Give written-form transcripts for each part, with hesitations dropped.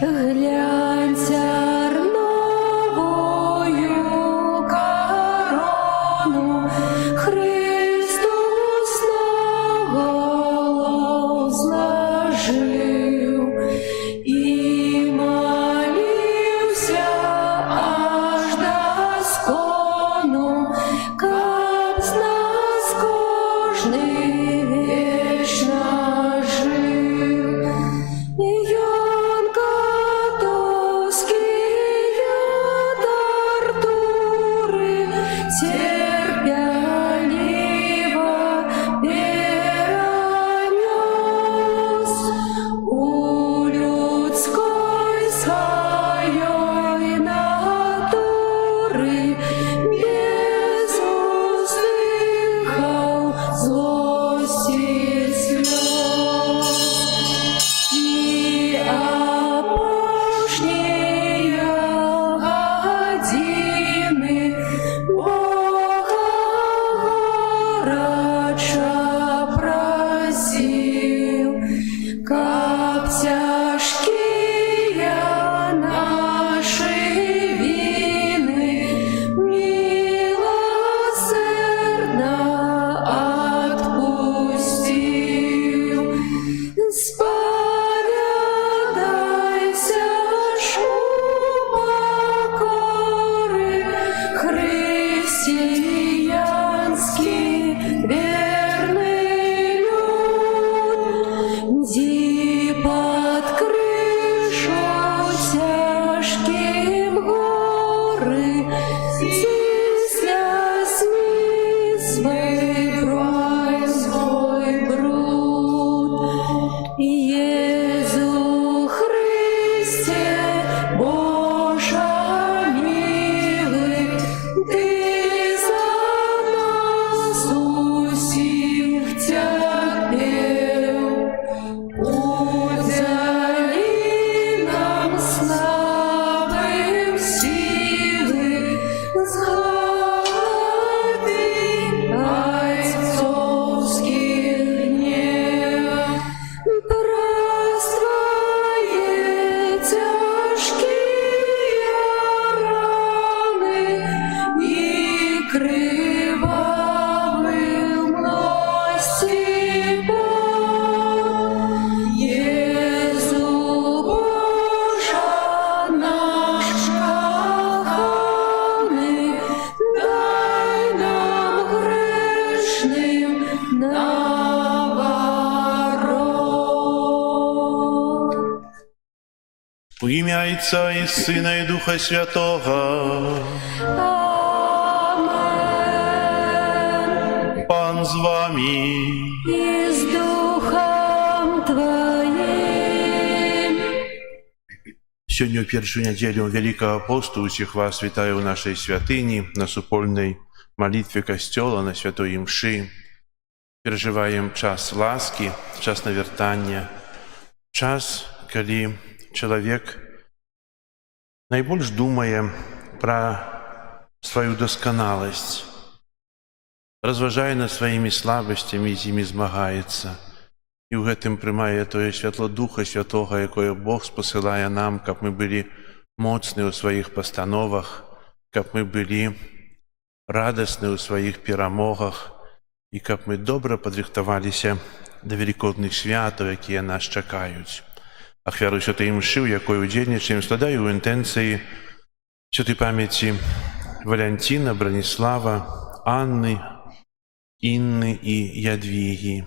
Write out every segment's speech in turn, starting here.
глянь церновою корону, Христос на голову зложив і молився аж до скону, каб з нас кожний вечно жив. Ён готовские тортуры терпеливо перенес у людской своей натуры, без услыхал злости слез. И опошние годины Бога горячо просил, каб тяжкие наши вины милосердно отпустил. Споведайся ж у покоры, христианский верный люд, ди под крышу тяжким горы, слезьми свой свой бруд. Иезу Христе, Боже милый, Ты за нас усих терпел. Удели нам слабым силы, сглади отцовский гнев. Прострое тяжкие раны и кровавый милости Бог. Иезу Боже наш коханый, дай нам грешным наворот. У ім'я Отця і Сина і Духа Святого. Амен. Пан з вами. И с Духом Твоим. Сьогодні у першу неділю Великого посту усіх вас вітаю у нашій святині, на супольній молитві Костьола, на святої мши. Переживаємо час ласки, час навертання, час, коли чоловік найбільш думає про свою досконалість, розважає над своїми слабостями і з ними змагається. І в гэтым приймає тое святло Духа Святого, якое Бог спосилає нам, каб ми були моцні у своїх постановах, каб ми були радісні у своїх перемогах, і каб ми добре підрихтувалися до великодних святів, які нас чекають. Ахвяру святої мши, у якої удільничаємо, складаю у інтенції святої пам'яті Валентина, Бронислава, Анни, Інни і Ядвіги.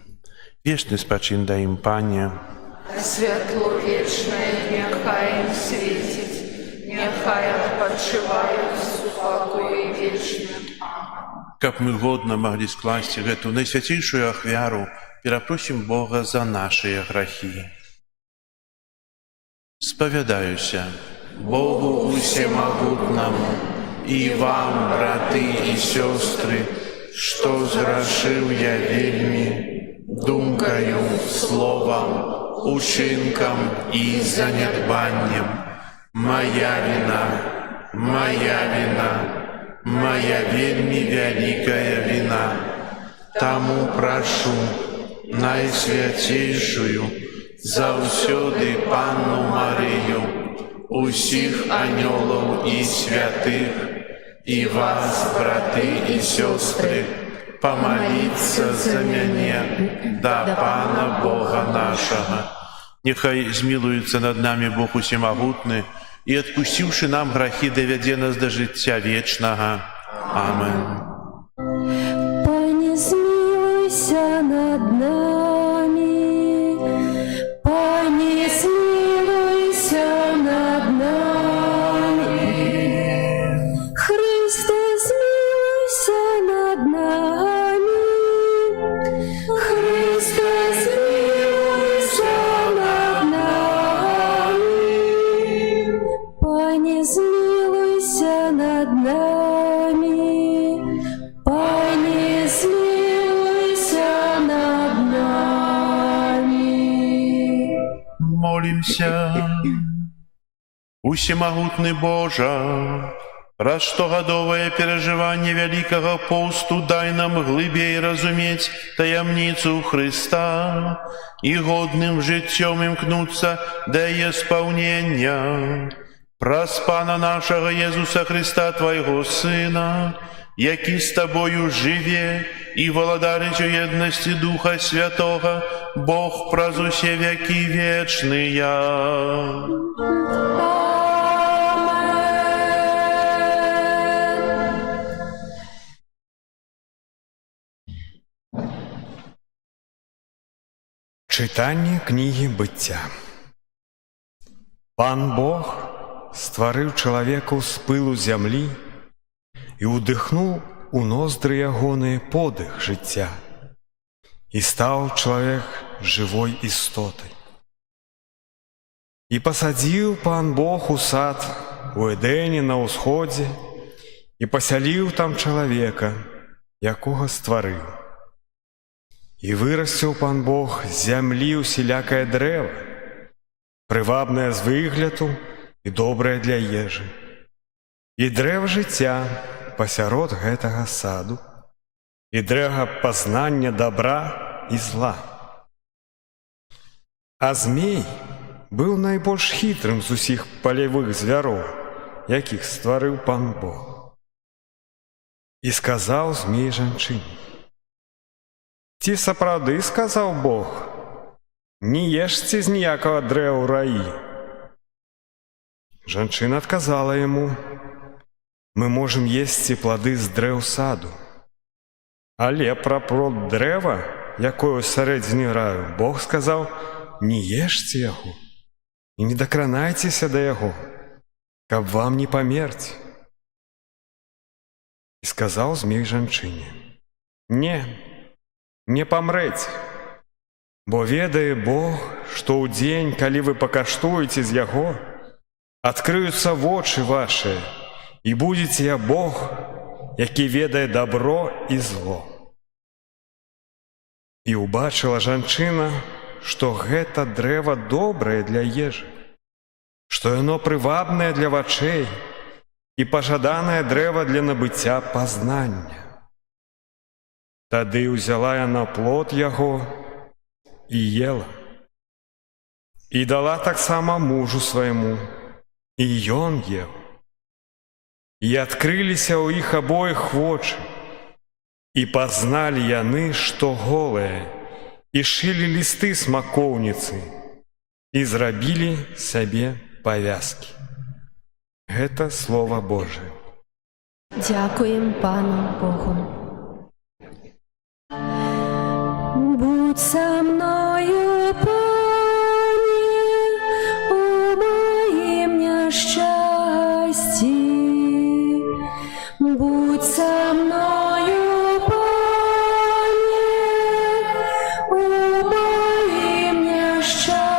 Вічний спачин дай їм, Пане. Святло вічне, нехай їм світить, нехай відпочивають в спокої вічним. Каб мы годно могли скласти эту наисвятейшую ахвяру, перепросим Бога за наши грехи. Споведаюся Богу Всемогутному и вам, браты и сестры, что зграшив я вельми, думкою, словом, учинком и занедбаннем. Моя вина, моя вельми великая вина. Тому прошу найсвятейшую, заўсёды Панну Марию, усіх анёлаў і святых, і вас, браты і сёстры, помоліться за мяне да Пана Бога нашага. Нехай змілуецца над намі Бог усемагутны і, адпусціўшы нам грахі, давядзе нас да жыцця вечнага. Амен. Пане, змилуйся над нами. Пане, змилуйся над нами. Христе, змилуйся над нами. Христе, змилуйся над нами. Пане, змилуйся над нами. Пане, змилуйся над нами. Молимся. Усемагутны Божа, раз штогадовае перажыванне Вялікага посту дай нам глыбей разумець таямніцу Христа і годным жыццём імкнуцца да яе спаўнення. Праз Пана нашага Езуса Христа, Твайго Сына, які з Табою жыве і валадарыць у еднасці Духа Святога, Бог праз усе векі вечныя. Чытанне кнігі быцця. Пан Бог стварыў чалавека з пылу зямлі і ўдыхнуў у ноздры ягоныя подых жыцця. І стаў чалавек жывой істотай. І пасадзіў Пан Бог у сад у Эдэне на ўсходзе і пасяліў там чалавека, якога стварыў. І вырасціў Пан Бог з зямлі усялякае дрэва, прывабнае з выгляду і добрае для ежы. І дрэва жыцця пасярод гэтага саду, і дрэва пазнання добра і зла. А змей быў найбольш хітрым з усіх палявых звяроў, якіх стварыў Пан Бог. І сказаў змей жанчыне: «Ці сапраўды, сказаў Бог, не ешце з ніякага дрэва ў раі?» Жанчына адказала яму: «Мы можам есці плады з дрэў саду, але пра плод дрэва, якое ў сярэдзіне раю, Бог сказаў: не ешце яго і не дакранайцеся да яго, каб вам не памерці». І сказаў змей жанчыне: не памрэце, бо ведае Бог, што ў дзень, калі вы пакаштуеце з яго, адкрыюцца вочы вашыя, і будзеце як Бог, які ведае добро і зло. І ўбачыла жанчына, што гэта дрэва добрае для ежы, што яно прывабнае для вачэй і пажаданае дрэва для набыцця пазнання. Тады ўзяла яна плод яго і ела, і дала таксама мужу свайму, і ён еў. І адкрыліся ў іх абоіх вочы, і пазналі яны, што голыя, і шылі лісты смакоўніцы, і зрабілі сабе павязкі. Гэта Слова Божие. Дякуем Пану Богу. Будь со мною, Пане, у моим несчастье. Будь со мною, Пане, у моим несчастье.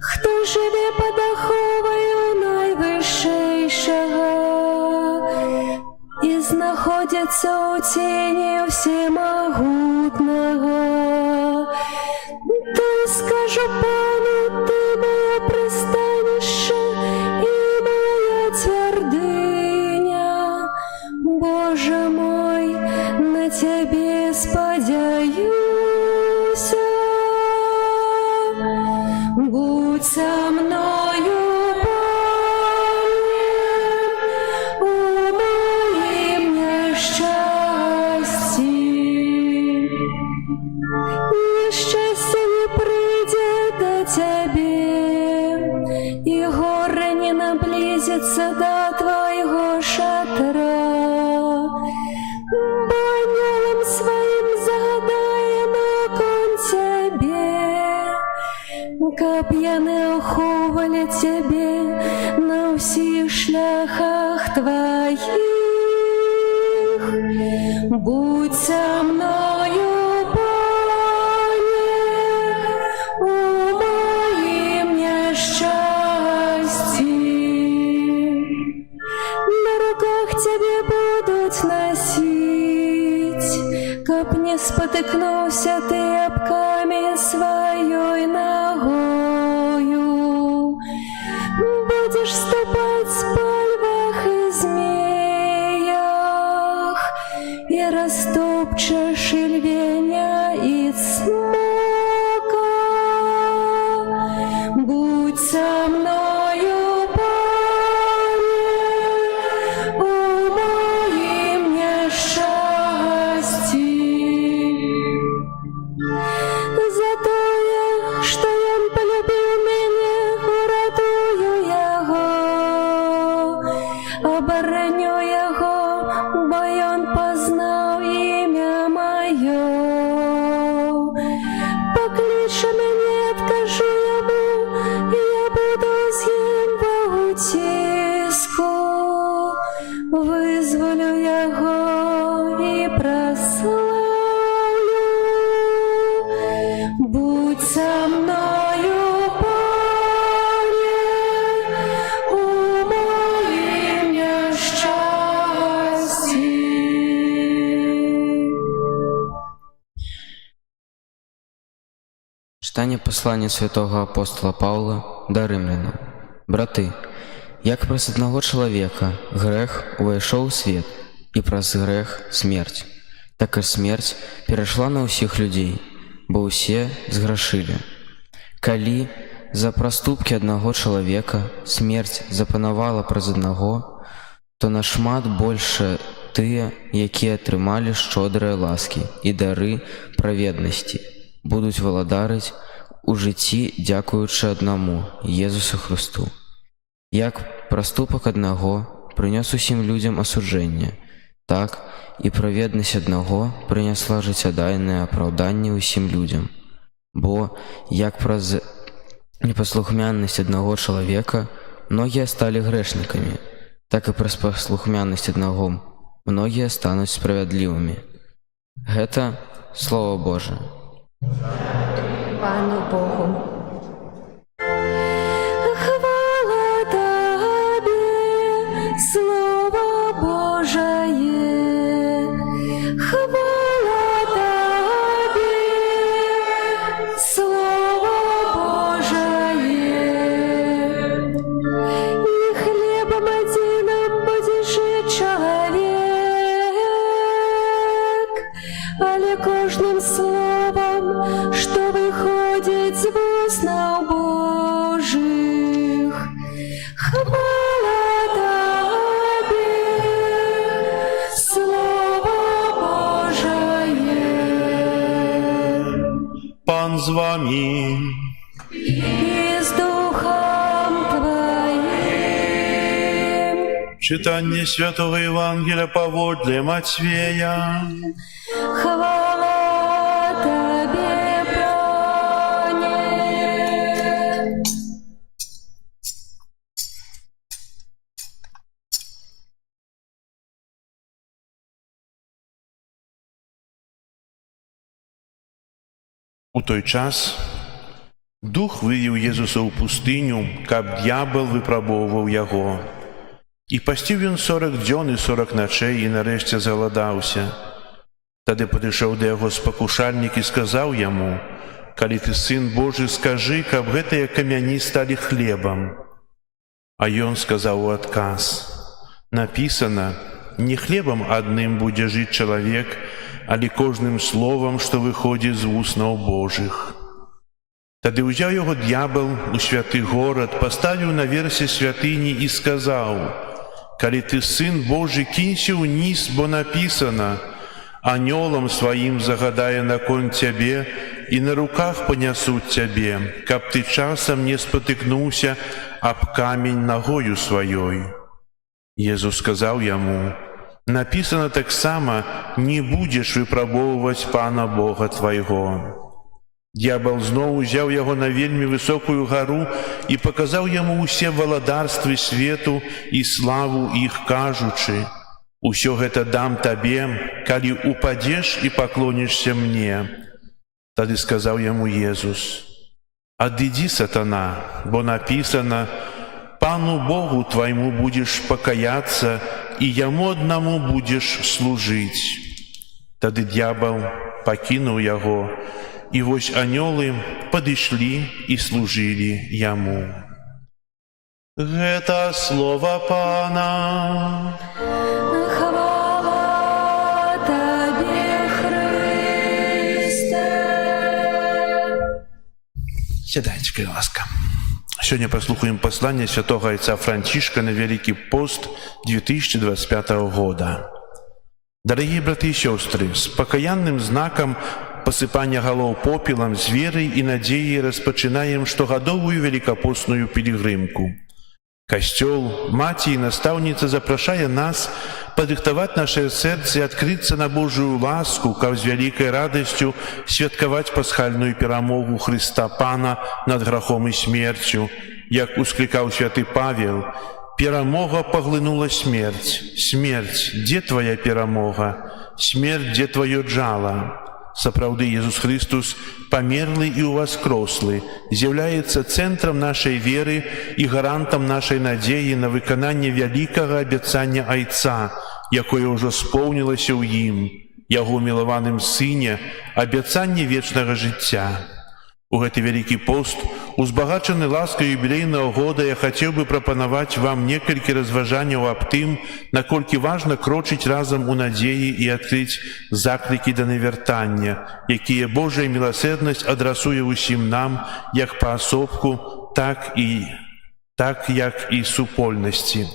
Хто живе под оховою найвищейшого і знаходяться у тіні всемогутного, то скажу Пану, ти моє пристанище і моя твердиня. Боже мой, на тебе сподяюся. Будь будь со мною, Пане, у моем несчастье. Несчастье не придет до тебе, и горе не наблизится до твоего шатра. Бо ангелом своим загадает окон тебе, каб яны оховали тебе на всіх шляхах твоих. Будь со мною, Пане, у моем несчастье. На руках тебе будут носить, каб не спотыкнулся ты об камень своей ногою. Будешь ступать по львах и змеях, и растопчешь и львеня, и смока. Будь со мною, Пане, у моем несчастье. За тое, что ён полюбил меня, уратую яго, обороню яго, бо ён познал імя мое. Покличе мене, откажу йому, я буду з ним во утиску, визволю його і прославлю. Будь со мною, Пане, у моем несчастье. Читання послання святого апостола Павла до римлянам. Браты, як праз аднаго чалавека грэх увайшоў у свет, і праз грэх смерць, так і смерць перайшла на ўсіх людзей, бо ўсе зграшылі. Калі за праступкі аднаго чалавека смерць запанавала праз аднаго, то нашмат больше тыя, якія атрымалі шчодрыя ласкі і дары праведнасці, будуць валадарыць у жыцці дзякуючы аднаму Езусу Христу. Як праступак аднаго прынёс усім людзям асуджэнне, так і праведнасць аднаго прынесла жыццядайнае апраўданне ўсім людзям. Бо як праз непаслухмянасць аднаго чалавека многія сталі грэшнікамі, так і праз паслухмянасць аднаго многія стануць справядлівымі. Гэта Слово Божие. Пану Богу. Хвала Тебе, Слово Божие, хвала Тебе, Слово Божие. Не хлебом одиным будет жить человек, але кожным словом, что выходит з вуснаў Божих. Хвала Тебе, Слово Божие. Пан з вами. И с Духом Твоим. Читание Святого Евангелия поводле Матвея. Хвала Тебе, Пане. У той час Дух вывеў Езуса ў пустыню, каб д'ябал выпрабоўваў яго. І пасціў ён 40 дзён і 40 начэй, і нарэшце загаладаўся. Тады падышоў да яго спакушальнік і сказаў яму: «Калі ты сын Божы, скажы, каб гэтыя камяні сталі хлебам». А ён сказаў у адказ: «Напісана, не хлебам адным будзе жыць чалавек, але кожным словам, што выходзіць з вуснаў Божых». Тады ўзяў яго д'ябал у святы горад, паставіў наверсе святыні і сказаў: «Калі ты сын Божий, кінься ўніз, бо напісана: анёлам сваім загадае наконт цябе, і на руках панясуць цябе, каб ты часам не спатыкнуўся аб камень нагою сваёй». Езус сказаў яму: «Напісана таксама: не будзеш выпрабоўваць Пана Бога твайго». Д'ябал зноў узяў яго на вельмі высокую гару і паказаў яму ўсе валадарствы свету і славу іх, кажучы: «Усё гэта дам табе, калі упадзеш і паклонішся мне». Тады сказаў яму Езус: «Адыдзі, сатана, бо напісана: Пану Богу твайму будзеш пакаяцца, і яму аднаму будзеш служыць». Тады д'ябал пакінуў яго, і вось анёлы падышлі і служылі яму. Гэта слова Пана. Хвала Табе, Христе. Сядайце, калі ласка. Сёння паслухаем пасланне святого отца Францішка на Вялікі пост 2025 года. Дарагія браты і сёстры, з пакаянным знакам пасыпання галоў попелам з верай і надзеяй распачынаем штогадовую велікапостную пілігрымку. Касцёл, маці і настаўніца запрашае нас падрыхтаваць нашае сэрца і адкрыцца на Божую ласку, каб з вялікай радасцю святкаваць пасхальную перамогу Хрыста Пана над грахом і смерцю. Як усклікаў святы Павел: «Перамога паглынула смерць. Смерць, дзе твая перамога? Смерць, дзе тваё джала?» Сапраўды, Езус Христус, памерлы і ўваскрослы, з'яўляецца цэнтрам нашай веры і гарантам нашай надзеі на выкананне вялікага абяцання Айца, якое ўжо споўнілася ў ім, яго мілаваным сыне, абяцанне вечнага жыцця. У гэты вялікі пост, узбагачаны ласкай юбілейнага года, я хацеў бы прапанаваць вам некалькі разважанняў аб тым, наколькі важна крочыць разам у надзеі і адкрыць заклікі да навяртання, якія Божая міласэрнасць адрасуе ўсім нам, як паасобку, так як і супольнасці.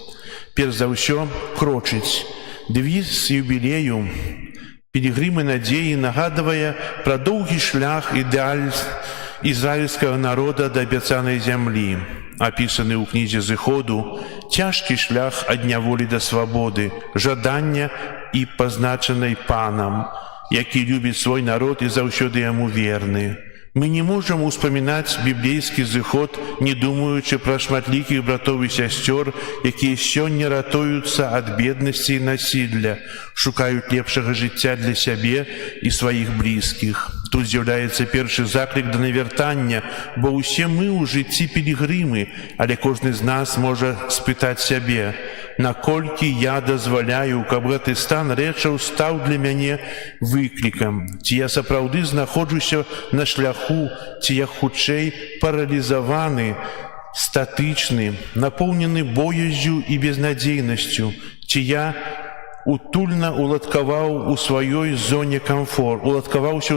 Перш за ўсё, крочыць. Дэвіз юбілею «Пілігрымы надзеі» нагадвае пра доўгі шлях ізраільскага народа да абяцанай зямлі, апісаны ў кнізе «Зыходу», цяжкі шлях ад няволі да свабоды, жадання і пазначанай Панам, які любіць свой народ і заўсёды яму верны. Мы не можам успамінаць біблейскі зыход, не думаючы пра шматлікіх братоў і сясцёр, якія сёння ратуюцца ад беднасці і насілля, шукаюць лепшага жыцця для сябе і сваіх блізкіх. Тут з'яўляецца першы заклік да навяртання, бо ўсе мы ў жыцці пілігрымы, але кожны з нас можа спытаць сябе: наколькі я дазваляю, каб гэты стан рэчаў стаў для мяне выклікам? Ці я сапраўды знаходжуся на шляху, ці я хутчэй паралізаваны, статычны, напоўнены боязю і безнадзейнасцю, ці я утульна уладкаваўся ў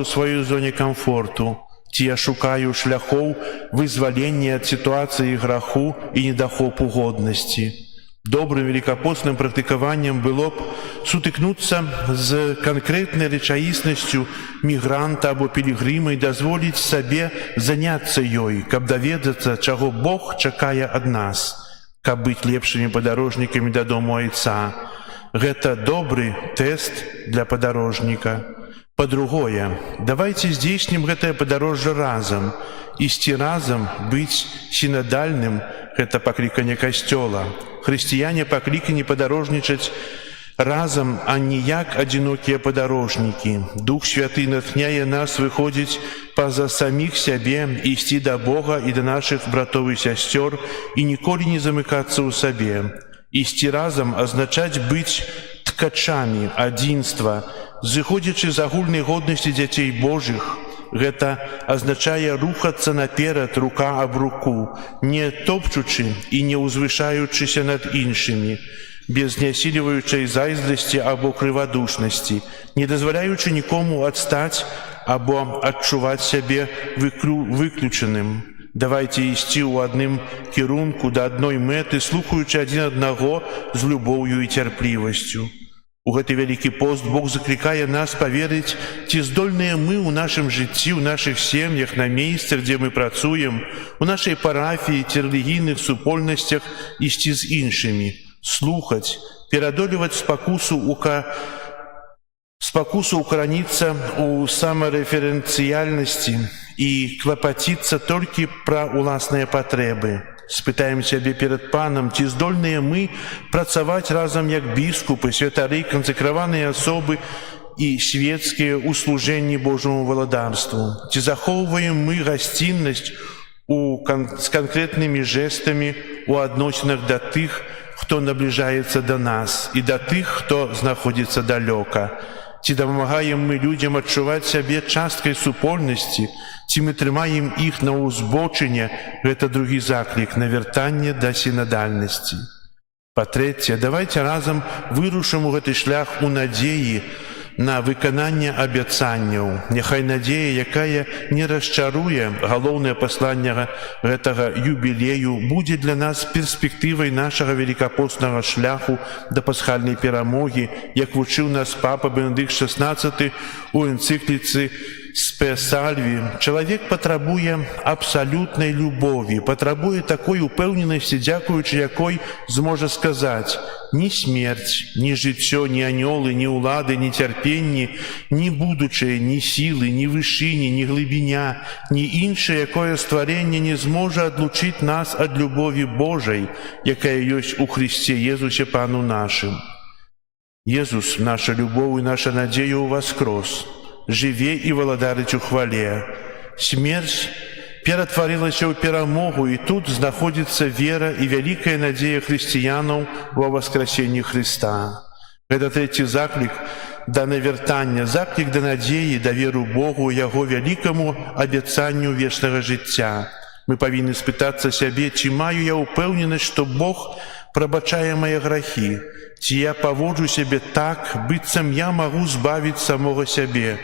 сваёй зоне камфорту, ці я шукаю шляхоў вызвалення ад сітуацыі граху і недахопу годнасці. Добрым велікапостным практыкаваннем было б сутыкнуцца з канкрэтнай рэчаіснасцю мігранта або пілігрыма і дазволіць сабе заняцца ёй, каб даведацца, чаго Бог чакае ад нас, каб быць лепшымі падарожнікамі дадому Айца. Гэта добры тэст для падарожніка. Па-другое, давайце здзейснім гэтае падарожжа разам. Ісці разам, быць сінадальным – гэта пакліканне Касцёла. Хрысціяне паклікані падарожнічаць разам, а не як адзінокія падарожнікі. Дух Святы натхняе нас выходзіць па-за саміх сябе, ісці да Бога і да нашых братоў і сясцёр і ніколі не замыкацца ў сабе. Ісці разам азначаць быць ткачамі адзінства, зыходзячы з агульнай годнасці дзяцей Божых. Гэта азначае рухацца наперад рука аб руку, не топчучы і не ўзвышаючыся над іншымі, без нясіліваючай зайздрасці або крывадушнасці, не дазваляючы нікому адстаць або адчуваць сябе выключаным. Давайте ісці ў адным кірунку да адной мэты, слухаючы адзін аднаго з любоўю і цярплівасцю. У гэты вялікі пост Бог заклікае нас паверыць, ці здольныя мы ў нашым жыцці, ў нашых сем'ях, на месцах, дзе мы працуем, у нашай парафіі ці рэлігійных супольнасцях ісці з іншымі, слухаць, перадолеваць спакусу укараніцца ў самарэферэнцыяльнасці і клапаціцца толькі пра ўласныя патрэбы. Спытаем сябе перад Панам, ці здольныя мы працаваць разам як біскупы, святары, кансакраваныя асобы і свецкія ў служэнні Божаму валадарству. Ці захоўваем мы гасціннасць з канкрэтнымі жэстамі ў адносінах да тых, хто набліжаецца да нас, і да тых, хто знаходзіцца далёка. Ці дапамагаем мы людзям адчуваць сябе часткай супольнасці, ці мы трымаем іх на ўзбочыне, гэта другі заклік на вяртанне да сінадальнасці. Па-трэцяе, давайце разам вырушым у гэты шлях у надзеі на выкананне абяцанняў. Няхай надзея, якая не расчаруе, галоўнае пасланне гэтага юбілею, будзе для нас перспектывай нашага велікапостнага шляху да пасхальнай перамогі, як вучыў нас папа Бенедыкт XVI у энцыкліцы «Спе Сальві». Чалавек патрабуе абсалютнай любові, патрабуе такой упэўненасці, дзякуючы якой зможа сказаць: ні смерць, ні жыццё, ні анёлы, ні ўлады, ні цярпенні, ні будучае, ні сілы, ні вышыні, ні глыбіня, ні іншае якое стварэнне не зможа адлучыць нас ад любові Божай, якая ёсць у Хрысце Езусе Пану нашым. Езус, наша любоў і наша надзея ў васкрос, жыве і валадарыць у хвале. Смерць ператварылася ў перамогу, і тут знаходзіцца вера і вялікая надзея хрысціянаў ва васкрасенні Хрыста. Гэта трэці заклік да навяртання, заклік да надзеі, да веру Богу, яго вялікаму абяцанню вечнага жыцця. Мы павінны спытацца сябе, ці маю я ўпэўненасць, што Бог прабачае мае грахі, ці я паводжу сябе так, быццам я магу збавіць самога сябе,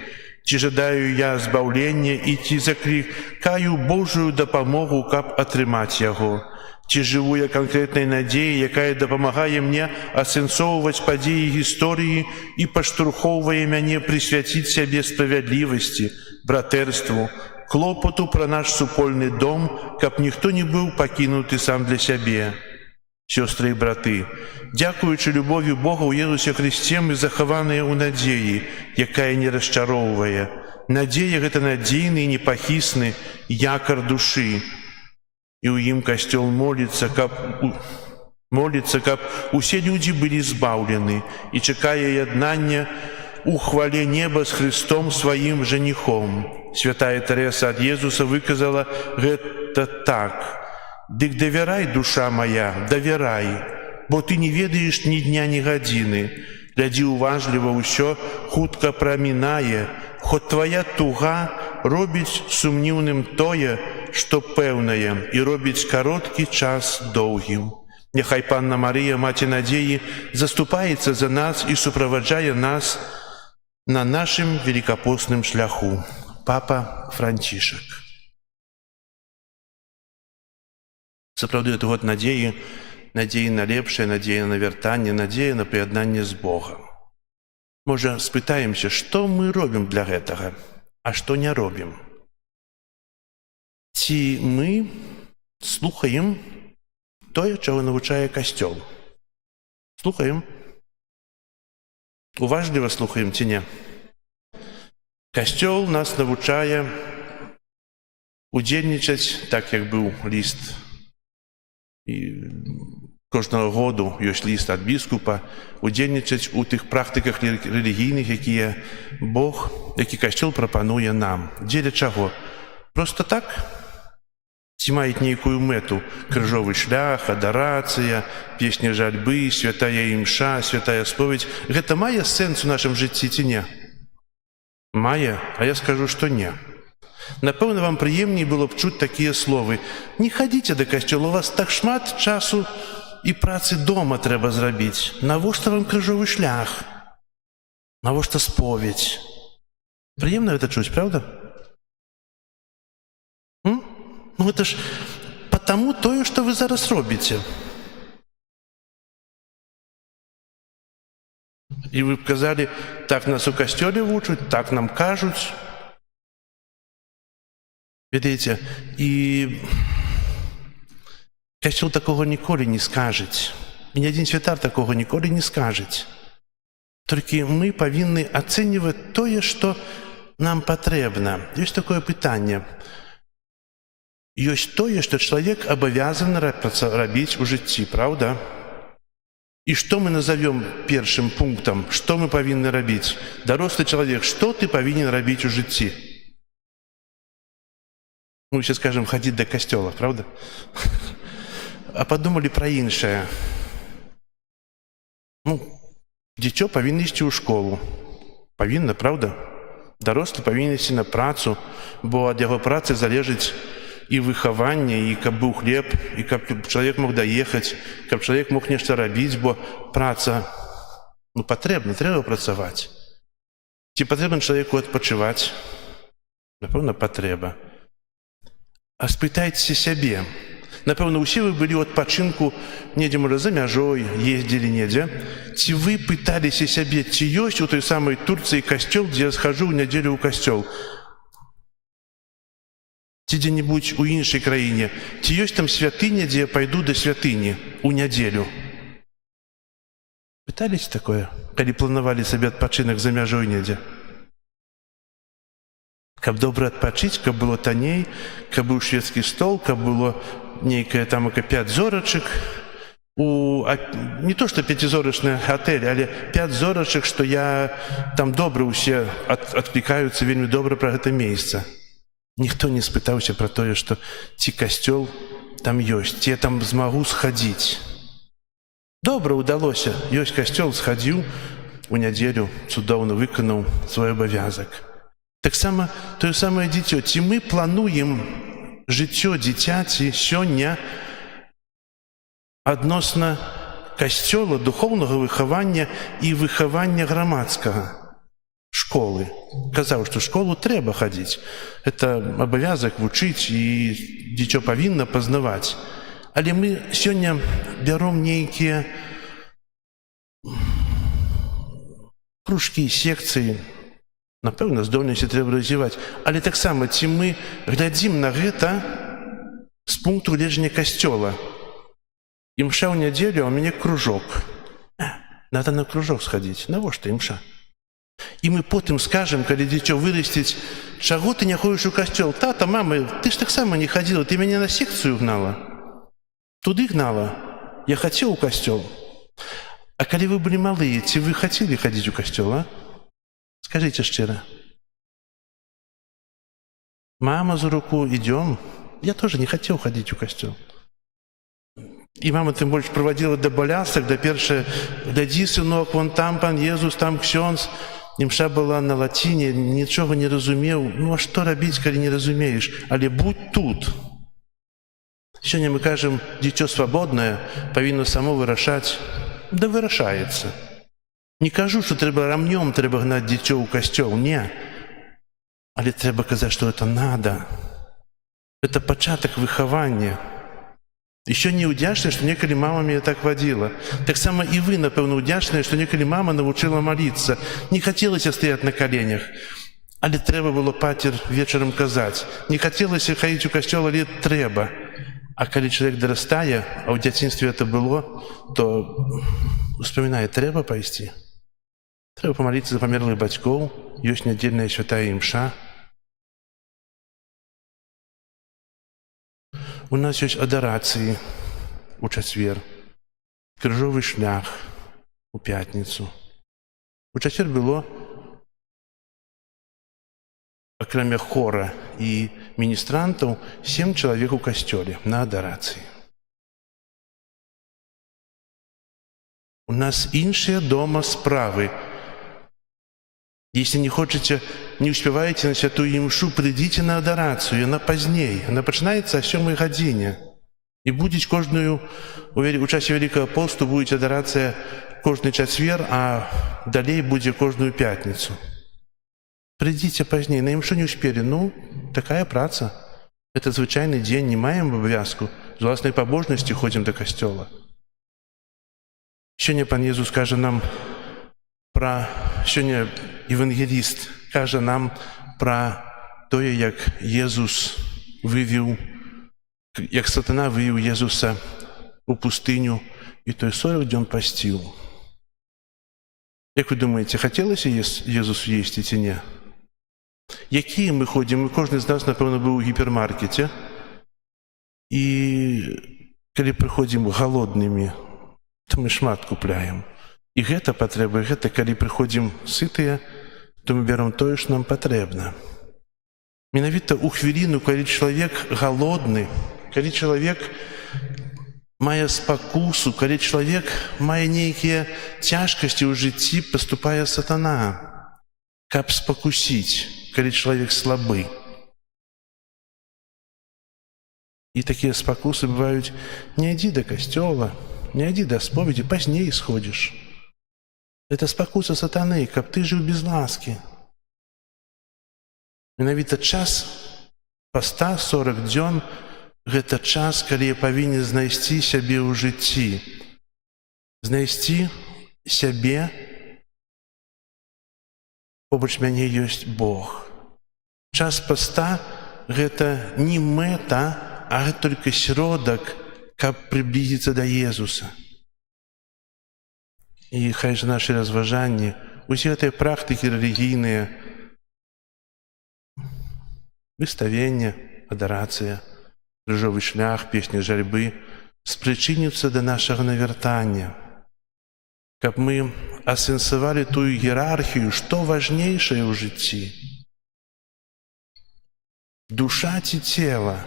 ці жадаю я збаўлення і ці заклікаю Божую дапамогу, каб атрымаць яго. Ці жыву я канкрэтнай надзеяй, якая дапамагае мне асэнсоўваць падзеі гісторыі і паштурхоўвае мяне прысвяціць сябе справядлівасці, братэрству, клопату пра наш супольны дом, каб ніхто не быў пакінуты сам для сябе. Сёстры і браты, дзякуючы любові Бога ў Езусе Хрысце мы захаваныя ў надзеі, якая не расчароўвае. Надзея — гэта надзейны і непахісны якар душы. І ў ім Касцёл моліцца, каб усе людзі былі збаўлены, і чакае яднання у хвале неба з Хрыстом сваім жаніхом. Святая Тэрэса ад Езуса выказала гэта так: «Дык давярай, душа моя, давярай, бо ты не ведаеш ні дня, ні гадзіны. Глядзі уважліва, ўсё хутка прамінае, хоць твая туга робіць сумніўным тое, што пэўнае, і робіць кароткі час доўгім». Няхай Панна Марыя, Маці надзеі, заступаецца за нас і суправаджае нас на нашым велікапостным шляху. Папа Францішак. Сапраўды, гэта год надзеі, надзеі на лепшае, надзея на вяртанне, надзея на прыяднанне з Богам. Можа, спытаемся, што мы робім для гэтага, а што не робім? Ці мы слухаем тое, чаго навучае Касцёл? Слухаем? Уважліва слухаем ці не? Касцёл нас навучае удзельнічаць, так як быў ліст, і кожнага году ёсць ліст ад біскупа, удзельнічаць у тых практыках рэлігійных, які Касцёл прапануе нам. Дзеля чаго? Проста так? Ці маюць нейкую мэту? Крыжовы шлях, адарацыя, песня жальбы, святая імша, святая споведь. Гэта мае сэнс у нашым жыцці ці не? Мае, а я скажу, што не. Напэўна, вам прыемней было б чуць такія словы: «Не хадзіце да касцёла, у вас так шмат часу і працы дома трэба зрабіць. Навошта вам крыжовы шлях? Навошта споведь? Приемно это чуть, правда? Ну это ж потому тое, что вы зараз робите. И вы б казали, так нас у касцёле вучаць, так нам кажуць. Ведаеце, і касцёл такога ніколі не скажыць. І ні адзін святар такога ніколі не скажыць. Толькі мы павінны ацэньваць тое, што нам патрэбна. Ёсць такое пытанне. Ёсць тое, што чалавек абавязаны рабіць у жыцці, правда? І што мы назовем першым пунктам, што мы павінны рабіць? Дарослы чалавек, што ты павінен рабіць у жыцці? Мы ўсе скажем, хадзіць да касцёла, правда? А падумалі пра іншае. Дзіцё павінна ісці ў школу. Павінна, правда? Дарослы павінен ісці на працу, бо ад яго працы залежыць і выхаванне, і каб быў хлеб, і каб чалавек мог даехаць, каб чалавек мог нешта рабіць, бо праца патрэбна, трэба працаваць. Ці патрэбна чалавеку адпачываць? Напэўна, патрэба. А спытайце сябе. Напэўна, усе вы былі ў адпачынку недзе, можа, за мяжой, ездзілі недзе. Ці вы пыталіся сябе, ці ёсць у той самай Турцыі касцёл, дзе я схожу ў нядзелю ў касцёл? Ці дзе-небудзь у іншай краіне? Ці ёсць там святыня, дзе я пайду да святыні ў нядзелю? Пыталіся такое, калі планавалі сабе адпачынак за мяжой недзе? Каб добра адпачыць, каб было танней, каб быў шведскі стол, каб было нейкае там 5 зорачак. Не то, што 5-зорачны гатэль, але 5 зорачак, што я там добра ўсе адклікаюцца вельмі добра пра гэта месца. Ніхто не спытаўся пра тое, што ці касцёл там ёсць, ці я там змагу схадзіць. Добра ўдалося, ёсць касцёл, схадзіў у нядзелю, цудоўна выканаў свой абавязак. Таксама тое самае дзіцё, ці мы плануем жыццё дзіцяці сёння адносна касцёла, духоўнага выхавання і выхавання грамадскага? Школы. Казаў, што школу трэба хадзіць. Это абавязак вучыць, і дзіцё павінна пазнаваць. Але мы сёння бяром нейкія кружкі, секцыі. Напэўна, здольнасці трэба развіваць. Але таксама, ці мы глядзім на гэта з пункту гледжання касцёла? Імша ў нядзелю, а ў мяне кружок. Надо на кружок схадзіць. Навошта імша? І мы потым скажам, калі дзіцё вырасціць, чаго ты не ходзіш у касцёл? Тата, мама, ты ж таксама не хадзіла, ты мяне на секцыю гнала. Туды гнала. Я хацеў у касцёл. А калі вы былі малыя, ці вы хацелі хадзіць у касцёл, а? Скажыце шчыра. Мама за руку, идём. Я тоже не хацеў хадзіць у касцёл. І мама тым больш правадзіла да балясак, да першае, глядзі, сынок, вон там пан Езус, там ксёндз. Імша была на лаціне, нічога не разумеў. А што рабіць, калі не разумееш? Але будь тут. Сёння мы кажам, дзіцё свабоднае, павінна само вырашаць. Да вырашаецца. Не кажу, што трэба рамнём трэба гнаць дзіцё ў касцёл, не. Але трэба казаць, што это надо. Это пачатак выхавання. І сёння ўдзячныя, што некалі мама мяне так вадзіла. Таксама і вы, напэўна, ўдзячныя, што некалі мама навучыла маліцца. Не хацелася стаяць на каленях, але трэба было пацер вечарам казаць. Не хацелася хадзіць у касцёл, але трэба. А калі чалавек дарастае, а ў дзяцінстве это было, то успамінае, трэба пайсці. Трэба памаліцца за памерлых бацькоў, ёсць нядзельная святая імша. У нас ёсць адарацыі у чацвер, крыжовы шлях у пятніцу. У чацвер было, акрамя хора і міністрантаў, 7 чалавек у касцёле на адарацыі. У нас іншыя дома справы. Если не хочете, не успеваете на святую имшу, придите на адарацию, она поздней. Она начинается о 7 године. И будет у часе Великого посту будет адарация каждый четверг, а далее будет каждую пятницу. Придите позднее, на імшу не успели. Ну, такая праца. Это звычайны дзень, не маем абавязку. З власнай пабожнасці ходзім да касцёла. Сёння Пан Езус кажа нам сёння евангеліст кажа нам пра тое, як Езус як сатана вывеў Езуса у пустыню, і той 40 дзён пасціў. Як вы думаеце, хацелася Езусу есці ці не? Якія мы ходзім? Кожны з нас, напэўна, быў у гіпермаркеце. І калі прыходзім галоднымі, то мы шмат купляем. І гэта патрэба, гэта калі прыходзім сытыя, то мы бяром тое, што нам патрэбна. Менавіта ў хвіліну, калі чалавек галодны, калі чалавек мае спакусу, калі чалавек мае нейкія цяжкасці ў жыцці, паступае сатана, каб спакусіць, калі чалавек слабы. І такія спакусы бываюць: не ідзі да касцёла, не ідзі да споведзі, пазней сходзіш. Это спакуса сатаны, каб ты жыў без ласкі. Менавіта час паста 40 дзён — гэта час, калі я павінен знайсці сябе ў жыцці. Знайсці сябе, побач мяне ёсць Бог. Час паста — гэта не мэта, а гэта толькі сродак, каб прыблізіцца да Езуса. І хай жа нашы разважанні, усе гэтыя практыкі рэлігійныя, выставенне, адарацыя, крыжовы шлях, песня жальбы спрычыняцца да нашага навяртання, каб мы асэнсавалі тую іерархію, што важнейшае ў жыцці. Душа ці цела?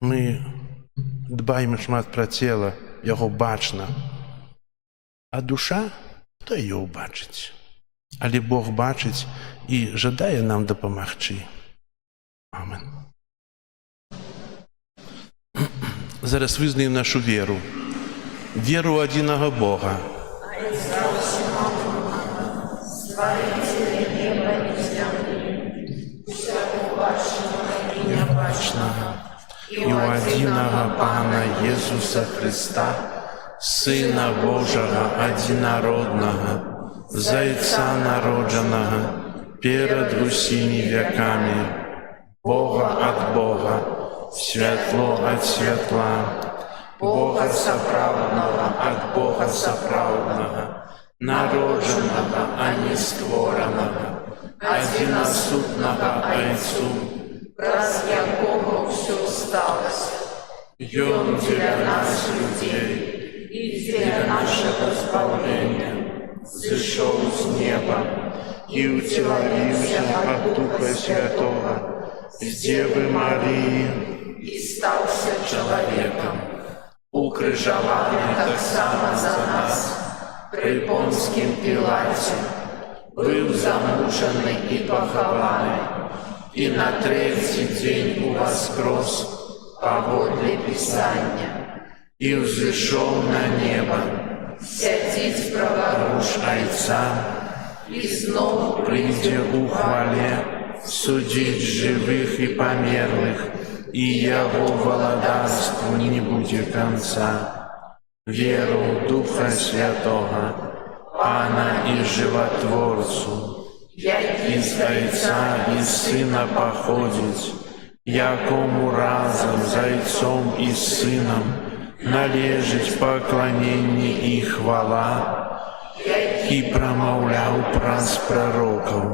Мы дбаем шмат пра цела, яго бачна. А душа, то яе ўбачыць. Але Бог бачыць і жадае нам дапамагчы. Амен. Зараз вызнаем нашу веру. Веру ў адзінага Бога. Створителя неба и земли, всего бачного и небачного, І ў адзінага Пана Езуса Христа, Сына Божага адзінароднага, Зайца народжанага, перад усімі вякамі, Бога ад Бога, святло ад святла, Бога сапраўднага ад Бога сапраўднага, народжанага, а не створанага, адзінасутнага Айцу, праз якого все сталося. Ён дзеля нас, людзей, І дзеля нашого збавлення, зышоў з неба і ўцелавіўся ад Духа Святога, з Дзевы Марыі, і стаўся чалавекам, укрыжаваны таксама за нас, пры Понскім Пілаце, быў замучаны і пахаваны, і на трэці дзень уваскрос паводле Пісання, і ўзышоў на неба, сядзіць праворуч Айца, і зноў прыйдзе ў хвале судзіць жывых і памерлых, і яго валадарству не будзе канца. Веру ў Духа Святога, Пана і Жыватворцу, які з Айца і Сына паходзіць, якому разам з Айцом і Сынам належыць пакланенне і хвала, і прамаўляў праз прарокаў.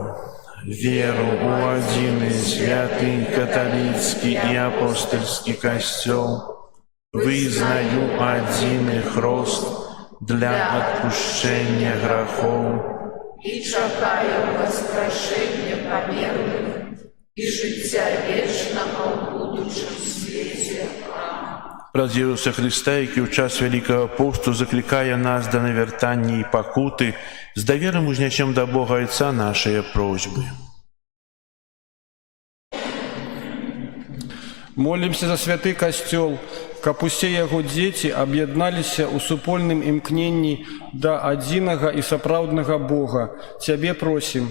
Веру ў адзіны святы каталіцкі і апостальскі касцёл, вызнаю адзіны хрост для адпушчэння грахоў і чакаю воскрешення памерлых і життя вечного ў будучым свеце. Праз Ісуса Христа, які ў час Вялікага посту заклікае нас да навяртання і пакуты, з даверам узнясем да Бога Айца нашыя просьбы. Молімся за святы касцёл, каб усе яго дзеці аб'ядналіся ў супольным імкненні да адзінага і сапраўднага Бога. Цябе просім.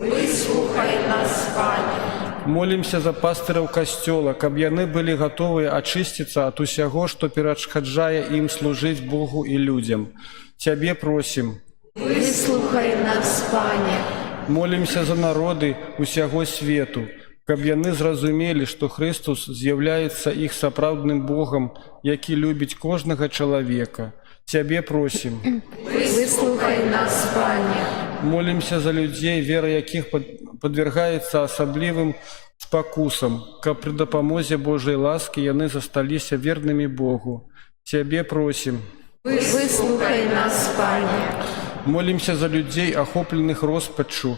Выслухай нас, Пане. Молімся за пастыраў касцёла, каб яны былі гатовыя ачысціцца ад усяго, што перашкаджае ім служыць Богу і людзям. Цябе просім. Выслухай нас, Пане. Молімся за народы усяго свету, каб яны зразумелі, што Христус з'яўляецца іх сапраўдным Богам, які любіць кожнага чалавека. Цябе просім. Выслухай нас, Пане. Молімся за людзей, вера якіх падвергаецца асаблівым спакусам, каб пры дапамозе Божай ласкі яны засталіся вернымі Богу. Цябе просім. Выслухай нас, Пане. Молімся за людзей, ахопленых роспаччу,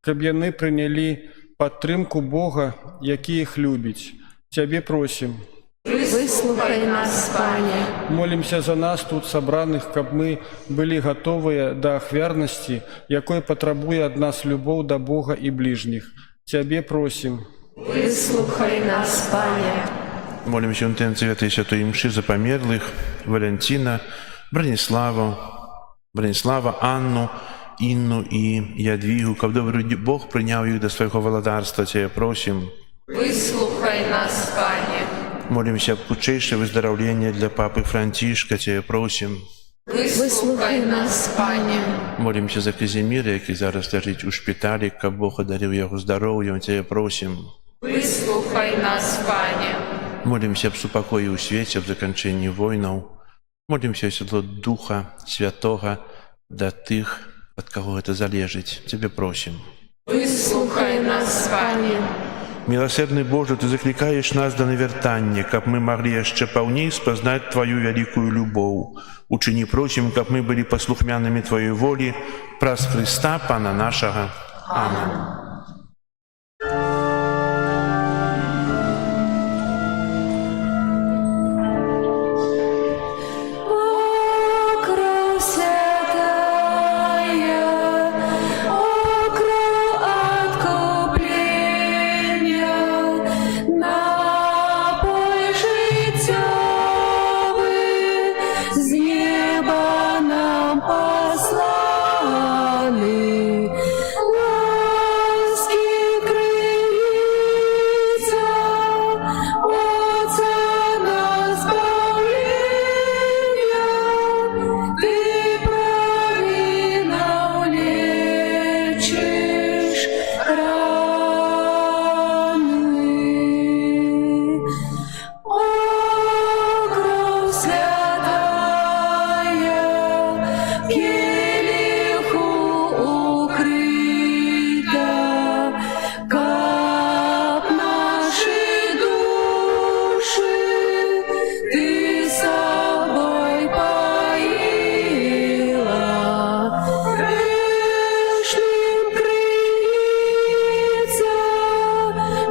каб яны прынялі падтрымку Бога, які іх любіць. Цябе просім. Выслухай нас, Пане. Молімся за нас тут сабраных, каб мы былі гатовыя да ахвярнасці, якой патрабуе ад нас любоў да Бога і бліжніх. Цябе просім. Выслухай нас, Пане. Молимся в интенции этой святой мши за померлых Валентина, Бронислава, Анну, Инну и Ядвигу, каб добрый Бог принял их до своего владарства, Тебя просим. Выслухай нас, Пане. Молимся об худшейшее выздоровление для Папы Франтишка, Тебя просим. Выслухай нас, Пане. Молимся за Казимира, який зараз лежить у шпиталі, каб Бог одарив його здоров'ям, Тебя просим. Выслухай нас, Пане. Молимся об супокоі у свеце, об заканчэнні войнаў. Молимся о святло Духа Святого да тых, ад каго гэта залежыць. Тебе просим. Выслухай нас, Пане. Милосердный Боже, Ты закликаешь нас до навертання, каб мы могли яшчэ паўней спазнаць Твою вялікую любоў. Учини просим, каб мы были послухмянными Твоей волі, праз Христа, Пана нашага. Аминь.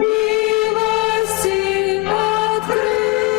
Милости открыть.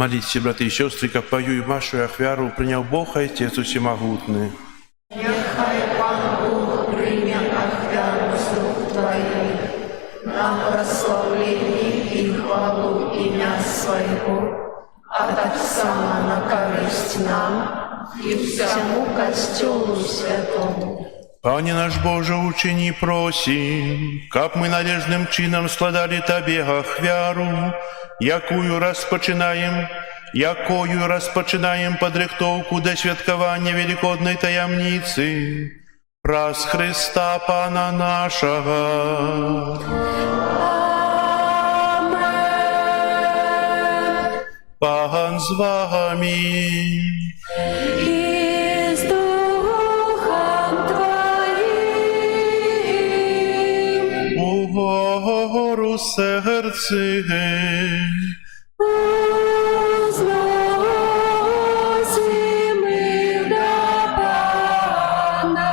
Молитесь, браты и сестры, как пою и вашу ахвяру принял Бог Отец Всемогутный. Нехай Пан Бог прийме ахвяру з рук Твоїх, на прославлення і хвалу ім'я Свого, а так само на користь нам і всьому Костюлу Святому. Пане наш Боже, учини просим, как мы належным чином складали Тебе ахвяру, якою розпочинаем подрихтовку до святкування Великодной таямницы, праз Христа Пана нашего. Пан з вами. И с Духом Твоим. Угору серце. Возносим их до Пана.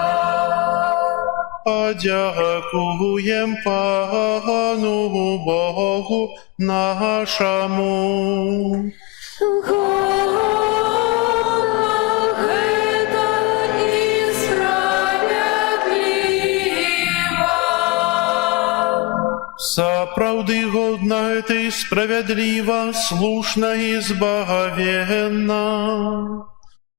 Подякуем Пану Богу нашему. Год это и справедливо. Сапраўды годна это и справедливо, слушно и збагавенна.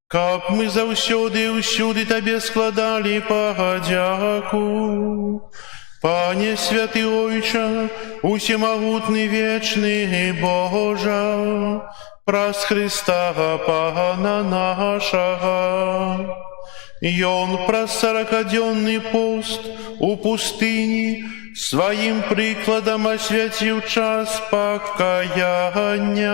Каб мы заўсёды і ўсюды Табе складали падзяку. Пане святы Ойча, усемагутны вечны Божа, праз Христа Пана нашага. Ён праз 40-дзённы пост у пустыні сваім прыкладам асвяціў час пакаяння.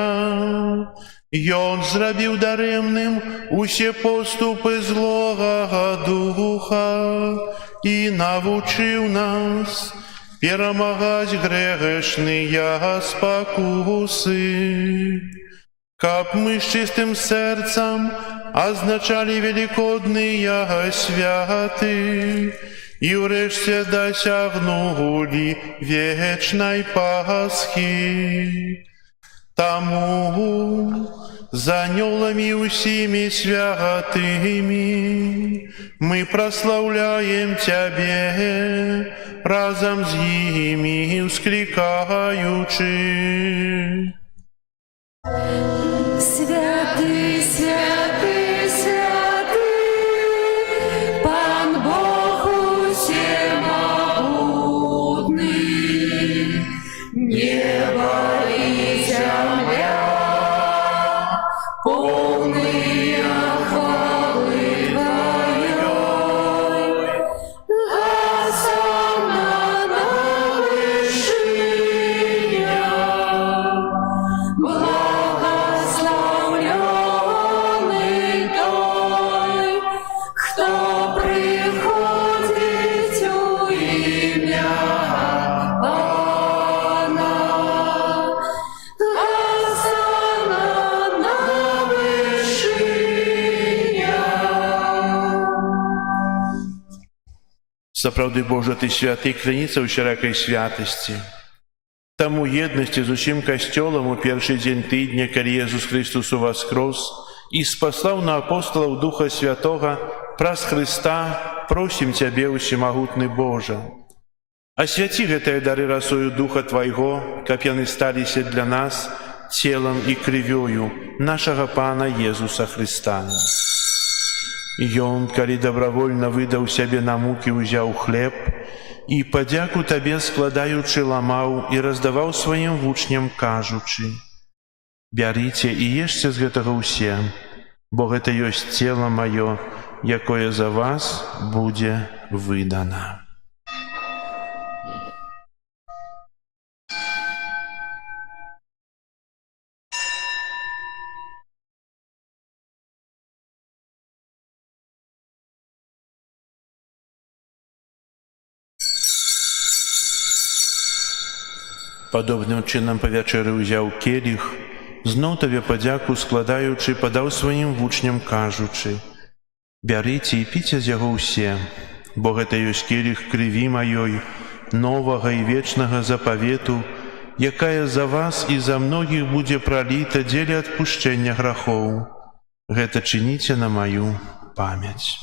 Ён зрабіў дарэмным усе поступы злога духа і навучыў нас перамагаць грэшныя спакусы. Каб мы з чыстым сэрцам азначалі велікодныя святы і ўрэшце дасягнулі вечнай Пасхі. Таму з анёламі ўсімі святымі мы праслаўляем Цябе, разам з імі ўсклікаючы. Святый, святый, святый, Пан Бог усемогутный, небо и земля, полные хвалы Твоей, осанна вышиня, благословленный той, кто приходит у имя Пана. Осанна вышиня. Сапраўды, Божа, Ты святы, кляніца ў шырокай святасці. Таму еднасці з усім касцёлам у першы дзень тыдня, калі Езус Христос уваскрос і спаслаў на апостолаў Духа Святога, праз Христа просім Цябе, усемагутны Божа. Асвяці гэтыя дары расою Духа Твайго, каб яны сталіся для нас целам і крывёю нашага Пана Езуса Христа. Ён, калі добравольна выдаў сябе на мукі, узяў хлеб і падзяку Табе складаючы ламаў і раздаваў сваім вучням, кажучы: «Бярыце і ешце з гэтага ўсе, бо гэта ёсць цела маё, якое за вас будзе выдана». Падобным чынам па вячэры ўзяў келіх, зноў Табе падзяку складаючы, падаў сваім вучням, кажучы: «Бярыце і піце з яго ўсе, бо гэта ёсць келіх крыві маёй, новага і вечнага запавету, якая за вас і за многіх будзе праліта дзеля адпушчэння грахоў. Гэта чыніце на маю памяць.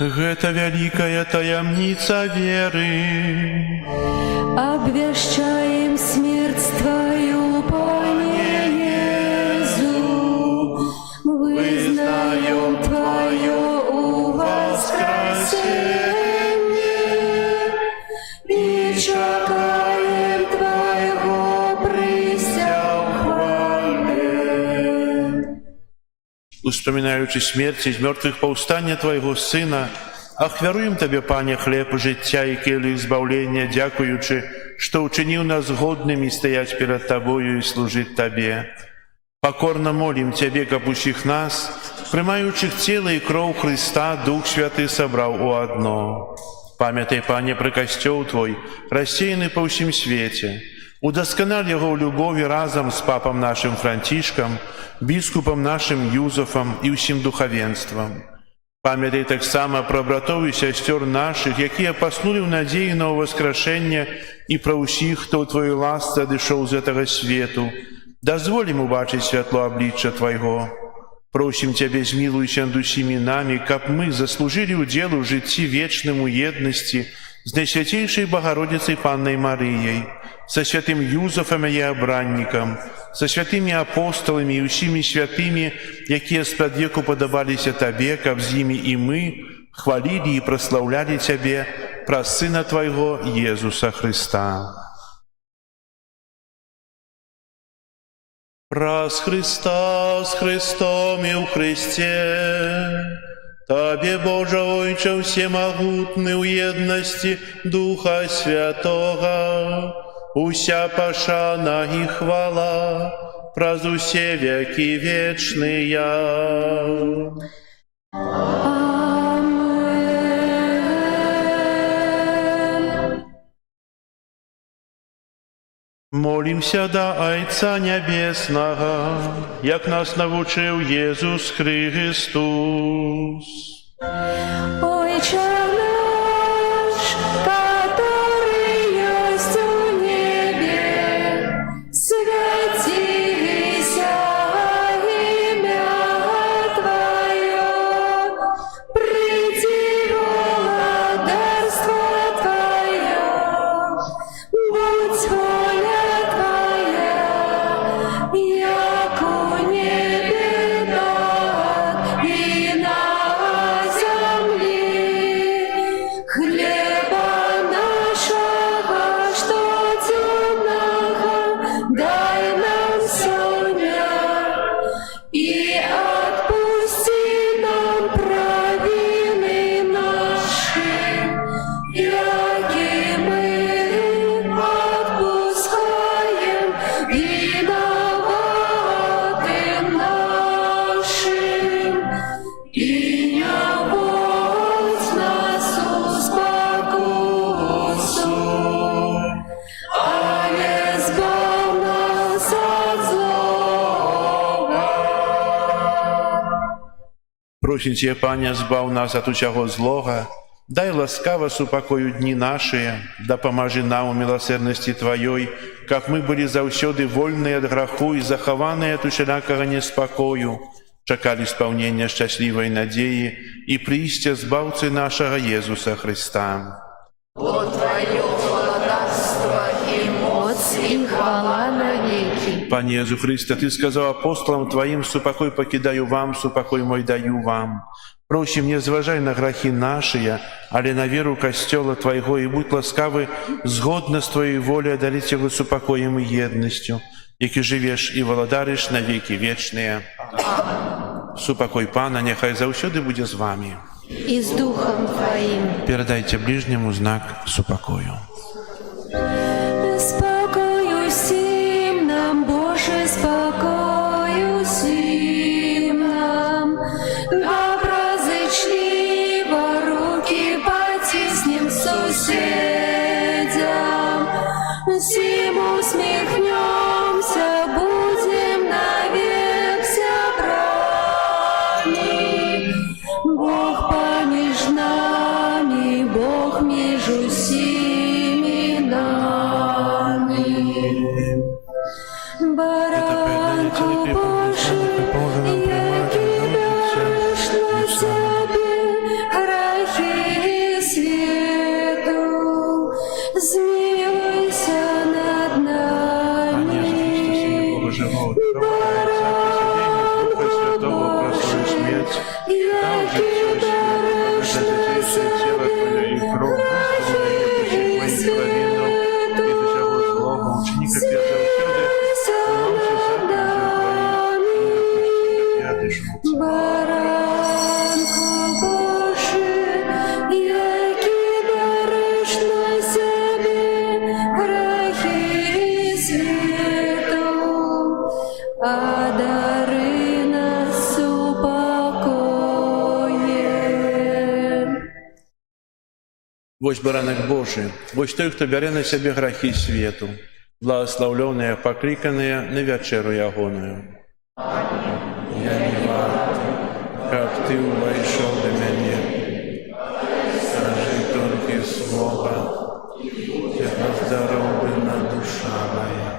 Гэта вялікая таямніца веры. Обвящаем смерть Твою, Пане Иисус, вызнаем Твое воскресение и чекаем Твоего прися в хвале. Успоминаючи смерть из мертвых повстання Твоего Сына, ахвяруем Тебе, Пане, хлеб життя і келих збавлення, дякуючи, що учинив нас годними стоять перед Тобою и служить Тебе. Покорно молим Тебе, как усіх нас, приймаючих тіло і кров Христа, Дух Святый собрав у одно. Пам'ятай, Пане, про костел Твой, рассеянный по всем свете. Удоскональ его в любови разом с папом нашим Франтишком, біскупом нашим Юзефом і всім духовенством. Пам'ятай так само про братов і сестер наших, які поснули в надії на воскрешення, і про усіх, хто в Твою ласці одійшов з этого світу. Дозволим убачить світло обличчя Твоего. Просим Тебе, змилуйся над усіми нами, каб ми заслужили удел в житті вечному єдності з Найсвятейшей Богородицей Панной Марией, со святым Юзефом и обранником, со святыми апостолами и усими святыми, якія спред веку подобалися Тебе, каб з ними и мы хвалили и прославляли Тебе, про Сына Твоего Иисуса Христа. Праз Христа, с Христом и в Христе, Тебе, Боже Ойче, всемогутный в едности Духа Святого, уся пошана и хвала, праз усе веки вечные. Амен. Молимся до Отца Небесного, як нас навучив Єсус Христос. Отче наш, который есть в небе, святися имя Твое, приди владарство Твое, будь воля Твоя, яко в небе так и на земле. Хлеба нашего, что темного, дай нам сегодня, и отпусти нам провины наши, яки мы отпускаем виноватым нашим. И не вводь нас в спокусу, але избавь нас от злого. Просим Тебя, Пане, збав нас от усяго злога, дай ласкаво супокою дни наши, да поможи нам у милосердности Твоей, как мы были завсёды вольные от граху и захованные от усялякого неспокою, чекали исполнения счастливой надеи и приистя збавцы нашего Иисуса Христа. Бо Твое владарство и моц и хвала навеки. Пане Иисус Христе, Ты сказал апостолам Твоим: «Супокой покидаю вам, супокой мой даю вам». Просим, не зважай на грехи наши, але на веру костела Твоего, и будь ласкавы згодно с Твоей волей одарить его супокоем и едностью, яки живешь и володаришь на веки вечные. Супокой Пана, нехай завсёды буде з вами. И с Духом Твоим. Передайте ближнему знак супокою. Спокою всім нам, Боже, спокою всім нам. Доброзичливо руки потиснем сусідям, Церкви Божией, поможе нам принимать и заботиться грехи свету, змилуйся над нами. Боже, живот, хвалится Духа Святого, прославив смерть, дал же все силы, за детей тело Твое и кровь, выздоровление души Твоих половину, и всего злого, ученика Петра всюду, помолчи заповедью Твоих, Баранко Божий, який береш на себе грехи світу, а дари нас упокоєм. Вось баранок Божий, вось той, хто бярэ на сябе грахі свету, благословленыя, пакліканыя на вячэру ягоную. Я не варт, каб ты увайшоў да мяне. Скажы толькі слова, і аздароўбена душа моя.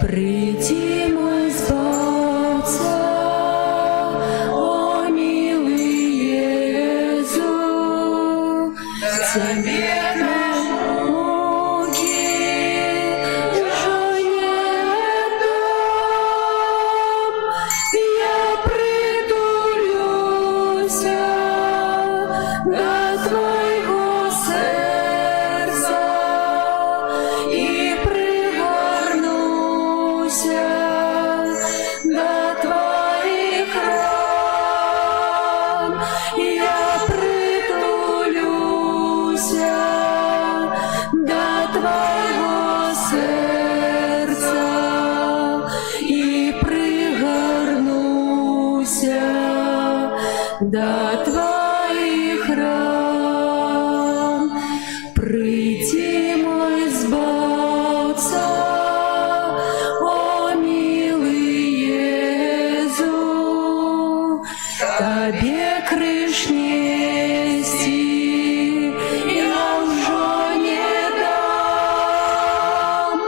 Приди, мой Спасца, о милый Иисус, Тебе на муки жене дом, я притулюся до Твоего сердца и пригорнуся до Твоих ран, я притулюся до Твоего сердца и пригорнуся до Твоих ран. Приди, мой Збавца, о милый Иисус, Тебе крыш нести я уже не дам,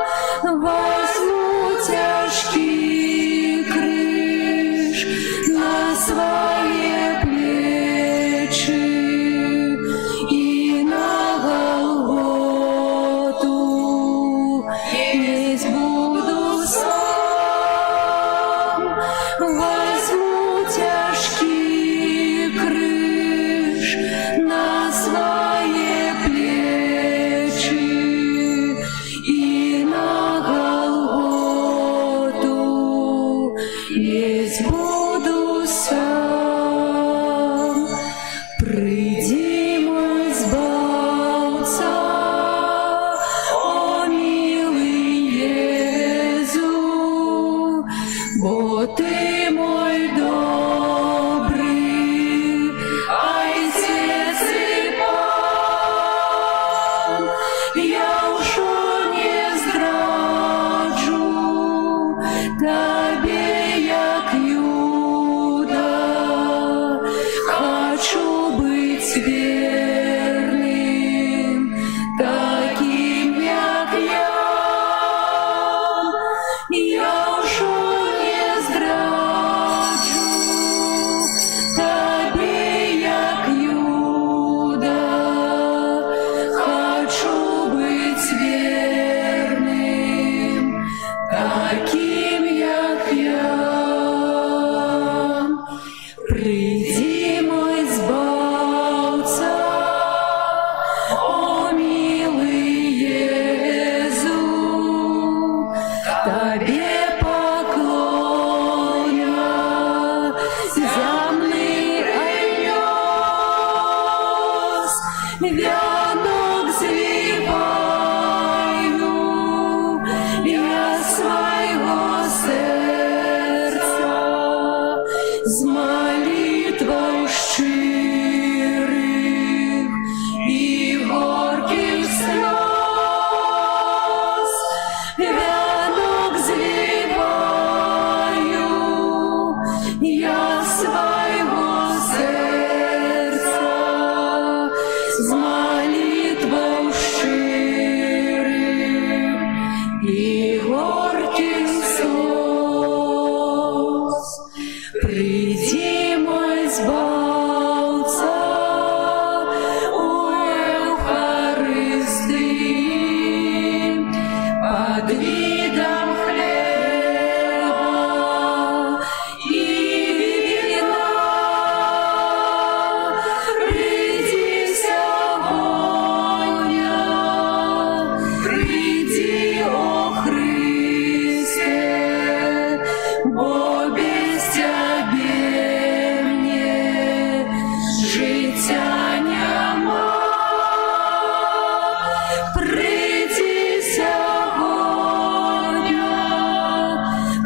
возьму тяжкий крыш на свои плечи и на Голготу несть буду сам. Возьму тяжкий крыш на свои плечи и на Голготу несть буду сам. Приди, мой Збавца, о милый Иисус, бо Ты мой добрый Отец и Пан, я уже не здраджу Тебе, як Юда, хочу быть верным, таким, як я уже не здраджу Тебе, як Юда, хочу быть верным, таким, як я. Приди, мой Збавца, о милый Иисус, Тебе поклонят земный овес, вянок звиваю я свой и горьких слез. Приди, мой збавца, у Евхаристии, под видом хлеба и вина. Приди сегодня, приди, о Христе, бо без Тебе мне життя нема. Приди сегодня,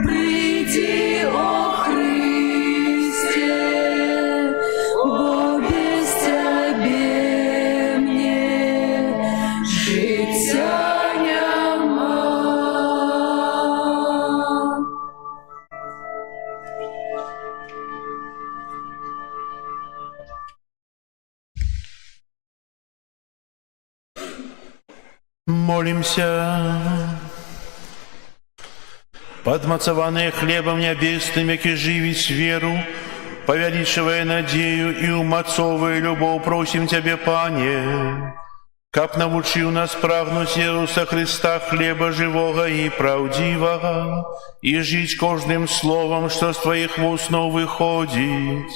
приди, о Христе, бо без Тебе мне життя нема. Молимся. Подмацованные хлебом небесным, яки живить веру, повеличивая надею и умацовывая любовь, просим Тебе, Пане, как научил нас прагнуть Иисуса Христа, хлеба живого и правдивого, и жить кожным словом, что с Твоих устно выходит,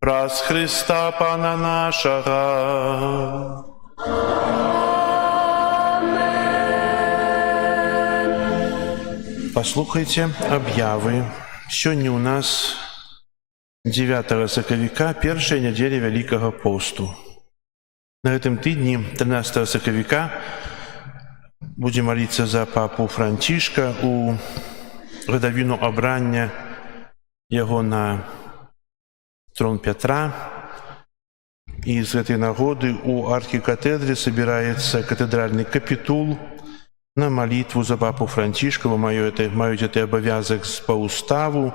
праз Христа Пана нашего. Послухайте об'яви. Сьогодні у нас 9 сакавіка, першая неделя Великого посту. На этом тыдні, 13 сакавіка, будем молиться за папу Францішка у годовину обрання яго на трон Петра. І з этой нагоды у архикатедры собирается катедральный капитул на молитву за папу Францішка. Вы мають это обов'язок по уставу.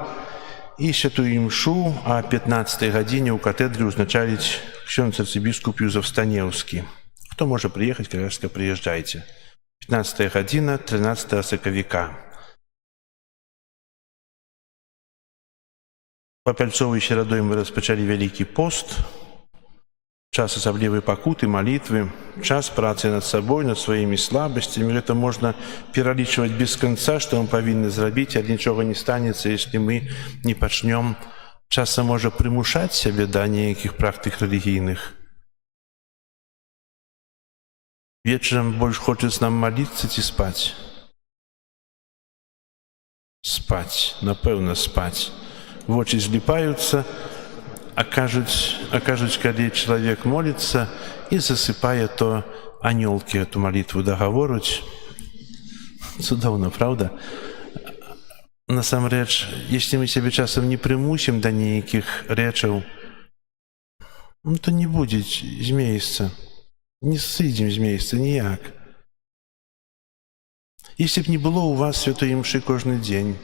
І святую мшу о 15 године у катедры узначалить ксёндз арцыбіскуп Юзеф Станеўскі. Кто может приехать, конечно, приезжайте. 15 година, 13 сакавіка. По Пяльцовой серадой мы распачалі Великий пост. Час асаблівай пакуты, малітвы, час працы над сабой, над сваімі слабасцямі. Гэта можна пералічваць без канца, што мы павінны зрабіць, але нічога не станецца, если мы не пачнём часам можа прымушаць сябе да нейкіх практык рэлігійных. Вечарам больш хочацца нам маліцца ці спаць? Спаць, напэўна, спаць. Вочы зліпаюцца, а кажуць, калі чалавек моліцца і засыпае, то анёлкі эту малітву дагаворуць. Цудоўна, правда? Насамрэч, если мы сябе часам не прымусім да нейкіх рэчаў, то не будзе з месца. Не сыдзем з месца ніяк. Если б не было у вас святой мшы кожны дзень,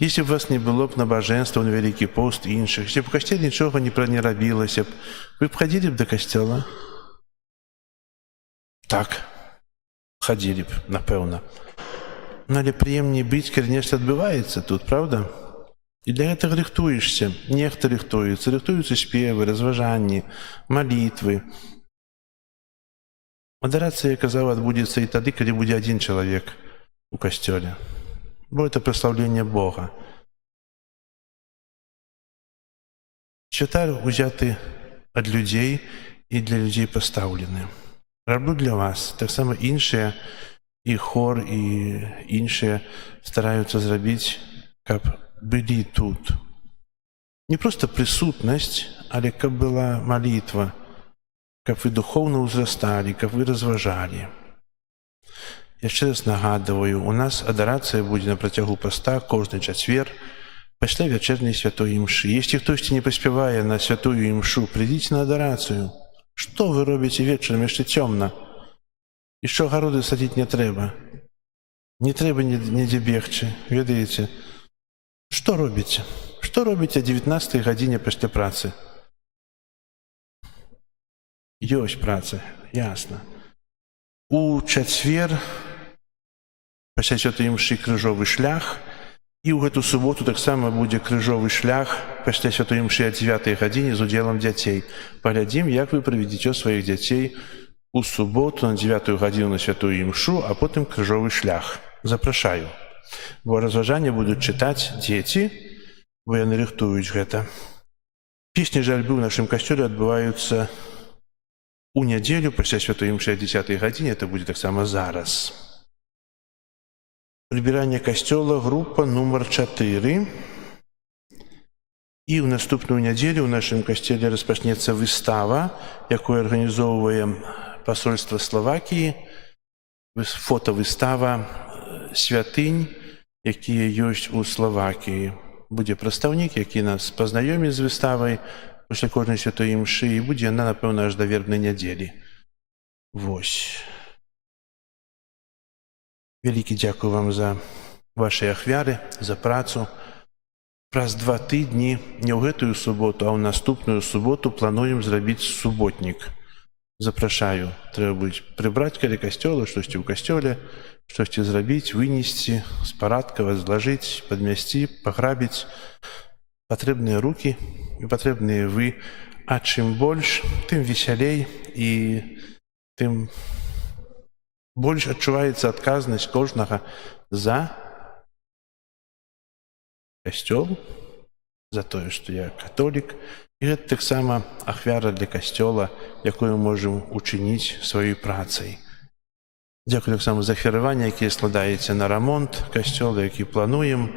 если б вас не было б набажэнства на Великий пост і іншых, если б у касцеле нічога не рабілася б, вы б хадзілі б да касцёла? Так, хадзілі б, напэўна. Але прыемней быць, калі нешта адбываецца тут, правда? І для гэтага рыхтуешся, нехта рыхтуецца, рыхтуюцца спевы, разважанні, малітвы. Адарацыя, я казаў, адбудзецца і тады, калі будзе адзін чалавек у касцёле. Бо это прославление Бога. Святар узяты ад людзей і для людзей пастаўлены. Раблю для вас. Таксама іншыя, і хор, і іншыя стараюцца зрабіць, каб былі тут. Не проста прысутнасць, але каб была малітва, каб вы духоўна ўзрасталі, каб вы разважалі. Яшчэ раз нагадываю, у нас адарацыя будзе на працягу паста кожны чацвер пасля вячэрняй святой імшы. Если хтосьці не паспявае на святую імшу, прыйдзіце на адарацыю. Што вы робіце вечарам, яшчэ цёмна? Яшчэ агароды садзіць не трэба. Не трэба нідзе бегчы, ведаеце. Што робіце? Што робіце о 19 гадзіне пасля працы? Ёсць праца, ясна. У чацвер Пасля святой імшы крыжовы шлях. І ў гэту суботу таксама будзе крыжовы шлях пасля святой імшы о 9 гадзіне з удзелам дзяцей. Паглядзім, як вы правядзеце сваіх дзяцей у суботу на 9 гадзіну на святую імшу, а потым крыжовы шлях. Запрашаю. Бо разважанне будуць чытаць дзеці, бо яны рыхтуюць гэта. Песні жальбы ў нашым касцёле адбываюцца у нядзелю пасля святой імшы о 10 гадзіне, это будзе таксама зараз. Прыбіранне касцёла, група нумар 4. І ў наступную нядзелю ў нашым касцеле распачнецца выстава, якую арганізоўвае пасольства Славакіі, фотавыстава святынь, якія ёсць у Славакіі. Будзе прадстаўнік, які нас пазнаёміць з выставай пасля кожнай святой імшы, і будзе яна, напэўна, аж да вербнай нядзелі. Вось. Вялікі дзякую вам за вашыя ахвяры, за працу. Праз 2 тыдні, не ў гэтую суботу, а ў наступную суботу плануем зрабіць суботнік. Запрашаю. Трэба будзе прыбраць каля касцёла, штосьці ў касцёле, штосьці зрабіць, вынесці, спарадкаваць, злажыць, падмясці, паграбіць. Патрэбныя рукі і патрэбныя вы. А чым больш, тым весялей і тым больш адчуваецца адказнасць кожнага за касцёл, за тое, што я католік. І гэта таксама ахвяра для касцёла, якую можам учыніць сваёй працай. Дзякую таксама за ахвяраванне, якія складаеце на рамонт касцёла, які плануем.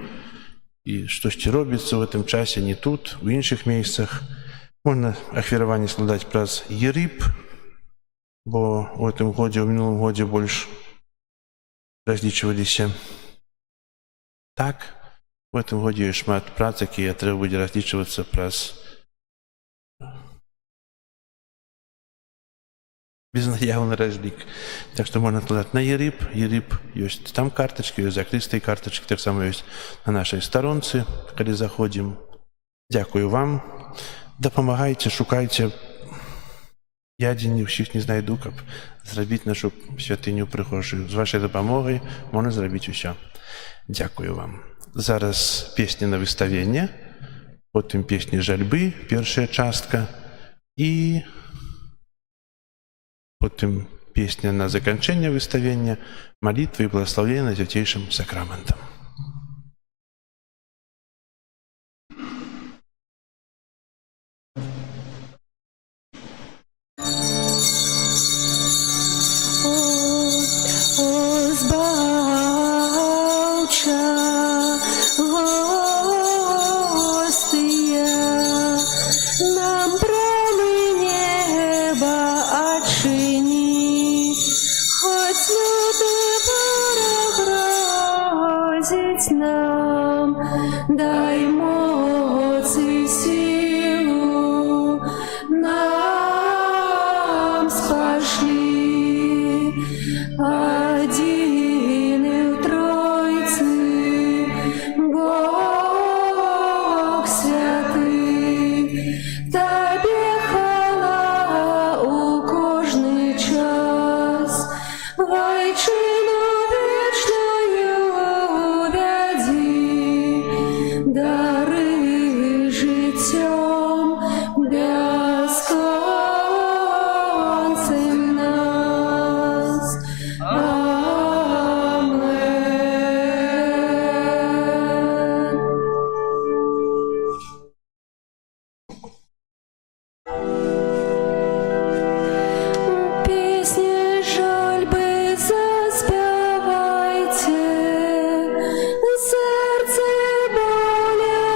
І штосьці робіцца ў гэтым часе не тут, у іншых месцах. Можна ахвяраванне складаць праз ЕРИП, бо ў гэтым годзе, у мінулым годзе больш разлічваліся так. У гэтым годзе ёсць шмат прац, якія трэба будзе разлічвацца праз безнаяўны разлік. Так што можна складаць на ЕРИП. ЕРИП ёсць там картачкі, ёсць закрытыя картачкі, таксама ёсць на нашай старонцы, калі заходзім. Дзякую вам. Дапамагайце, шукайце. Я адзін ўсіх не знайду, каб зрабіць нашу святыню прыгожую. З вашай дапамогай можна зрабіць усё. Дзякую вам. Зараз песня на выставенне, потым песні жальбы, першая частка, і потым песня на заканчэнне выставення, малітвы і благаслаўлення свяцейшым сакраментам. Нам дай моц и силу, нам спошли один в Тройцы, Бог святый, Тебе хвала у кожный час, Вайчину вечную дары життям безконцем нас. Амен. Песни жальбы заспявайте, сердце более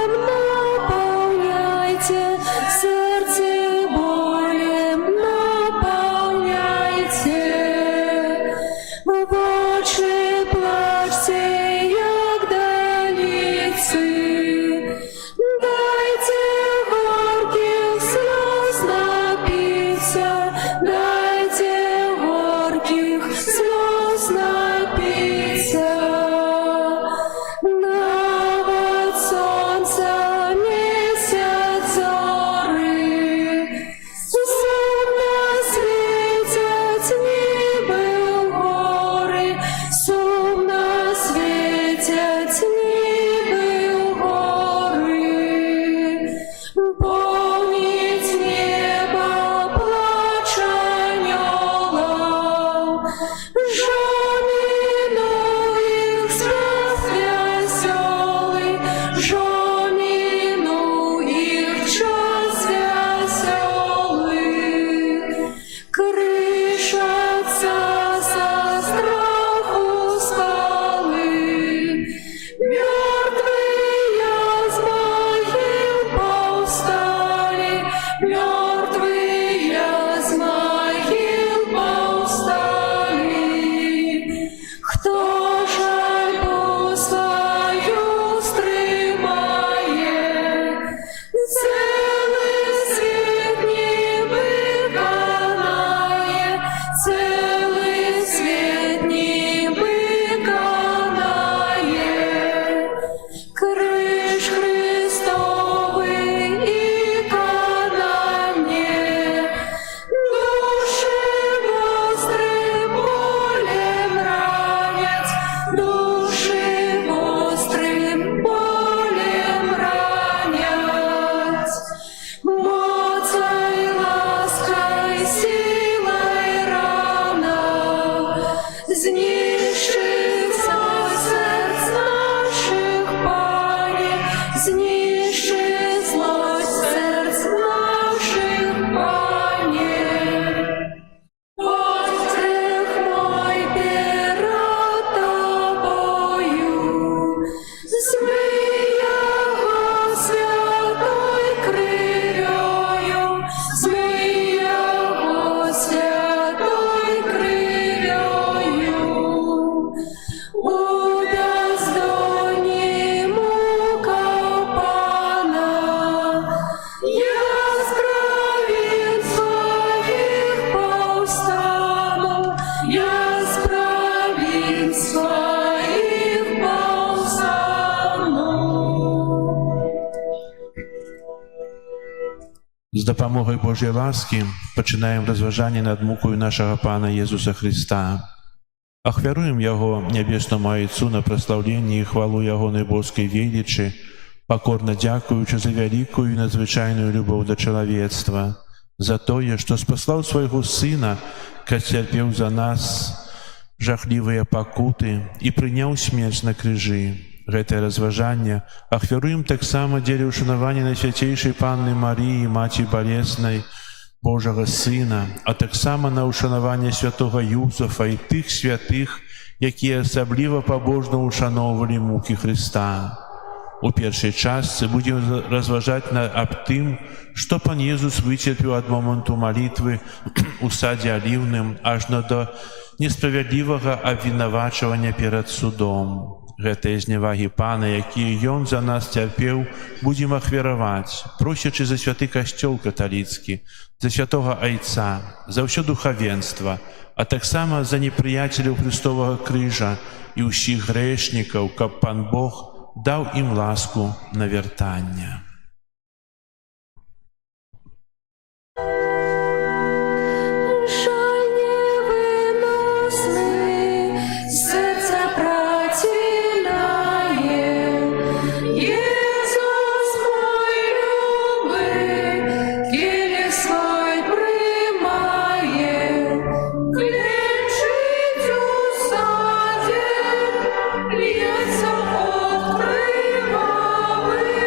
З дапамогай Божьей ласкі пачынаем разважанне над мукою нашага Пана Езуса Христа. Ахвяруем Яго нябеснаму Айцу на праслаўленне і хвалу Ягонай боскай велічы, пакорна дзякуючы за вялікую і надзвычайную любоў да чалавецтва, за тое, што спаслаў свайго Сына, каб цярпеў за нас жахлівыя пакуты і прыняў смерць на крыжы. Гэтае разважанне ахвяруем таксама дзеля ўшанавання Найсвяцейшай Панны Марыі, Маці Балеснай, Божага Сына, а таксама на ўшанаванне святога Юзафа і тых святых, якія асабліва пабожна ўшаноўвалі мукі Хрыста. У першай частцы будзем разважаць аб тым, што Пан Езус выцерпеў ад моманту малітвы у садзе аліўным аж да несправядлівага абвінавачвання перад судом. Гэтыя знявагі Пана, якія Ён за нас цярпеў, будзем ахвяраваць, просячы за святы касцёл каталіцкі, за святога Айца, за ўсё духавенства, а таксама за непрыяцеляў Христовага крыжа і ўсіх грэшнікаў, каб Пан Бог даў ім ласку на вяртанне. Жаль невыносный, сердце протинает. Иисус мой любый, келих свой примает, клянчить усадет, льется пот кровавый,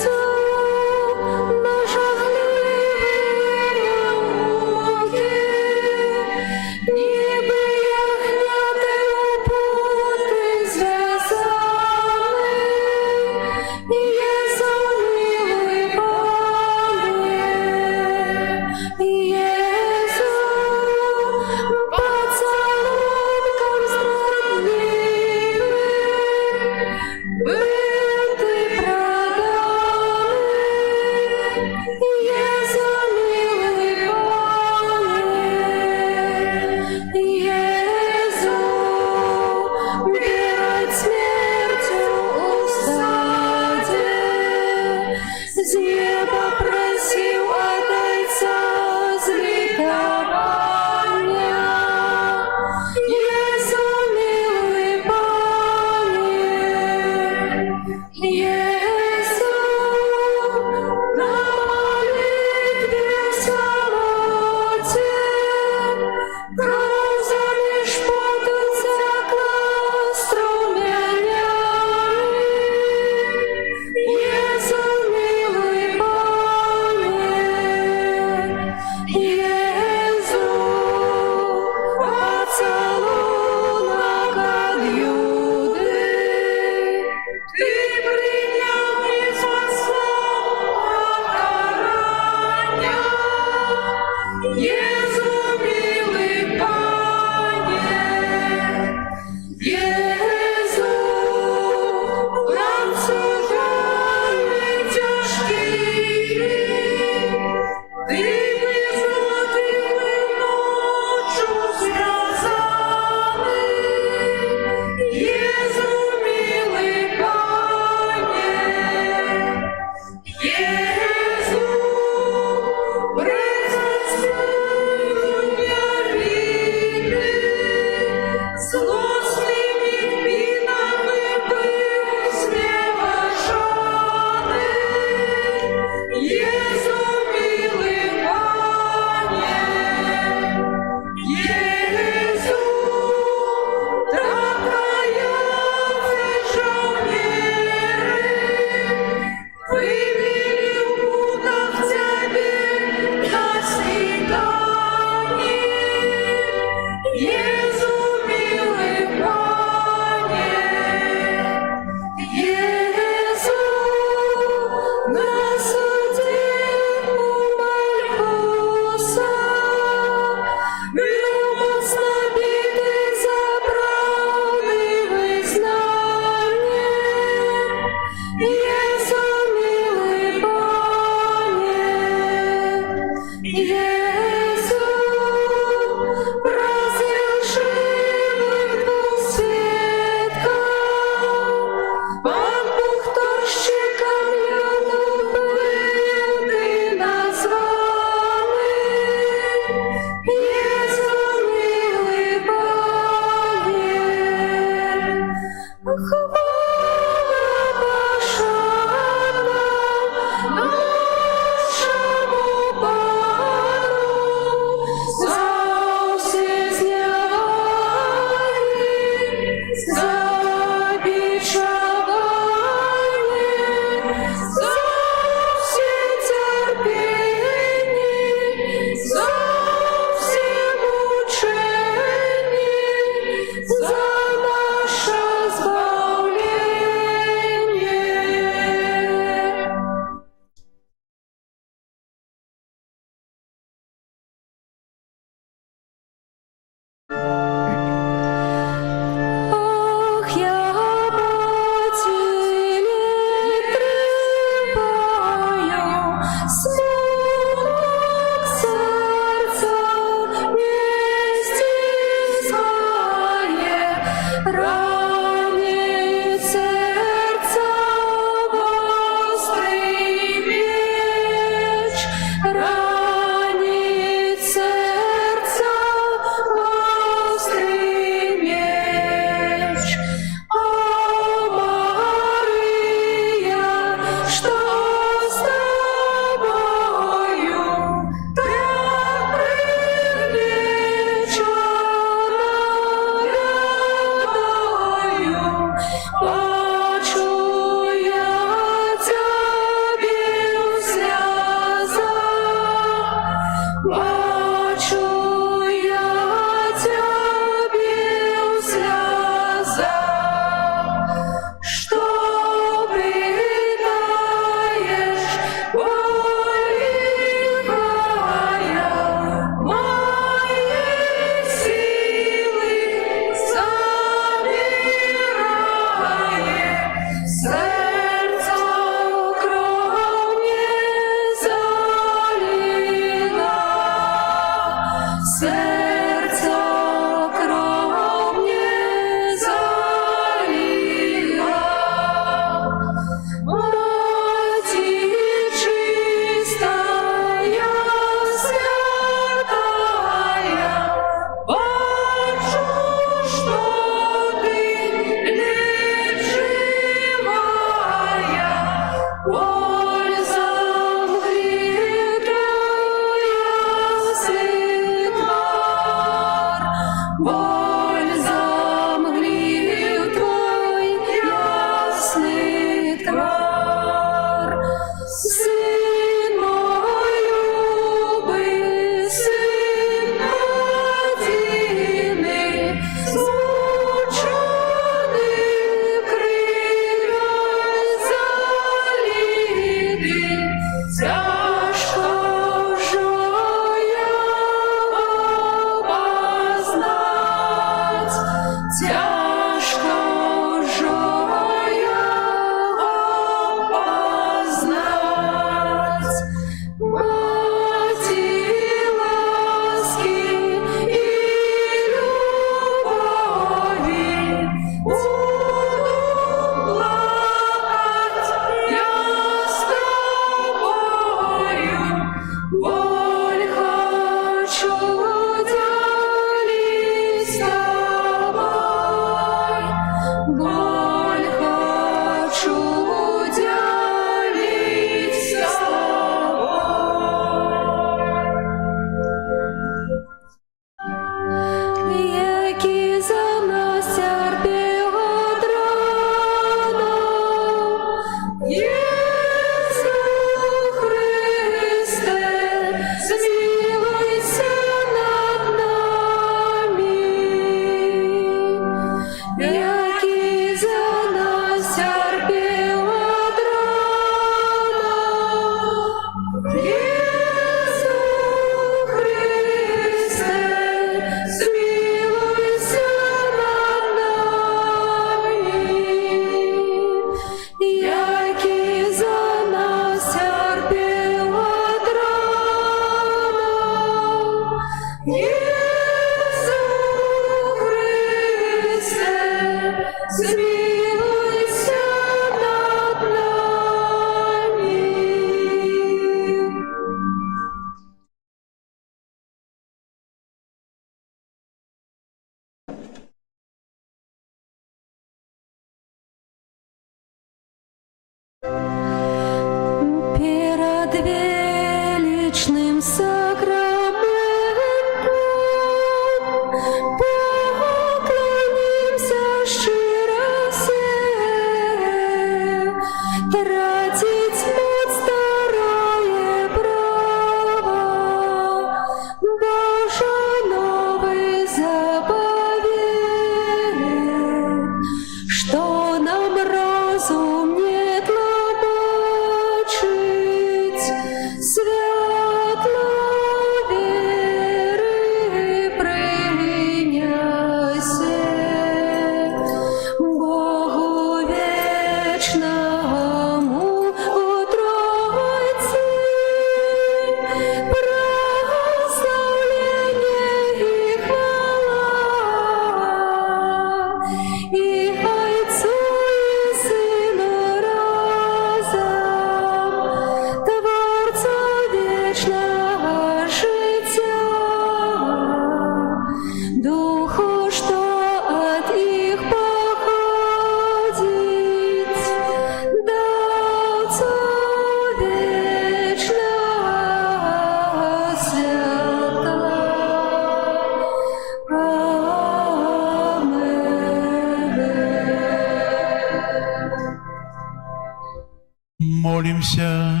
Молимся.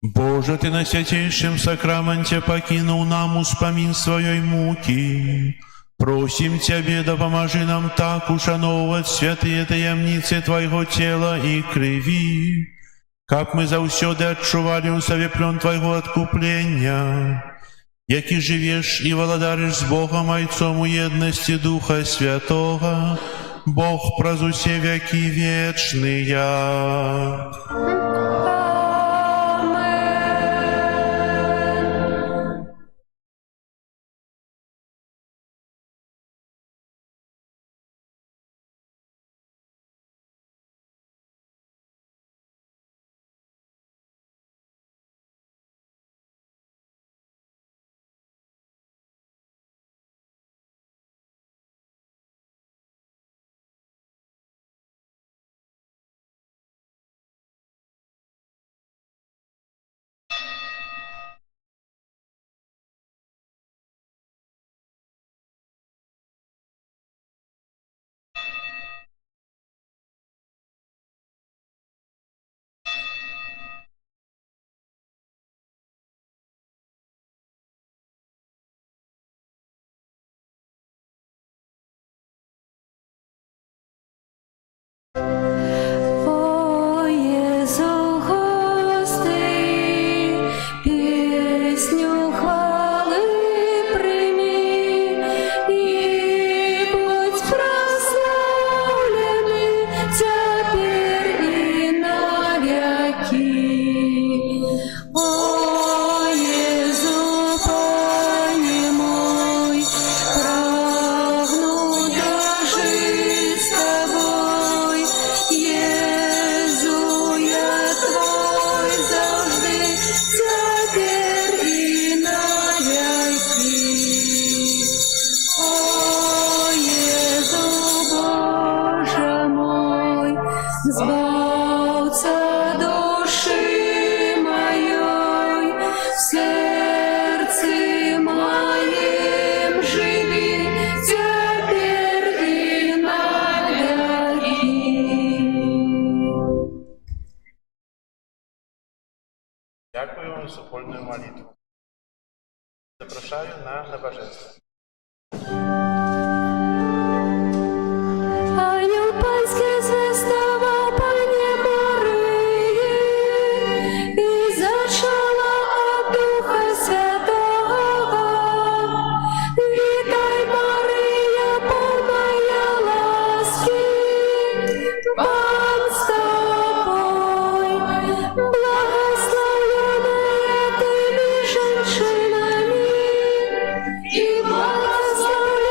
Боже, Ты на святейшем сакраменте покинул нам успомин своей муки. Просим Тебе, да поможи нам так ушановывать святые таямницы Твоего тела и крови, как мы заўсёды адчували у себе плен Твоего откупления, які живешь и владаришь с Богом Отцом у едности Духа Святого, Бог праз усе веки вечные. О Єзу гостей, песню хвалы прими, и будь прославлены теперь и навеки. О Єзу, Пане мой, прагну дожить с Тобой. Єзу, я Твой завжди, теперь и навеки. О Єзу, Боже мой, Збавца души моей, в сердце моем живи, теперь и навеки. Дякую вам за супольную молитву. Запрошаю на набожество. Ангел панський звездував Пані Марії, і зачала от Духа Святого. Вітай, Марія, повная ласки, Пан з тобой, благословенная ты меж женщинами, и благословен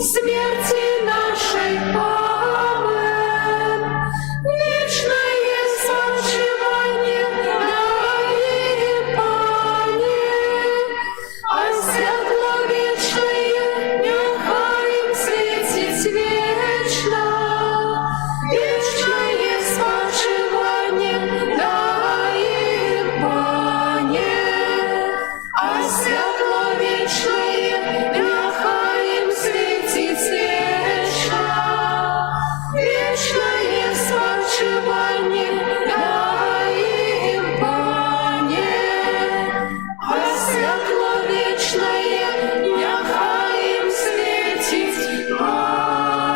смерти нашей. Амен. Вечное спочивание дай им, Пане, а світло вічне нехай їм світить вічно. Вечное спочивание дай им, Пане, а світло вічне нехай їм світить вічно. Вечное спочивание дай им, Пане, а світло вічне нехай їм світить. Амен.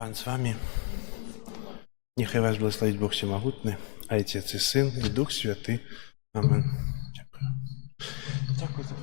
Пан з вами. Нехай вас благословить Бог Всемогутний, Отець і Син, і Дух Святий. Амен. Дякую. Дякую за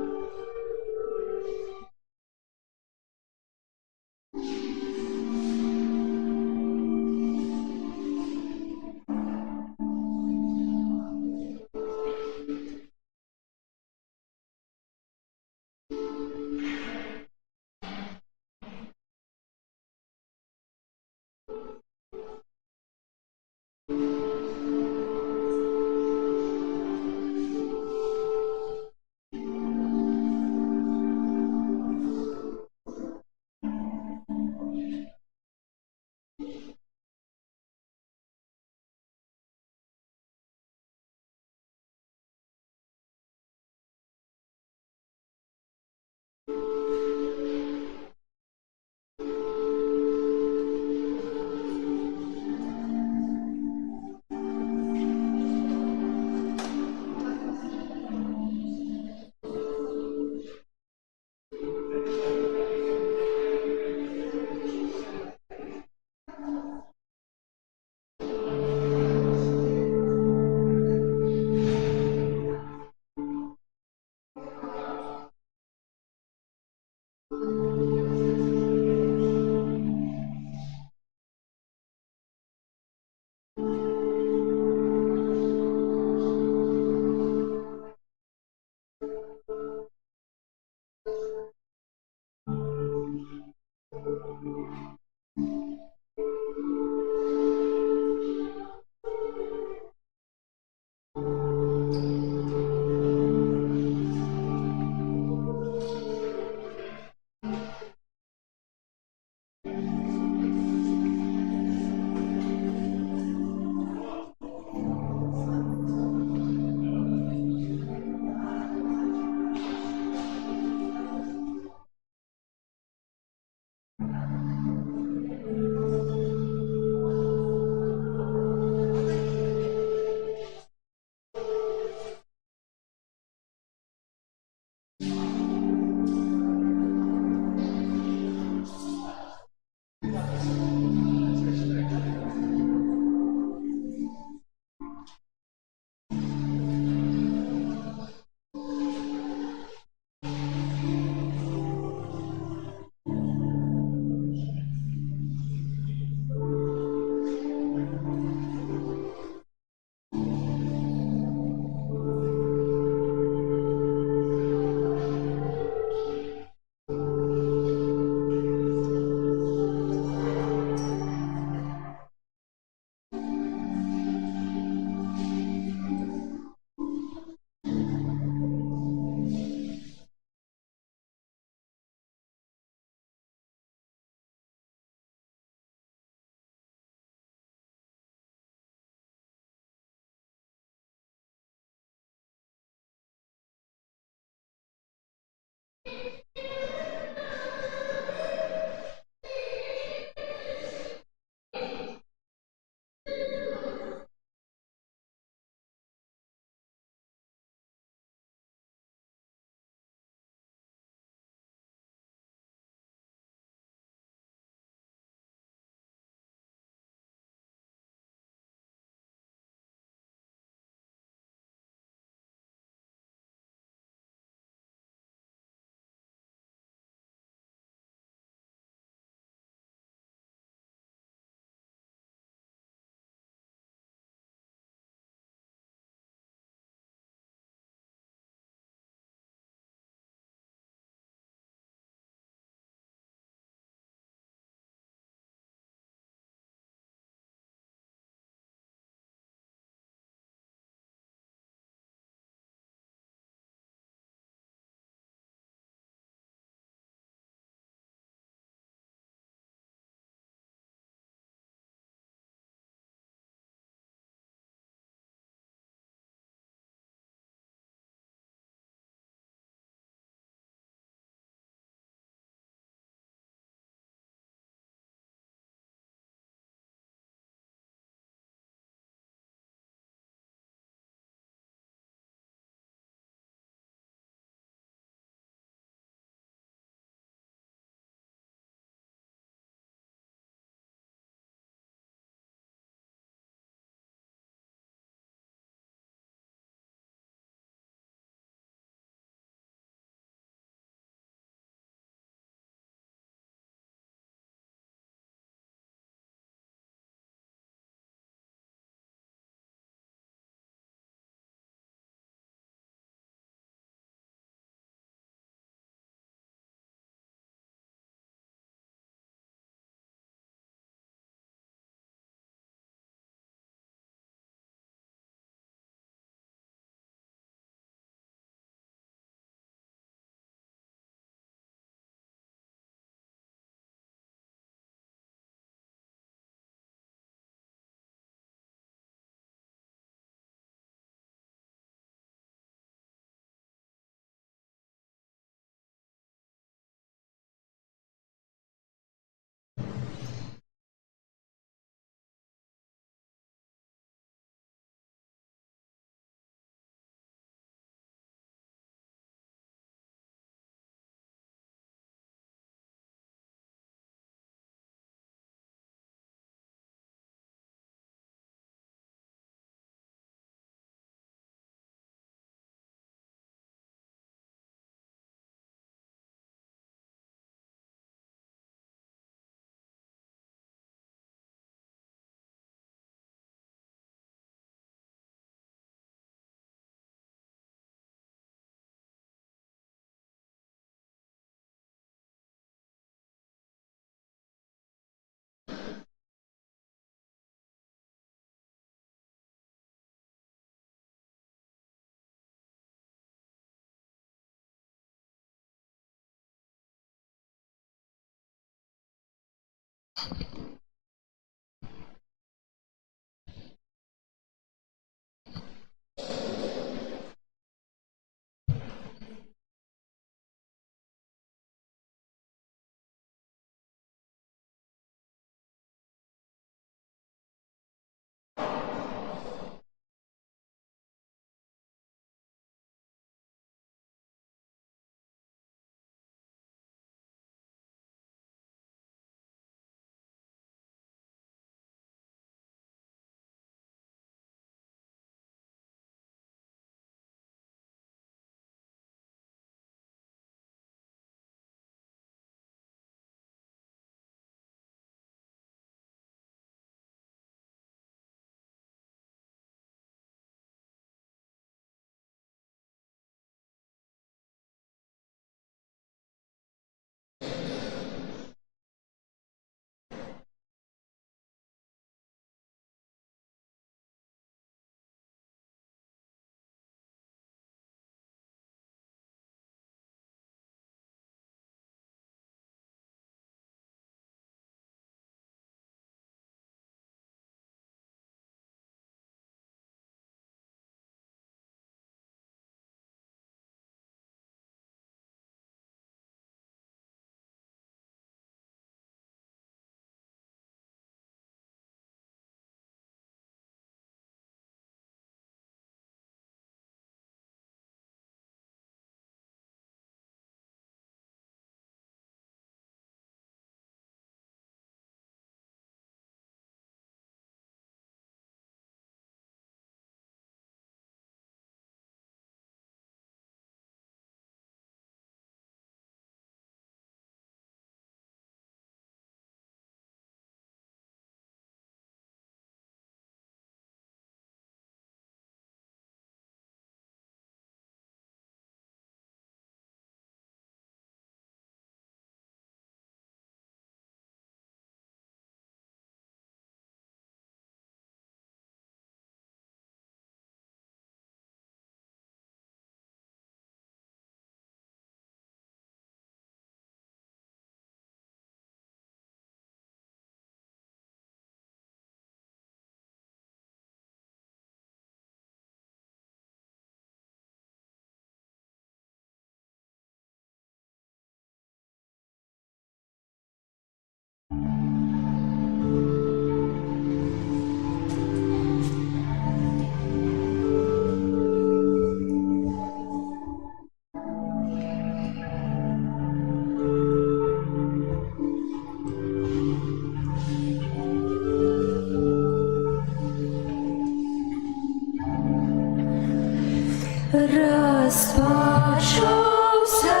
Розпочався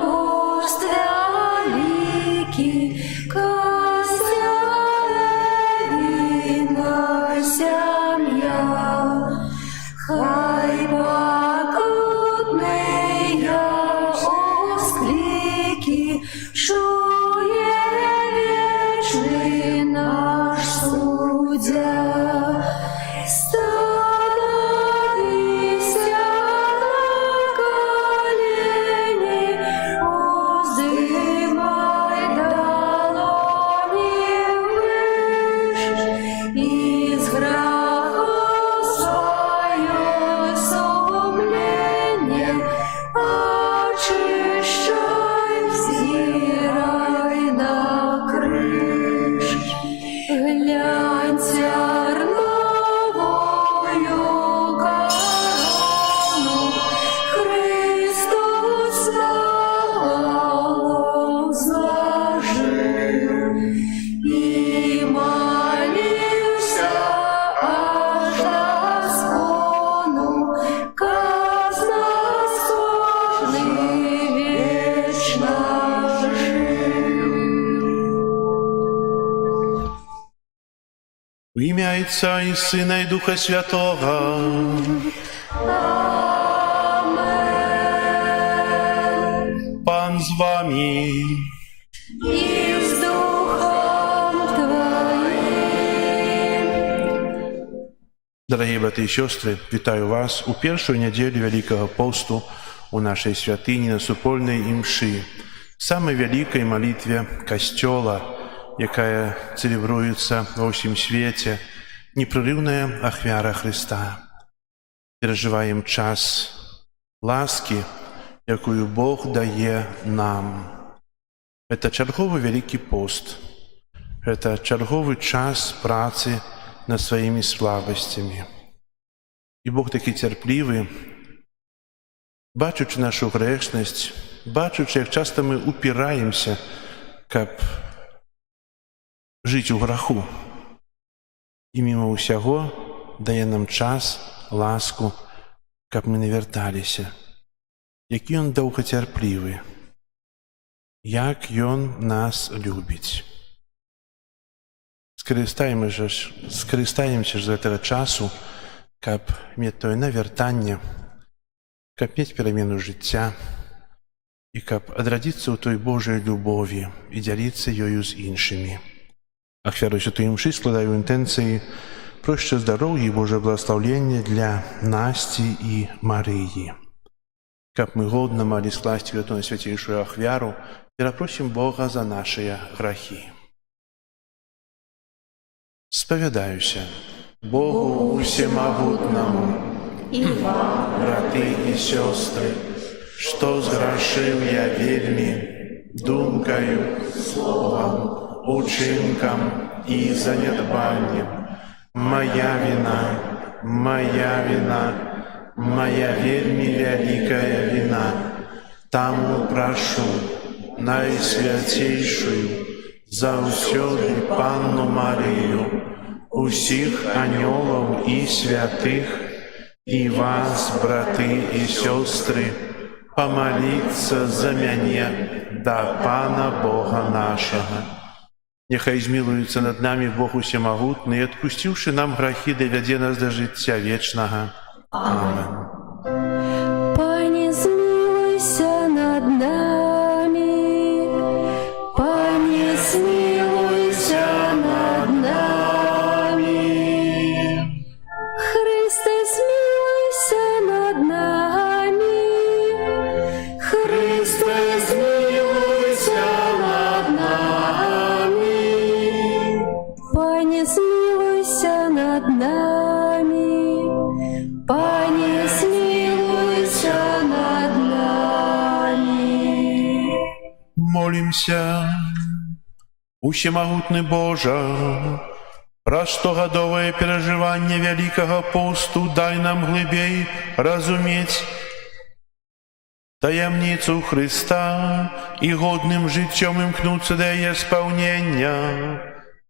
пост великий, костяна сім'я. Хай покутний осклики чує вічний наш суддя. Становися на коліні, уздимай долоні виш, із греху своє сумління очищай, взирай на криш. Глянь, церновою корону Христос на голову зложив і молився аж до скону, казна скорбний вічно жив. В ім'я Отця і Сина і Духа Святого. Amen. Пан з вами. И с Духом Твоим. Дорогі брати і сестри, вітаю вас у першу неділю Великого посту у нашій святині на супольній імші, самой великой молитве Костела, якая целебруется во всем свете, непрерывная ахвяра Христа. Переживаем час ласки, якую Бог дає нам. Это черговый Великий пост, это черговый час праці над своими слабостями. І Бог такий терпливий, бачучи нашу грешність, бачучи, як часто ми упираємося, каб жити у граху. І мимо усяго дає нам час, ласку, каб ми не верталися. Який Ён довготерпливий, як Ён нас любить. Скористаємося ж з этого часу, каб мати тое навертання, каб мати перемену життя, і каб адрадзіцца ў той Божай любові і дзяліцца ёю з іншымі. Ахвяру святой мшы складаю інтэнцыі про здароўя і Божае благословення для Насці і Марыі. Каб мы годна малі скласці гэту найсвяцейшую ахвяру, перапросім Бога за нашыя грахі. Спавядаюся Богу Всемогутному І вам, браты і сёстры, што зграшыў я вельмі думкаю, словам, учынкам і занядбаннем. Моя вина, моя вельмі вялікая вина. Таму прашу найсвяцейшую заўсёды Панну Марыю, усіх анёлаў і святых, і вас, браты і сёстры, помолиться за мяне да Пана Бога нашага. Нехай змилуецца над нами Бог Усемагутны і, адпусціўшы нам грахі, давядзе нас да жыцця вечнага. Амен. Пане, змилуйся над нами. Пане, змилуйся над нами. Христе, змилуйся над нами. Христе, змилуйся над нами. Пане, змилуйся над нами. Пане, змилуйся над нами. Молимся. Усемагутны Божа, пра штогадовае перажыванне Вялікага посту дай нам глыбей разумець таямніцу Христа і годным жыццём імкнуцца да яе спаўнення.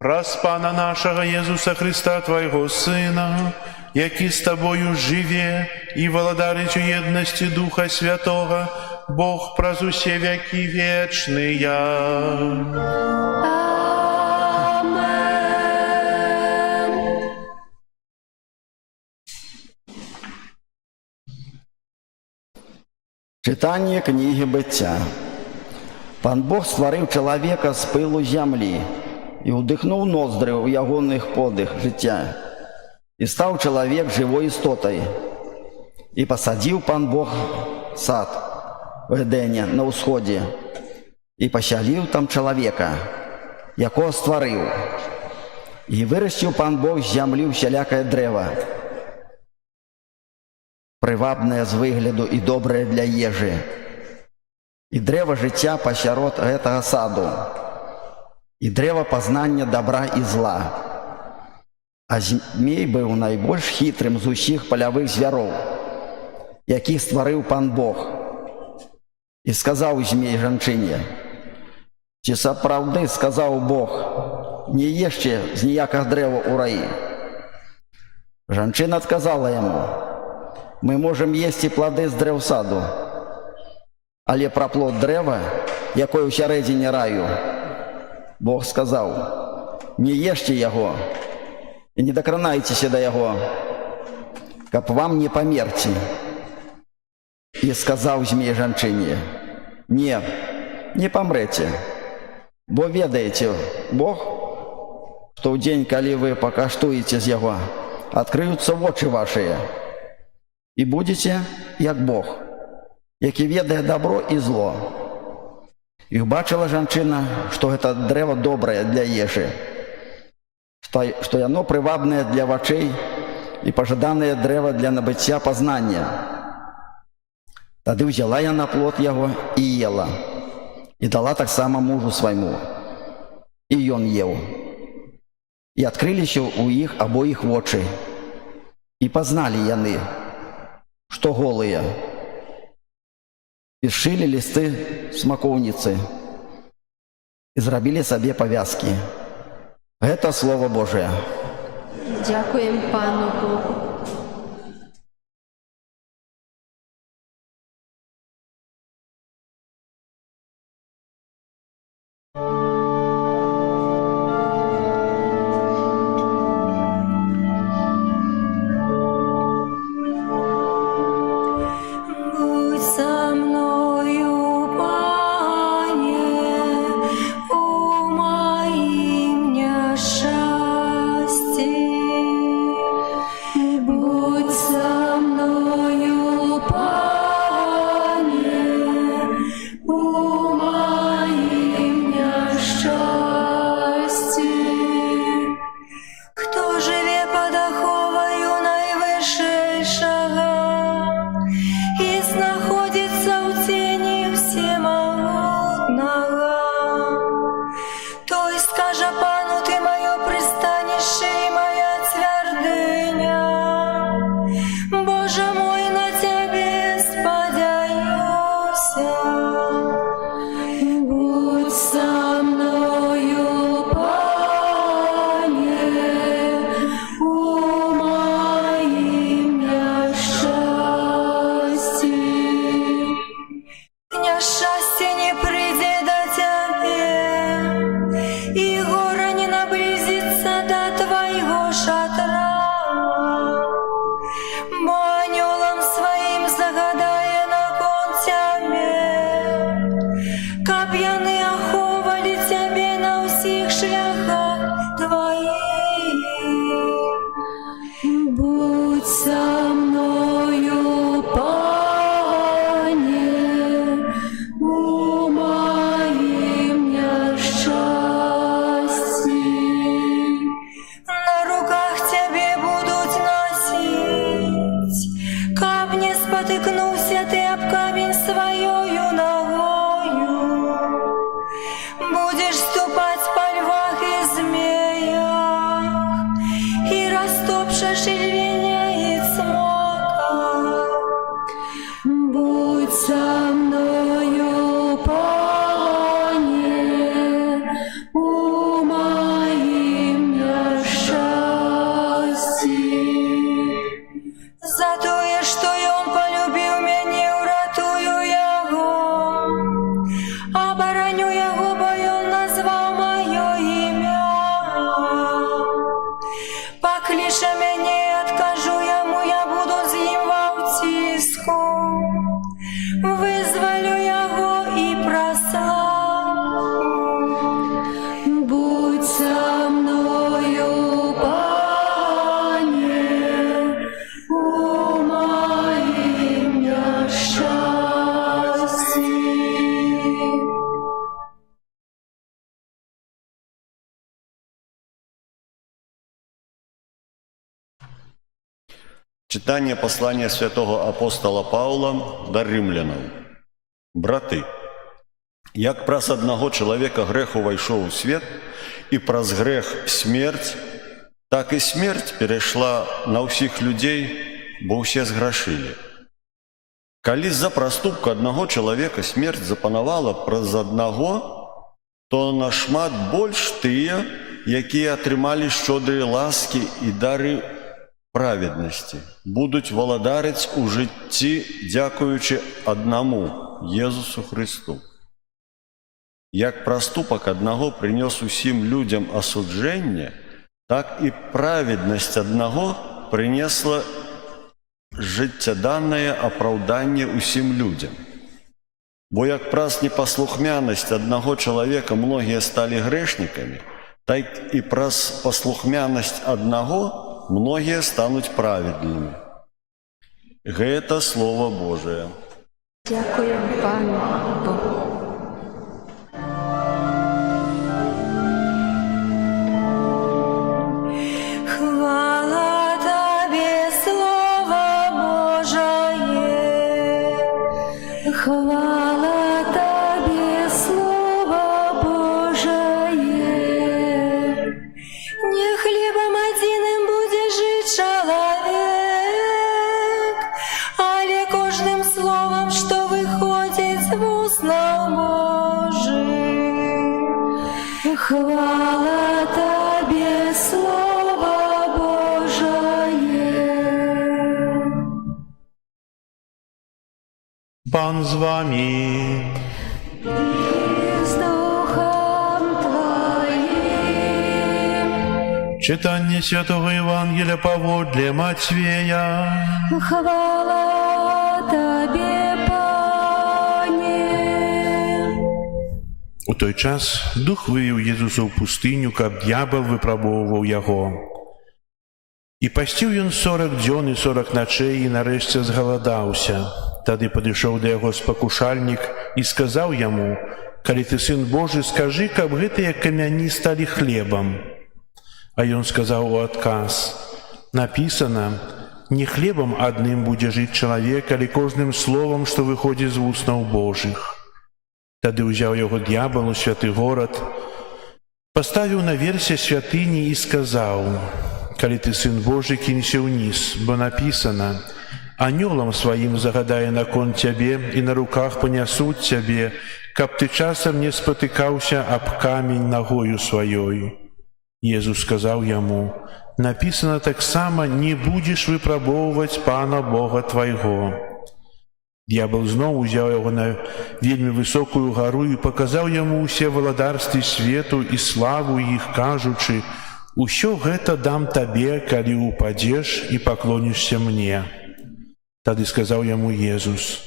Праз Пана нашего Иисуса Христа, Твоего Сына, який з Тобою живе и владарить у едности Духа Святого, Бог праз усе веки вечные. Амен. Читання книги Буття. Пан Бог створив чоловіка з пилу землі і вдихнув ноздри у ягоних подих життя. І став чоловік живою істотою. І посадив пан Бог сад в Едені на усході. І поселив там чоловіка, якого створив. І виростив пан Бог з землі всілякое древо, привабне з вигляду і добре для їжі. І древо життя посеред этого саду, і древо познання добра і зла. А змій був найбільш хитрим з усіх польових звірів, яких створив пан Бог. І сказав змій жінці: «Чи справді сказав Бог, не їжте з ніякого дерева у раї?» Жінка відказала йому: «Ми можемо їсти плоди з древ саду, але про плод дерева, який усередині раю, Бог сказав: не їжте його і не докранайтеся до його, каб вам не померти». І сказав змій жінці: «Ні, не помрете, бо ведаєте Бог, що в день, коли ви покаштуєте з його, відкриються очі ваші, і будете, як Бог, який ведає добро і зло». І побачила жінка, що це дерево добре для їжі, що воно привабне для очей і пожадане дерево для набуття познання. Тоді взяла вона плод його і їла, і дала так само мужу своєму, і він їв. І відкрилися у їх обоїх очі, і познали вони, що голі, і зшили листи смоковниці, і зробили собі пов'язки. Це Слово Божие. Дякуємо Пану Богу. Будь со мною, Пане, у моим несчастье. Будь со мною, Пане, у моим несчастье. Кто живе под оховою найвышейшего и знаходится у тени всемогутного, той скаже Пану: ты мое пристанище и моя твердыня. Боже мой, на тебе сподяюся. Будь со мною, Пане, у моим несчастье. Несчастье не прийде до тебе, и горе не наблизится до твоего шатра. Бо анёлом своим загадає након тебе, каб яны аховали тебе на всіх шляхах твоїх. Будь со мною, Пане, у моим несчастье. На руках тебе будут носить, каб не спотыкнуся ты об камень своею ногою. Будешь ступать по львах и змеях, и растопшешь львеня и цмока. Будь со мною, Пане, у моим Читание послания святого апостола Павла до римлянам. Браты, як праз одного человека грех увайшоў у свет, и праз грех смерть, так и смерть перешла на ўсіх людей, бо ўсе зграшылі. Калі з-за проступка одного человека смерть запанавала праз одного, то нашмат больш тыя, якія атрымалі шчодрыя ласкі і дары праведнасці, будуць валадарыць у жыцці, дзякуючы аднаму, Езусу Христу. Як проступак аднаго прынёс усім людзям асуджэнне, так і праведнасць аднаго прынесла жыццяданнае апраўданне ўсім людзям. Бо як праз непаслухмянасць аднаго чалавека многія сталі грэшнікамі, так і праз паслухмянасць аднаго многія стануць праведнымі. Гэта Слово Божие. Дякуємо Пану Богу. Хвала Тобі, Слово Божие. Хвала Тобі, Слово Божие. Не хлебом одиным буде жить человек, але кожным словом, что выходит з уста Божих. Хвала Тобі, Слово Божие. Пан з вами. И с Духом Твоим. Читание Святого Евангелия поводле Матвея. Хвала Тобі, Пане. У той час Дух вывеў Езуса ў пустыню, каб д'ябал выпрабоўваў яго. І пасціў ён 40 дзён і 40 начэй, і нарэшце згаладаўся. Тады падышоў да яго спакушальнік і сказаў яму: «Калі ты сын Божы, скажы, каб гэтыя камяні сталі хлебам». А ён сказаў у адказ: «Напісана, не хлебам адным будзе жыць чалавек, але кожным словам, што выходзіць з вуснаў Божых». Тады ўзяў яго д'ябал у святы горад, паставіў наверсе святыні і сказаў: «Калі ты сын Божы, кінься ўніз, бо напісана: анёлам сваім загадае наконт цябе, і на руках панясуць цябе, каб ты часам не спатыкаўся аб камень нагою сваёй». Езус сказаў яму: «Напісана таксама: не будзеш выпрабоўваць Пана Бога твайго». Д'ябал зноў узяў яго на вельмі высокую гару і паказаў яму ўсе валадарствы свету і славу іх, кажучы: «Усё гэта дам табе, калі упадзеш і паклонішся мне». Тады сказаў яму Езус: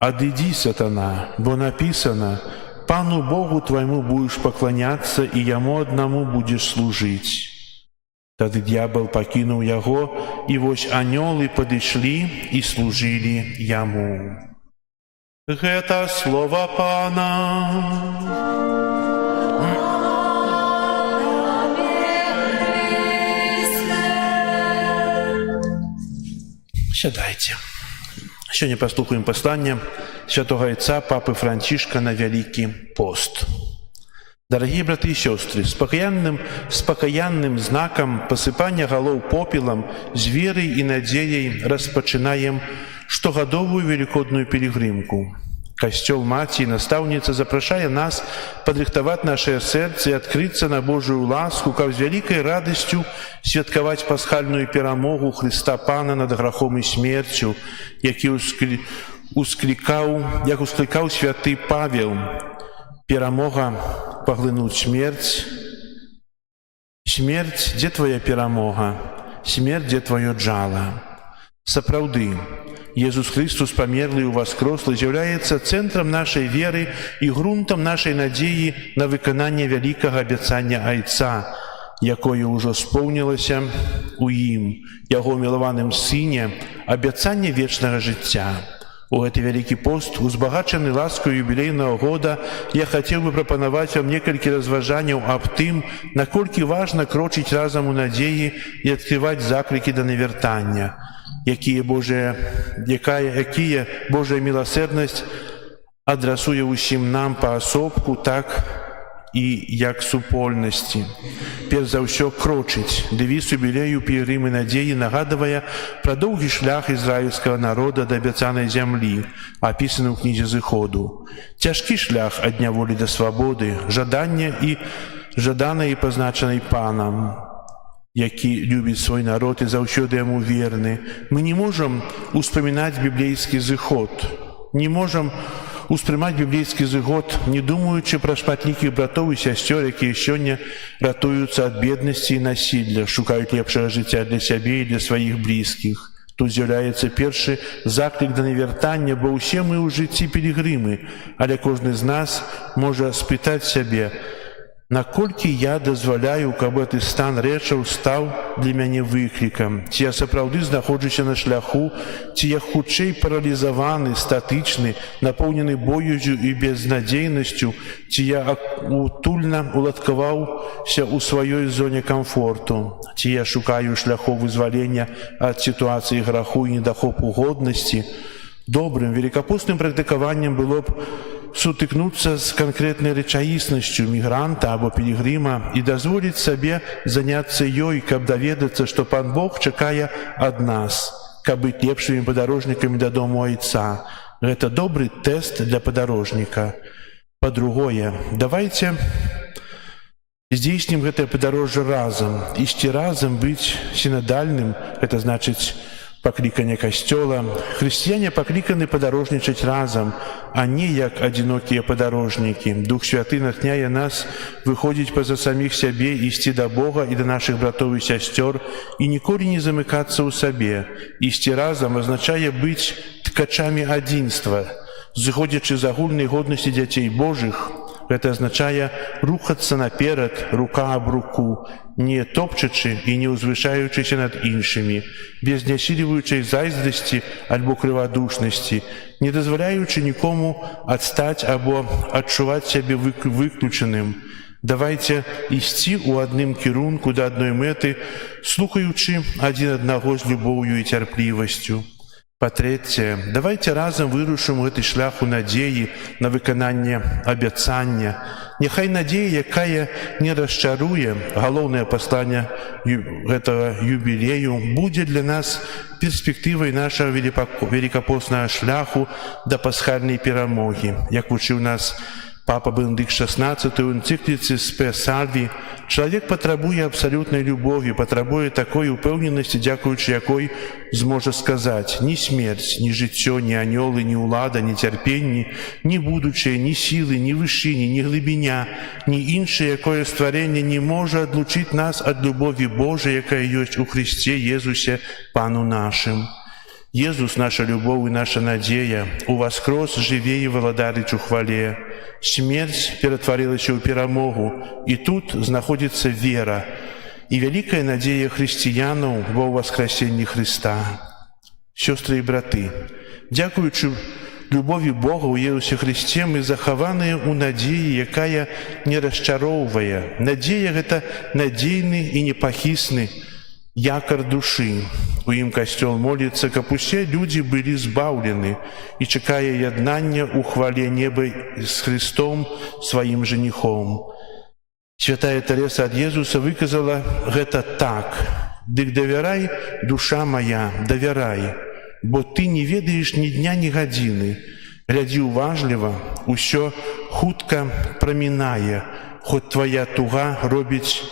«Адыдзі, сатана, бо напісана: Пану Богу твайму будзеш пакланяцца і яму аднаму будзеш служыць». Тады д'ябал пакінуў яго, і вось анёлы падышлі і служылі яму. Гэта слова Пана. Сядайце. Сёння паслухаем пасланне святого Отца Папы Францішка на Вялікі пост. Дорогие браты и сестры, с покаянным знаком посыпания голов попелом, с верой и надеей распочинаем штогодовую великодную пилигримку. Костел Маті, наставница, запрошая нас подрихтовать наше сердце и открыться на Божию ласку, как с великой радостью святковать пасхальную перемогу Христа Пана над грехом и смертью, як ускликал святый Павел. Перемога поглынуть смерть. Смерть, где твоя перемога? Смерть, где твое джало? Сапраўды, Иисус Христос, померлый и воскреслый, является центром нашей веры и грунтом нашей надеи на виконание великого обещания Отца, якое уже сповнилося у им, Его милованным Сыне, обещание вечного життя. У гэты вялікі пост, узбагачаны ласкаю юбілейнага года, я хацеў бы прапанаваць вам некалькі разважанняў аб тым, наколькі важна крочыць разам у надзеі і адкрываць заклікі да навяртання. якія Божая міласерднасць адрасуе ўсім нам паасобку, так і як супольнасці. Перш за ўсё крочыць. Дэвіз юбілею пілігрымы надзеі нагадвае пра доўгі шлях ізраільскага народа да абяцанай зямлі, апісаны ў кнізе Зыходу. Цяжкі шлях ад няволі да свабоды, жаданай і пазначанай Панам, які любіць свой народ і заўсёды яму верны. Мы не можам успамінаць біблейскі зыход, не можам успрымаць біблейскі зыход, не думаючы пра шматлікіх братоў і сясцёр, якія сёння ратуюцца ад беднасці і насілля, шукаюць лепшага жыцця для сябе і для сваіх блізкіх. Тут з'яўляецца першы заклік да навяртання, бо ўсе мы ў жыцці пілігрымы, але кожны з нас можа спытаць сябе, наколькі я дазваляю, каб гэты стан рэчаў стаў для мяне выклікам? Ці я сапраўды знаходжуся на шляху, ці я хутчэй паралізаваны, статычны, напоўнены боязю і безнадзейнасцю, ці я утульна уладкаваўся ў сваёй зоне камфорту, ці я шукаю шляхоў вызвалення ад сітуацыі граху і недахопу годнасці? Добрым, великапостным практыкаваннем было б сутыкнуцца з канкрэтнай рэчаіснасцю мігранта або пілігрыма і дазволіць сабе заняцца ёй, каб даведацца, што Пан Бог чакае ад нас, каб быць лепшымі падарожнікамі дадому Айца. Гэта добры тэст для падарожніка. Па-другое, давайце здзейснім гэтае падарожжа разам. Ісці разам, быць сінадальным, гэта значыць пакліканне касцёла. Хрысціяне пакліканы падарожнічаць разам, а не як адзінокія падарожнікі. Дух Святы натхняе нас выходзіць па-за саміх сябе, ісці да Бога і да нашых братоў і сясцёр і ніколі не замыкацца ў сабе. Ісці разам азначае быць ткачамі адзінства, зыходзячы з агульнай годнасці дзяцей Божых. Гэта азначае рухацца наперад, рука аб руку, не топчачы і не ўзвышаючыся над іншымі, без нясіліваючай зайздрасці альбо крывадушнасці, не дазваляючы нікому адстаць або адчуваць сябе выключаным. Давайце ісці ў адным кірунку да адной мэты, слухаючы адзін аднаго з любоўю і цярплівасцю. Па-трэцяе, давайце разам вырушым гэты шлях у надзеі на выкананне абяцання. Няхай надзея, якая не расчаруе, галоўнае пасланне гэтага юбілею, будзе для нас перспектывай нашага великапостнага шляху да пасхальнай перамогі. Як вучыў нас папа Бенедыкт XVI у энцыкліцы «Спе Сальві», чалавек патрабуе абсалютнай любові, патрабуе такой упэўненасці, дзякуючы якой зможа сказаць: ні смерць, ні жыццё, ні анёлы, ні ўлада, ні цярпенні, ні будучае, ні сілы, ні вышыні, ні глыбіня, ні іншае якое стварэнне не можа адлучыць нас ад любові Божай, якая ёсць у Хрысце Езусе, Пану нашым. Езус, наша любоў і наша надзея, уваскрос жыве і валадарыць у хвале. Смерць ператварылася ў перамогу, і тут знаходзіцца вера і вялікая надзея хрысціянаў ва ўваскрасенні Хрыста. Сёстры і браты, дзякуючы любові Бога ў Езусе Хрысце мы захаваныя ў надзеі, якая не расчароўвае. Надзея — гэта надзейны і непахісны якар душы. У ім касцёл моліцца, каб усе людзі былі збаўлены, і чакае яднання ў хвале неба з Хрыстом, сваім жаніхом. Святая Тэрэса ад Езуса выказала гэта так: «Дык давярай, душа мая, давярай, бо ты не ведаеш ні дня, ні гадзіны. Глядзі уважліва, усё хутка прамінае, хоць твая туга робіць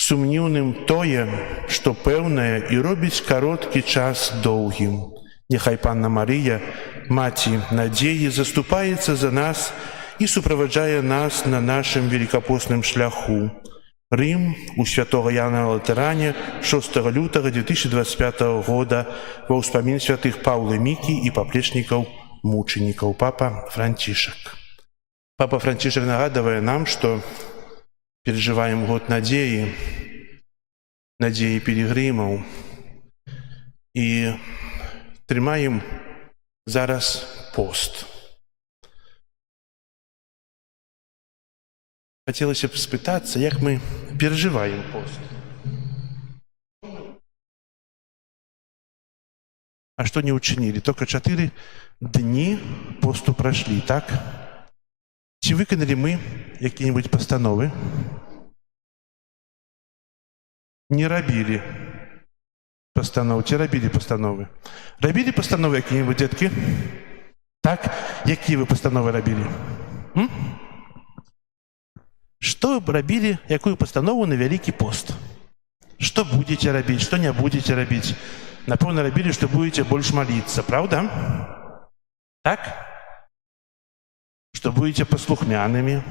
сумніўным тое, што пэўнае, і робіць кароткі час доўгім». Няхай Панна Марыя, Маці надзеі, заступаецца за нас і суправаджае нас на нашым великапостным шляху. Рым, у святого Яна Латэране, 6 лютага 2025 года, ва ўспамін святых Паўла Мікі і паплечнікаў мучанікаў. Папа Францішак. Папа Францішак нагадывае нам, што переживаем год надзеі, надзеі пілігрымаў, і трымаем зараз пост. Хацелася б спытацца, як мы переживаем пост. А что не учинили? Только 4 дни посту прошли, так? Ці выканалі мы якія-нибудь пастановы? Не рабілі пастаноў, ці рабілі пастановы? Рабілі пастановы якія-нибудь, дзеткі? Так? Якія вы пастановы рабілі? Што вы рабілі, якую пастанову на Вялікі пост? Што будзеце рабіць, што не будзеце рабіць? Напэўна, рабілі, што будзеце больш маліцца, правда? Так? Што будзеце паслухмянымі,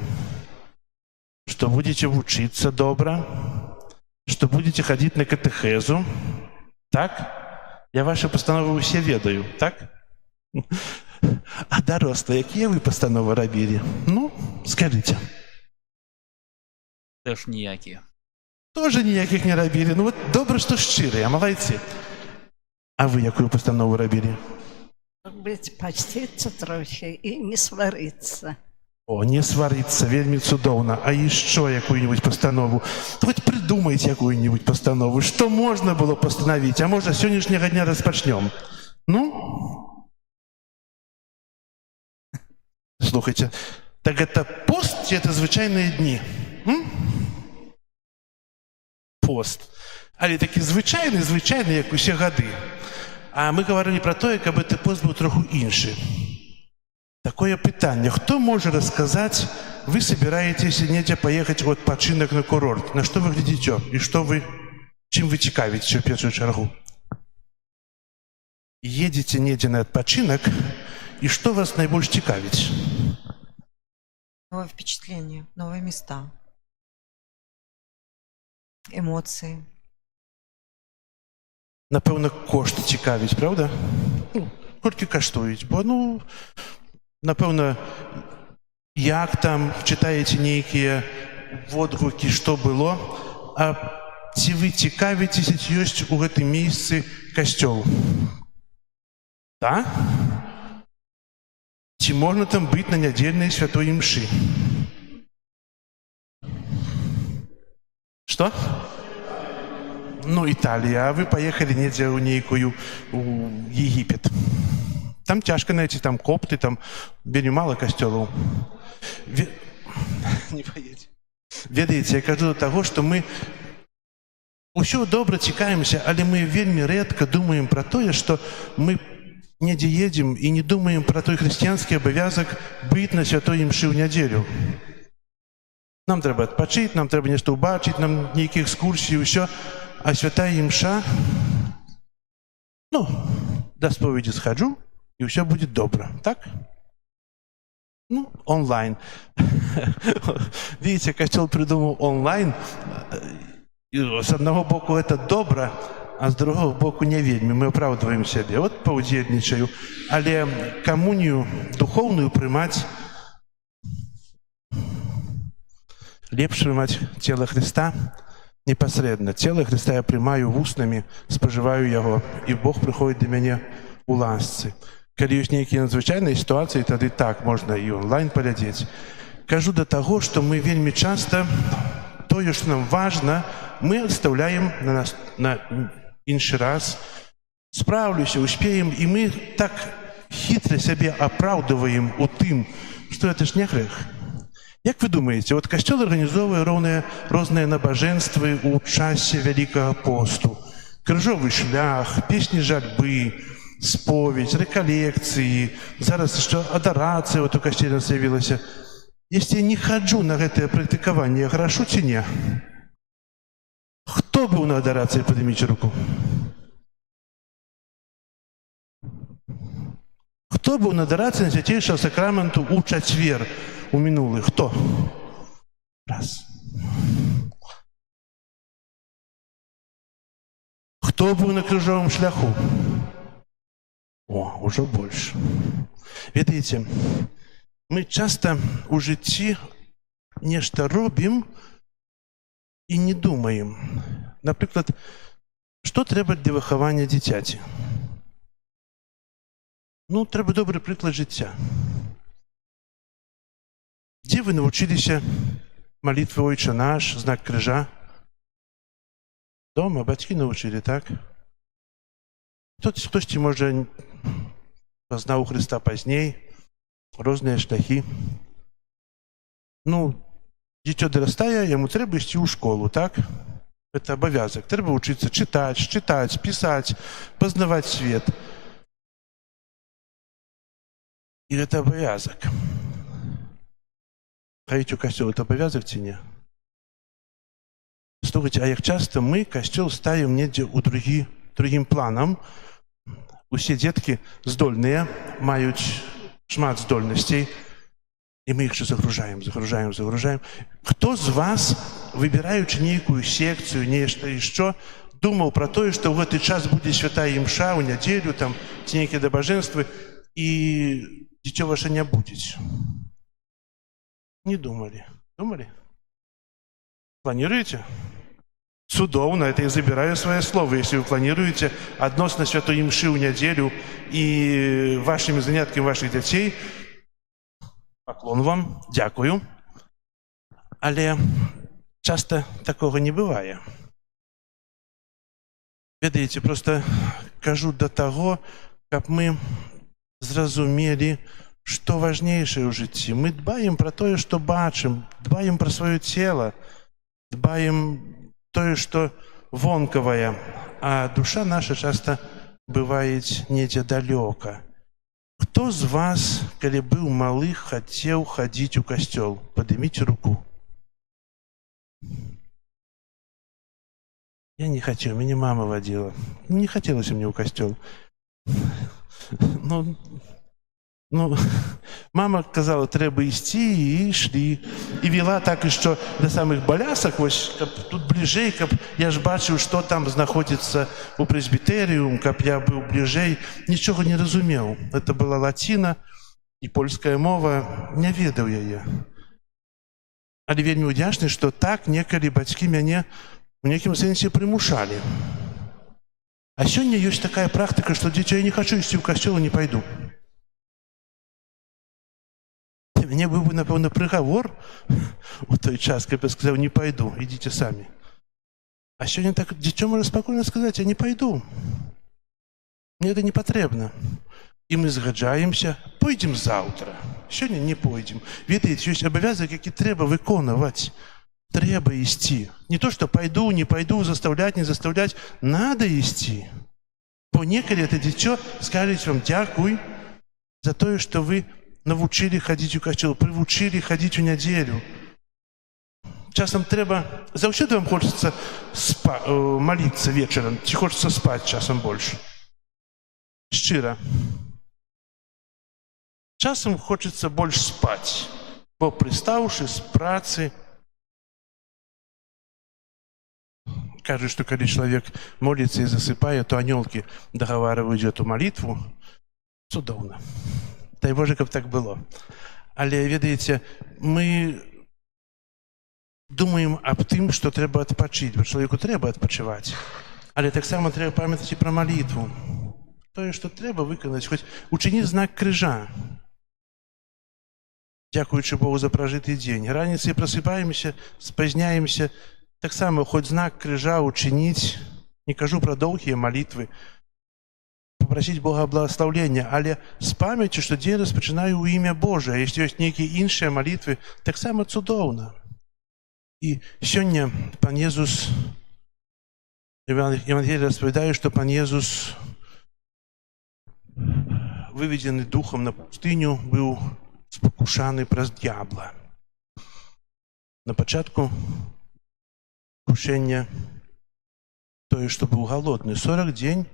што будзеце вучыцца добра, што будзеце хадзіць на катэхезу, так? Я ваши пастановы ўсе ведаю, так? А дарослыя, якія вы пастановы рабілі? Ну, скажыце. Теж ніякі. Тоже ніякіх не рабілі. Ну вот добра, што шчырыя, малайцы. А вы якую пастанову рабілі? Быть, пасціцца трохі і не сварыцца. О, не сварыцца, вельмі цудоўна. А яшчэ якую-нибудь пастанову? Хоць прыдумайце якую-нибудь пастанову. Што можна было пастанавіць? А можа, сённяшняга дня распачнём? Ну? Слухайте, так это пост ці это звычайныя дні? Пост. Але такі звычайны, як усе гады. А мы гаварылі пра тое, каб гэты пост быў троху іншы. Такое пытанне. Хто можа расказаць, вы собираетесь недзе паехаць у адпачынак на курорт? На што вы глядзіце? І што вы, чым вы цікавіцеся ў першую чаргу? Едзеце недзе на адпачынак, и что вас наибольш цікавіць? Новое впечатление, новые места, эмоции. Напэўна, кошт цікавіць, правда? Колькі каштуюць? Бо, ну, напэўна, як там чытаеце нейкія водгукі, што было, а ці вы цікавіцеся, ці ёсць у гэтым месцы касцёл? Так? Ці можна там быць на нядзельнай святой імшы? Што? Ну, Італія, а вы паехалі недзе ў нейкую у Егіпет. Там цяжка знайсці, там копты, там вельмі мала касцёлаў. Не паедзе. Ведаеце, я кажу да таго, што мы ўсё добра цікавімся, але мы вельмі рэдка думаем пра тое, што мы недзе едзем і не думаем пра той хрысціянскі абавязак быць на святой імшы ў нядзелю. Нам трэба адпачыць, нам трэба нешта ўбачыць, нам нейкія экскурсіі, ўсё. А святая імша, ну, да споведзі схаджу, і ўсё будзе добра, так? Ну, онлайн. Видите, касцёл придумаў онлайн. З аднаго боку это добра, а з другого боку не вельмі. Мы апраўдваем сябе. От паўдзельнічаю. Але камунію духоўную прымаць, лепш прымаць цела Христа непасрэдна. Цела Христа я прымаю вуснамі, спажываю яго, і Бог прыходзіць да мяне у ласцы. Калі ёсць нейкія надзвычайныя сітуацыі, тады так, можна і онлайн паглядзець. Кажу да таго, што мы вельмі часта тое, што нам важна, мы адстаўляем на іншы раз. Спраўлюся, успеем, і мы так хітра сябе апраўдваем у тым, што гэта ж не грэх. Як вы думаеце, от касцёл арганізоўвае розныя набажэнствы ў часе Вялікага посту. Крыжовы шлях, песні жальбы, споведь, рэкалекцыі, зараз што адарацыя вот у касцеле з'явілася. Если я не хаджу на гэтае практыкаванне, я грашу ці не? Хто быў на адарацыі, падыміце руку? Хто быў на адарацыі на свяцейшага сакраменту ў чацвер у мінулы? Хто? Раз. Хто быў на крыжовым шляху? О, ўжо больш. Ведаеце, мы часта ў жыцці нешта робім і не думаем. Напрыклад, што трэба для выхавання дзіцяці? Ну, трэба добры прыклад жыцця. Дзе вы навучыліся малітвы «Ойче наш», знак крыжа? Дома бацькі навучылі, так? Хтосьці, можа, пазнаў Хрыста пазней, розныя шляхі. Ну, дзіцё дарастае, яму трэба ісці ў школу, так? Это абавязак. Трэба вучыцца чытаць, пісаць, пазнаваць свет. І гэта абавязак. Хадзіць у касцёл — это абавязак ці не? Слухайце, а як часта мы касцёл ставім недзе ў другім планам? Усе дзеткі здольныя, маюць шмат здольнасцей, і мы іх жа загружаем. Хто з вас, выбіраючы нейкую секцыю, нешта яшчэ, думаў пра тое, што ў гэты час будзе святая імша ў нядзелю, там, ці нейкія набажэнствы, і дзіцё ваше не будзе? Не думалі. Думалі? Планируете? Цудоўна, это я забираю свое слово. Если вы планируете адносна святой імшы ў нядзелю і вашими заняткамі ваших дзяцей, паклон вам, дзякую. Але часто такого не бывае. Ведаеце, просто кажу да таго, каб мы зразумелі, што важнейшае ў жыцці. Мы дбаем пра тое, што бачым, дбаем пра сваё цела, дбаем тое, што вонкавае, а душа наша часта бывае недзе далёка. Хто з вас, калі быў малы, хацеў хадзіць у касцёл? Падыміце руку. Я не хацеў, мяне мама вадзіла. Не хацелася мне ў касцёл. Мама казала, трэба ісці, і ішлі. І вела так яшчэ да самых балясак, вось, каб тут бліжэй, каб я ж бачыў, што там знаходзіцца ў прэзбітэрыум, каб я быў бліжэй. Нічога не разумеў. Это была лаціна і польская мова, не ведаў яе. Але вельмі ўдзячны, што так некалі бацькі мяне у нейкім сэнсе прымушалі. А сёння ёсць такая практыка, што дзіцё, я не хачу ісці ў касцёл, не пайду. Мне быў бы, напэўна, прыгавор у той час, каб я сказаў, не пайду, ідзіце самі. А сёння так дзіцё можа спакойна сказаць, я не пайду. Мне это не патрэбна. І мы згаджаемся, пойдзем заўтра. Сёння не пойдзем. Ведаеце, ёсць абавязак, які трэба выконваць. Трэба ісці. Не то, што пайду, не пайду, застаўляць, не застаўляць. Надо ісці. Бо некалі это дзіцё скажуць вам дзякуй за тое, што вы навучылі хадзіць у касцёл, прывучылі хадзіць у нядзелю. Часам трэба... Заўсёды вам хочацца маліцца вечарам, ці хочацца спаць часам больш? Шчыра. Часам хочацца больш спаць, бо прыстаўшы з працы, кажуць, што калі чалавек моліцца і засыпае, то анёлкі дагаварваюць эту малітву. Цудоўна. Дай Боже, каб так было. Але, ведаеце, мы думаем аб тым, што трэба адпачыць, бо чалавеку трэба адпачываць. Але таксама трэба памятаць і пра малітву. Тое, што трэба выканаць, хоць учыніць знак крыжа. Дзякуючы Богу за пражыты дзень. Раніцай прасыпаемся, спазняемся, таксама хоць знак крыжа учыніць, не кажу пра доўгія малітвы, попросить Бога благословения, але з памяццю, што дзень распачынаю ў імя Божае. Если ёсць нейкія іншыя малітвы, таксама цудоўна. І сёння Пан Езус, Евангелие распавядае, што Пан Езус, выведзены духом на пустыню, быў спакушаны праз д'ябла. На пачатку кушэння тое, што быў галодны, 40 дзень,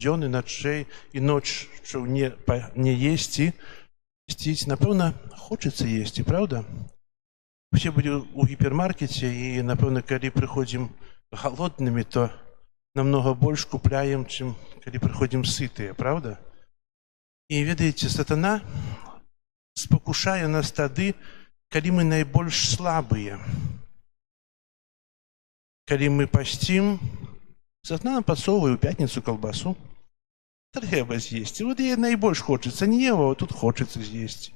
дзён і начэй, і ноччу не есці, напэўна, хочацца есці, правда? Усе былі ў гіпермаркеце, і, напэўна, калі прыходзім галоднымі, то намнога больш купляем, чым калі прыходзім сытыя, правда? І, ведаеце, сатана спакушае нас тады, калі мы найбольш слабыя. Калі мы пасцім, сатана нам падсоўвае ў пятніцу калбасу. Трэба з'есці. Вот яе найбольш хочацца. Не, а тут хочацца з'есці.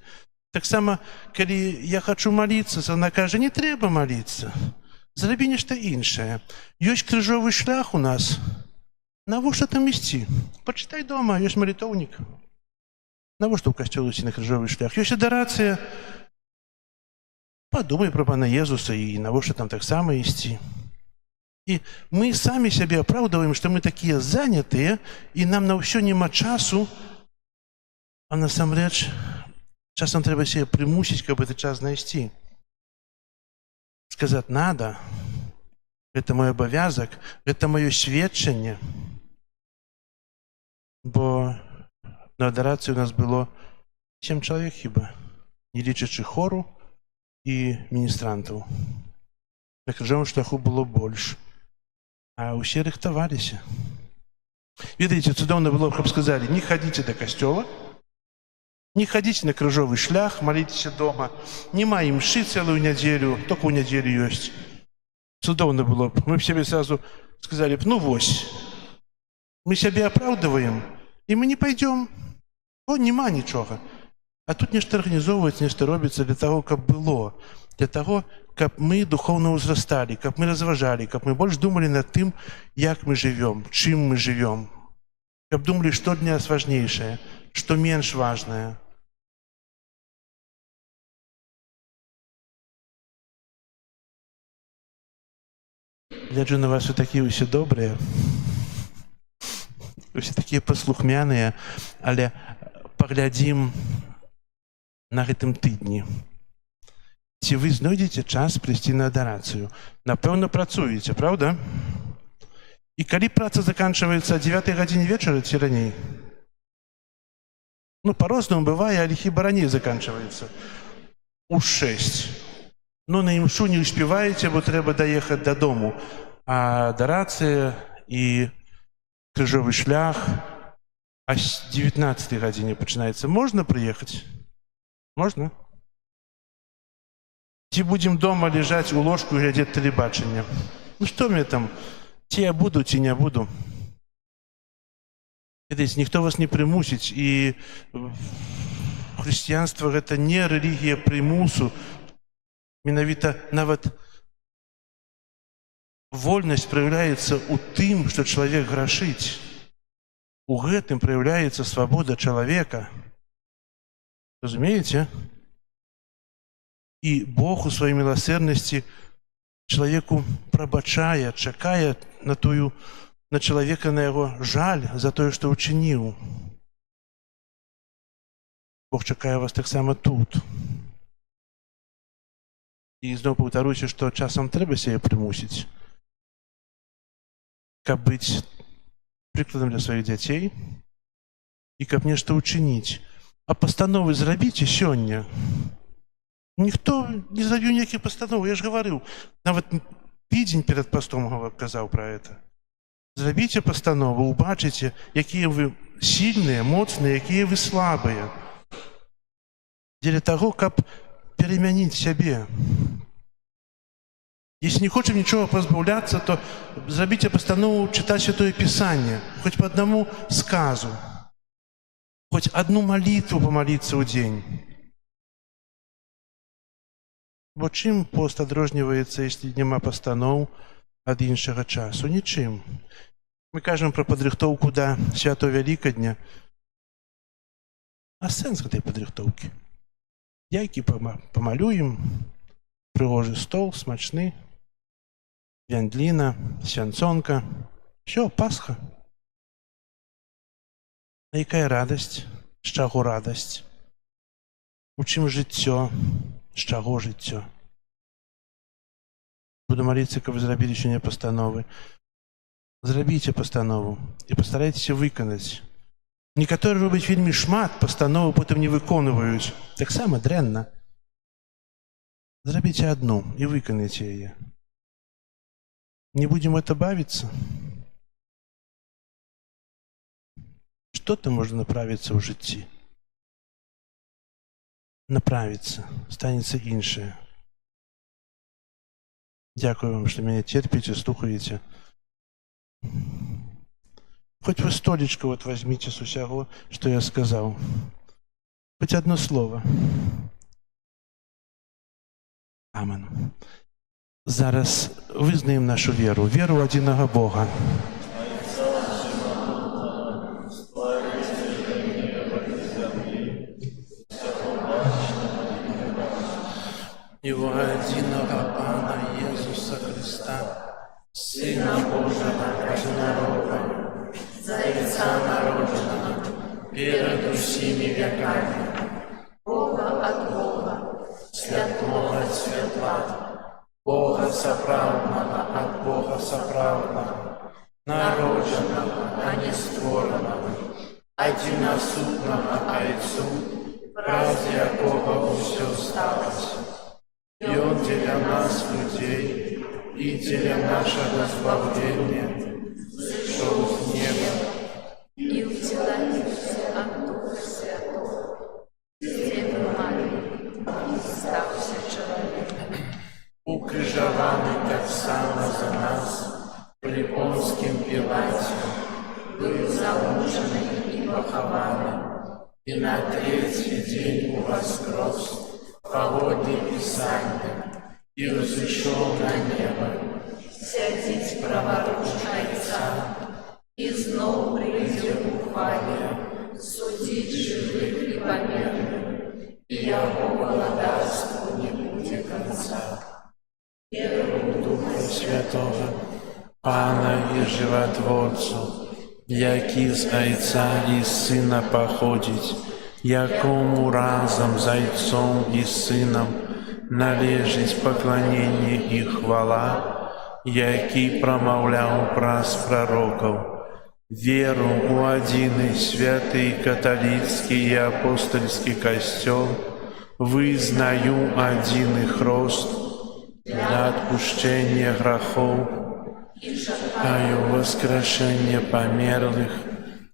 Таксама, калі я хачу маліцца, сатана кажа, не трэба маліцца. Зрабі нешта іншае. Ёсць крыжовы шлях у нас. Навошта там ісці? Пачытай дома, ёсць малітоўнік. Навошта ў касцёл ісці на крыжовы шлях? Ёсць адарацыя. Падумай пра пана Езуса і навошта там таксама ісці. І мы самі сябе апраўдваем, што мы такія занятыя, і нам на ўсё няма часу, а насамрэч часам трэба себе прымусіць, каб гэты час знайсці. Сказаць «надо», гэта мой абавязак, гэта маё сведчанне. Бо на адарацыі у нас было 7 чалавек хіба, не лічачы хору і міністрантаў. На крыжовым шляху было больш, а ўсе рыхтаваліся. Ведаеце, цудоўна было, каб сказалі, не хадзіце да касцёла, не хадзіце на крыжовы шлях, маліцеся дома, няма імшы цэлую нядзелю, толькі ў нядзелю ёсць. Цудоўна было б. Мы б сябе сразу сказалі б, ну вось, мы сябе апраўдваем, і мы не пойдем. О, няма нічога. А тут нешта арганізоўваецца, нешта робіцца для таго, каб было. Для таго, каб мы духоўна ўзрасталі, каб мы разважалі, каб мы больш думалі над тым, як мы жывём, чым мы жывём. Каб думалі, што для нас важнейшае, што менш важнае. Гляджу на вас, вы такія ўсе добрыя. Усе такія паслухмяныя, але паглядзім на гэтым тыдні. Ці вы знойдзеце час прыйсці на адарацыю? Напэўна, працуеце, праўда? І калі праца заканчваецца о 9 гадзіне вечара ці раней? Ну, па-рознаму бывае, але хіба раней заканчваецца. У 6. Ну, на імшу не ўспяваеце, бо трэба даехаць дадому. А адарацыя і крыжовы шлях а з 19 гадзіне пачынаецца. Можна прыехаць? Можна? Ці будзем дома лежаць у ложку і глядзець тэлебачанне? Ну што мне там? Ці я буду, ці не буду? Ведаеце, ніхто вас не прымусіць, і хрысціянства гэта не рэлігія прымусу. Менавіта нават вольнасць праяўляецца ў тым, што чалавек грашыць. У гэтым праяўляецца свабода чалавека. Разумееце? І Бог у сваёй міласэрнасці чалавеку прабачае, чакае на чалавека, на яго жаль за тое, што ўчыніў. Бог чакае вас таксама тут. І зноў паўтаруся, што часам трэба сябе прымусіць, каб быць прыкладам для сваіх дзяцей і каб нешта ўчыніць. А пастановы зрабіце сёння. Ніхто не зрабіў ніякіх пастаноў, я ж гаварыў. Нават тыдзень перад пастом казаў пра гэта. Зрабіце пастанову, убачыце, якія вы сільныя, моцныя, якія вы слабыя. Дзеля таго, каб перамяніць сябе. Если не хочем ничего позбавляться, то зробите постанову читать Святое Писание, хоть по одному сказу, хоть одну молитву помолиться в день. Бо чим пост адрозніваецца, если нема постанов ад іншага часу? Нічым. Мы кажем про падрыхтоўку да Святого Вялікадня. А сэнс гэтай падрыхтоўкі? Яйкі памалюем, прыгожы стол, смачны, вяндліна, свянцонка. Всё, Пасха. А якая радасць? З чаго радасць? У чым жыццё? З чаго жыццё? Буду маліцца, каб вы зрабілі сёння пастановы. Зрабіце пастанову і пастарайцеся выканаць. Некаторыя робяць вельмі шмат пастановаў, потым не выконваюць. Таксама дрэнна. Зрабіце одну і выканайце яе. Не будем это бавиться? Что-то можно направиться в житті. Направиться, станется іншае. Дякую вам, что меня терпите, слухаете. Хоть вы столечко вот возьмите с усяго, что я сказал. Хоть одно слово. Амен. Зараз вызнаем нашу веру, веру адзінага Бога. Его единого Пана Иисуса Христа, Сына Божьего Единородного, Зайца народного, перед всеми веками, Бога от Бога, Святого от Светла, Бога соправдного от Бога соправдного, народженного, а не створенного, одиносутного Отцу, ради якого все сталось. И Он для нас, людей, и для нашего избавления, зашел с неба и утелился от Духа Святого, Девы Марии, и стался человеком. Укрыжованный так само за нас, при Понским Пилате, был замученный и похованный, и на третий день воскрес, погоде Писания, и взошел на небо, сядет праворуч Отца, и снова придет в хвале, судить живых и померных, и его владарству не будет конца. Верую в Духа Святого, Пана и Животворцу, який з Отца і Сина походить, якому разом з Отцом і Сином належить поклонение и хвала, який промовлял праз пророков, веру у один святый католический и апостольский костел, вызнаю один их рост для отпущения грехов, чекаю воскрешения померлых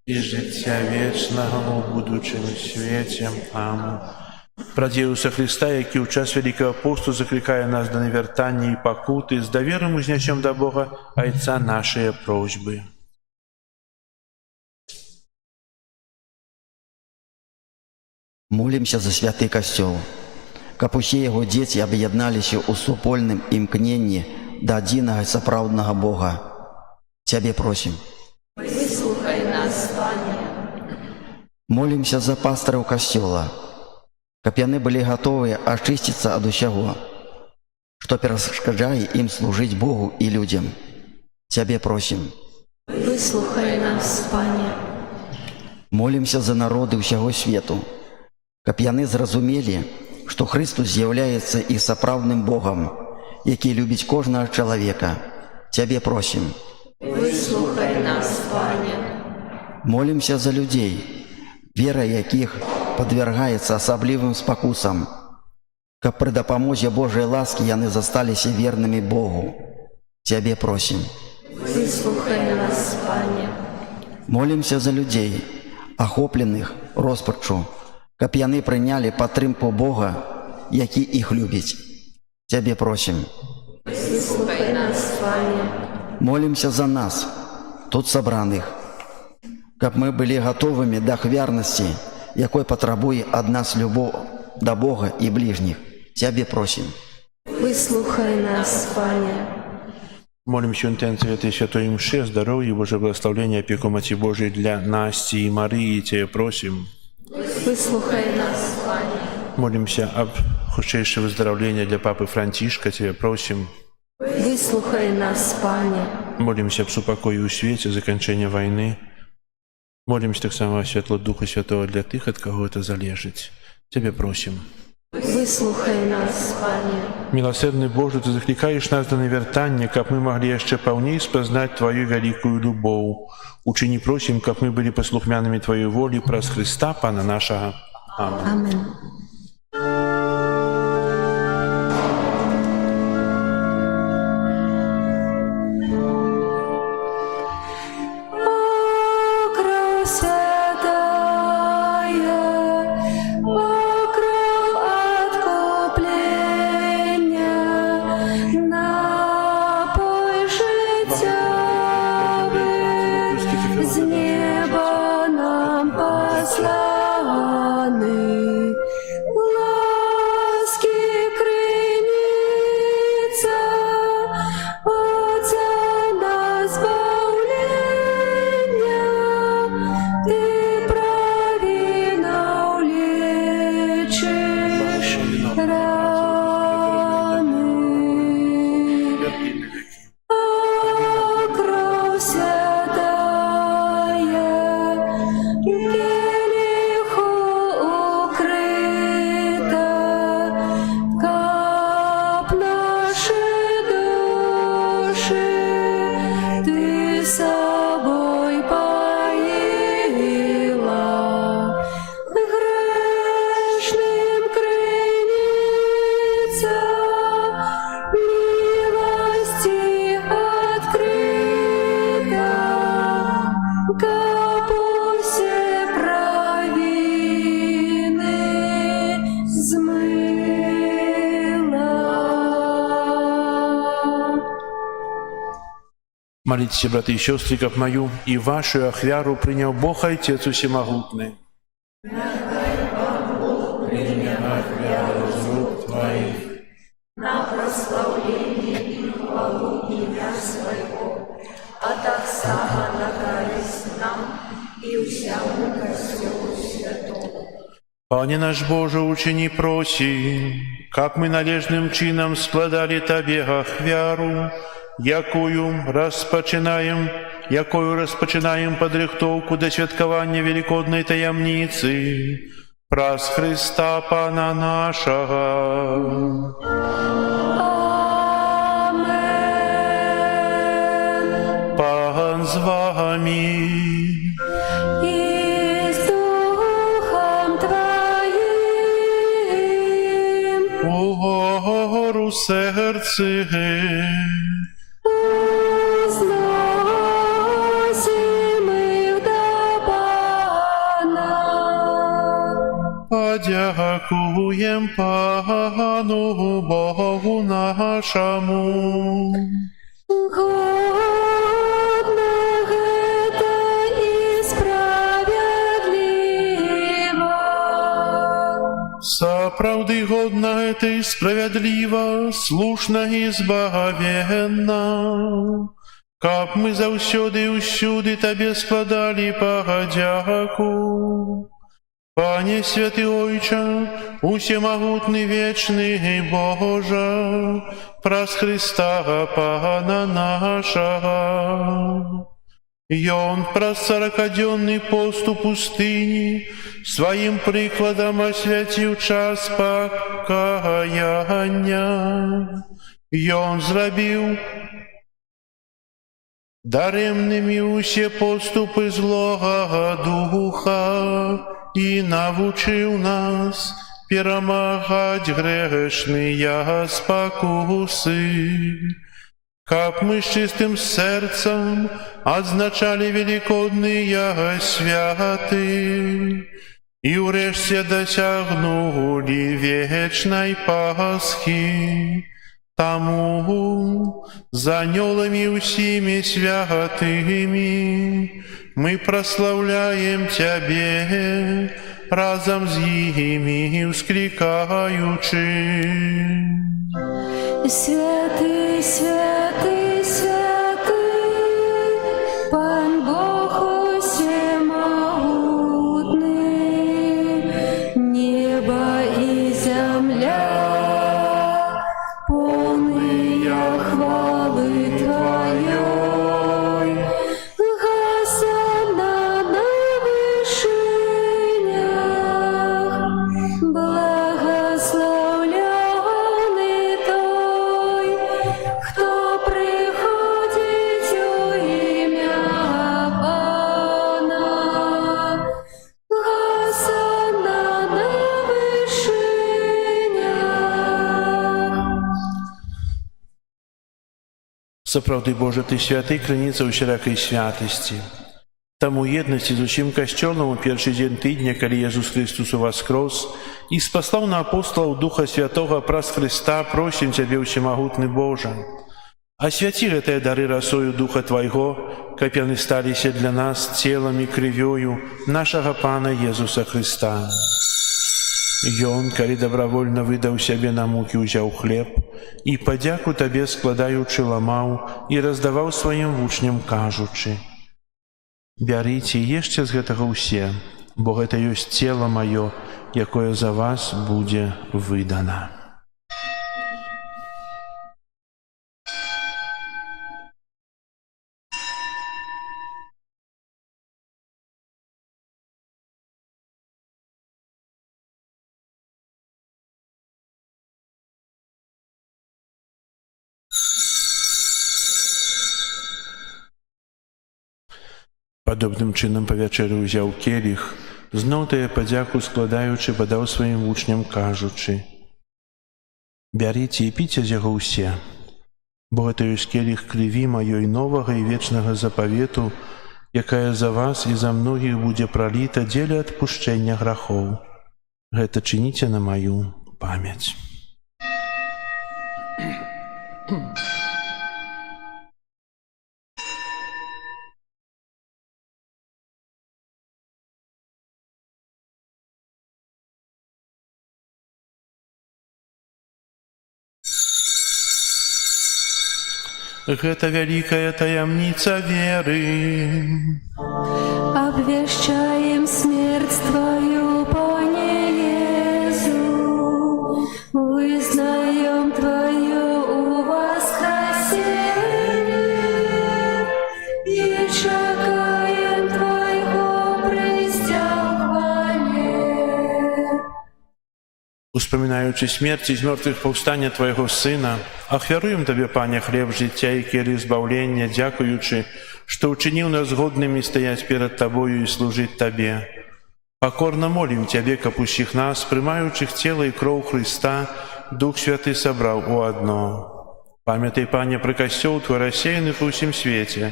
и життя вечного у будущем свете. Аминь. Ради Иисуса Христа, який у час Великого посту закликає нас до навертання і покути, з довіром узнесем до Бога Отца наші просьби. Молимся за святый костел, каб усе его дети объедналися у супольным імкненні до одиного соправдного Бога. Тебе просим. Вислухай нас, Пане. Молимся за пасторов костела, каб яны были готовы очиститься от усяго, что перешкоджает им служить Богу и людям. Тебе просим. Вислухай нас, Пане. Молимся за народы усяго свету, каб яны зразумелі, што Христос з'яўляецца іх сапраўдным Богом, які любіць кожнага чалавека. Тебе просим. Вислухай нас, Пане. Молимся за людей, вера якіх подвергается асаблівым спакусам, каб пры дапамозе Божай ласкі яны засталіся вернымі Богу. Тебе просим. Вислухай нас, Пане. Молимся за людей, ахопленых роспачу, каб яны прынялі падтрымку Бога, які іх любіць. Тебе просим. Вислухай нас, Пане. Молимся за нас, тут собраных, каб мы были готовыми до ахвярности, якой потребует от нас любовь до Бога и ближних. Тебе просим. Вислухай нас, Пане. Молимся в интенции этой святой мши, здоровья, Божьего благословения, опеку Мати Божией для Насти и Марии, Тебе просим. Вислухай нас, Пане. Молимся об худшейшем выздоровлении для Папы Франтишка, Тебе просим. Вислухай нас, Пане. Молимся об супокое у свете, заканчивание войны. Молимся так само о святло Духа Святого для тых, от кого это залежит. Тебе просим. Выслухай нас, Пане. Милосердный Боже, Ты закликаешь нас до навертания, как мы могли еще полней спознать Твою великую любовь. Учини просим, как мы были послухмянами Твоей воли, праз Христа, Пана нашего. Аминь. Амин. каб усе правины змыла. Молитесь, братья и сестры, как мою и вашу ахвяру принял Бог Отец Всемогутный. Пане наш Боже, учини проси, как мы належным чином складали Тебе ахвяру, якою распочинаем подрихтовку до святкування Великодной таямницы, праз Христа Пана нашего. Амен. Пан з вами. И с духом Твоим Угору серце, возносим их до Пана. подякуем Пану Богу нашему. Годно это и справедливо. Сапраўды годна это и справедливо, слушна и збагавенна. Каб мы заўсёды і ўсюды Табе складалі падзяку. Пане святы Ойча, усемагутны вечны Божа, праз Христа Пана нашага. Ён праз 40-дзённы пост у пустыні сваім прыкладам асвяціў час пакаяння. Ён зрабіў даремнымі ўсе поступы злога духа і навучыў нас перамагаць грэшныя спакусы. Каб мы з чыстым сэрцам адзначалі велікодныя святы і ўрэшце дасягнулі вечнай Пасхі. Таму за анёламі ўсімі святымі мы праслаўляем Цябе разам з імі ўсклікаючы. Святый, святый, святый, Пан Бог всемогутный, небо и земля, полные хвалы Твоей. Хосанна на вышинях, благословленный Той, кто приходит у имя Пана. Хосанна на вышинях. Сапраўды, Боже, Ты святы, крыніца ўсялякай святасці. Таму еднасці з усім касцёлам у першы дзень тыдня, калі Езус Христус уваскрос і спаслаў на апосталаў Духа Святога праз Христа, просім Цябе, усемагутны Божа. Асвяці гэтыя дары расою Духа Твайго, каб яны сталіся для нас целам і крывёю нашага Пана Езуса Христа. Ён, калі добравольна выдаў сябе на мукі, узяў хлеб і падзяку Табе складаючы ламаў і раздаваў сваім вучням, кажучы: «Бярыце і ешце з гэтага ўсе, бо гэта ёсць цела маё, якое за вас будзе выдана». Падобным чынам па вячэры ўзяў келіх, зноў тая падзяку складаючы, падаў сваім вучням, кажучы: «Бярыце і піце з яго ўсе, бо гэта ёсць келіх крыві маёй новага і вечнага запавету, якая за вас і за многіх будзе праліта дзеля адпушчэння грахоў. Гэта чыніце на маю памяць. Гэта вялікая таямніца веры. Обвещаем смерть Твою, Пане Иисус, вызнаем Твое воскресение и чекаем Твоего прийстя в хвале. Успамінаючы смерць і з мёртвых паўстання Твайго Сына, ахвяруем Табе, Пане, хлеб жыцця і келіх збаўлення, дзякуючы, што ўчыніў нас годнымі стаяць перад Табою і служыць Табе. Пакорна молім Цябе, каб усіх нас, прымаючых цела і кроў Хрыста, Дух Святы сабраў у адно. Памятай, Пане, пра касцёл Твой рассеяны па ўсім свеце.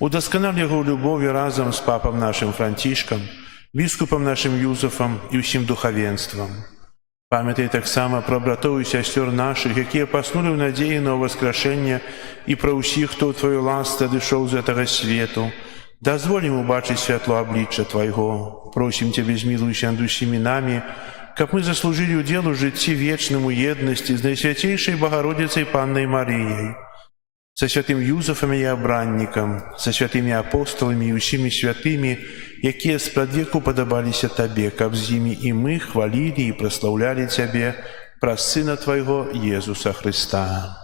Удасканал яго ў любові разам з папам нашым Францішкам, біскупам нашым Юзафам і ўсім духавенствам. Памятай таксама пра братоў і сясцёр нашых, якія паснулі ў надзеі на ўваскрашэнне, і пра ўсіх, хто ў Тваёй ласцы адышоў з гэтага свету. Дазволім убачыць святло аблічча Твайго. Просім Цябе, змілуйся над усімі намі, каб мы заслужылі ўдзел у жыцці вечным у еднасці з Найсвяцейшай Багародзіцай Паннай Марыяй, са святым Юзафам і абраннікам, са святымі апостоламі і усімі святымі, якія спрадвеку падабаліся Табе, каб з імі і мы хвалілі і праслаўлялі Цябе праз Сына Твайго Езуса Хрыста.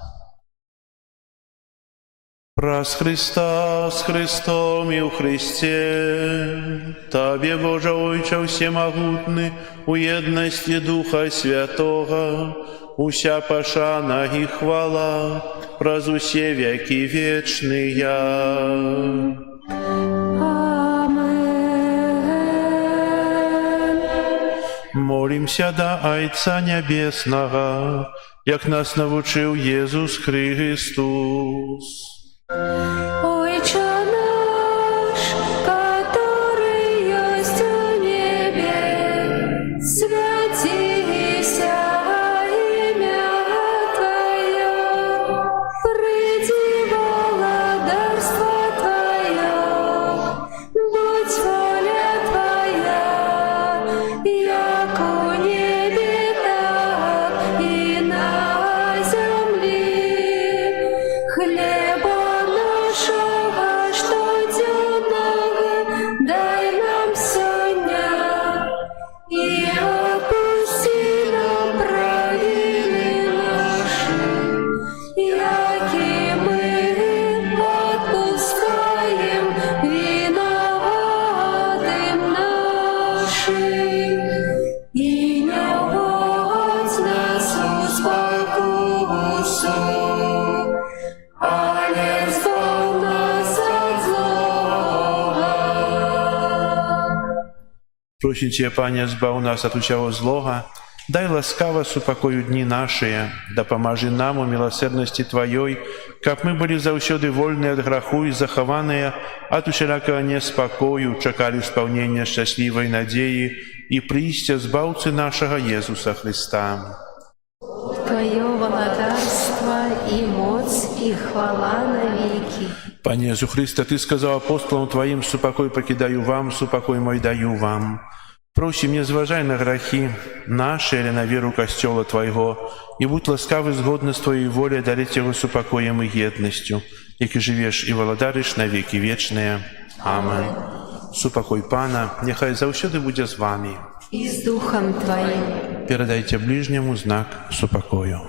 Праз Хрыста, з Христом і ў Христе, Табе, Божа Ойча Всемагутны, у еднасці Духа Святога, уся пашана і хвала праз усе векі вечныя. Молімся да Айца Нябеснага, як нас навучыў Езус Христос. Отче наш, который есть в небе, святися имя Твое, приди владарство Твое, будь воля Твоя, як у небе, так и на земле. Хлеба нашего штоденного дай нам сегодня, и отпусти нам провины наши, яки мы отпускаем виноватым нашим, и не вводь нас в спокусу, але избавь нас от злого. Просім Цябе, Пане, збаў нас ад усяго злога, дай ласкава супакою дні нашыя, дапамажы нам у міласэрнасці Тваёй, каб мы былі заўсёды вольныя ад граху і захаваныя ад усялякага неспакою, чакалі спаўнення шчаслівай надзеі і прыйсця збаўцы нашага Езуса Христа. Твое владарство и моц, и хвала навеки. Пане Езу Христе, Ты сказаў апостолам Тваім: «Супакой пакідаю вам, супакой мой даю вам». Просім, не зважай на грахі нашы, але на веру касцёла Твайго, і будь ласкавы згодна з Твоей воляй дарыць яго супакоем і еднасцю, які жывеш і валадарыш на векі вечныя. Амен. Супакой Пана няхай заўсёды будзе з вамі. И с Духом Твоим. Перадайце ближняму знак супакою.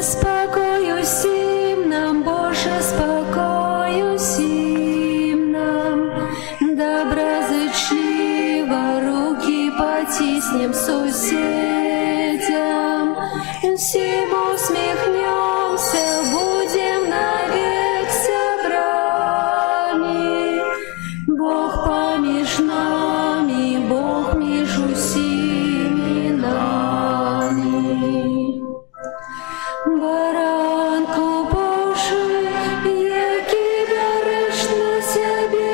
Спокою сим нам, Боже, спокою сим нам, доброзычливо руки потиснем соседям, всем усмехнемся, будем навек собрани. Бог помеж нами, Бог меж усими нами. Баранку Божий, який береш на себе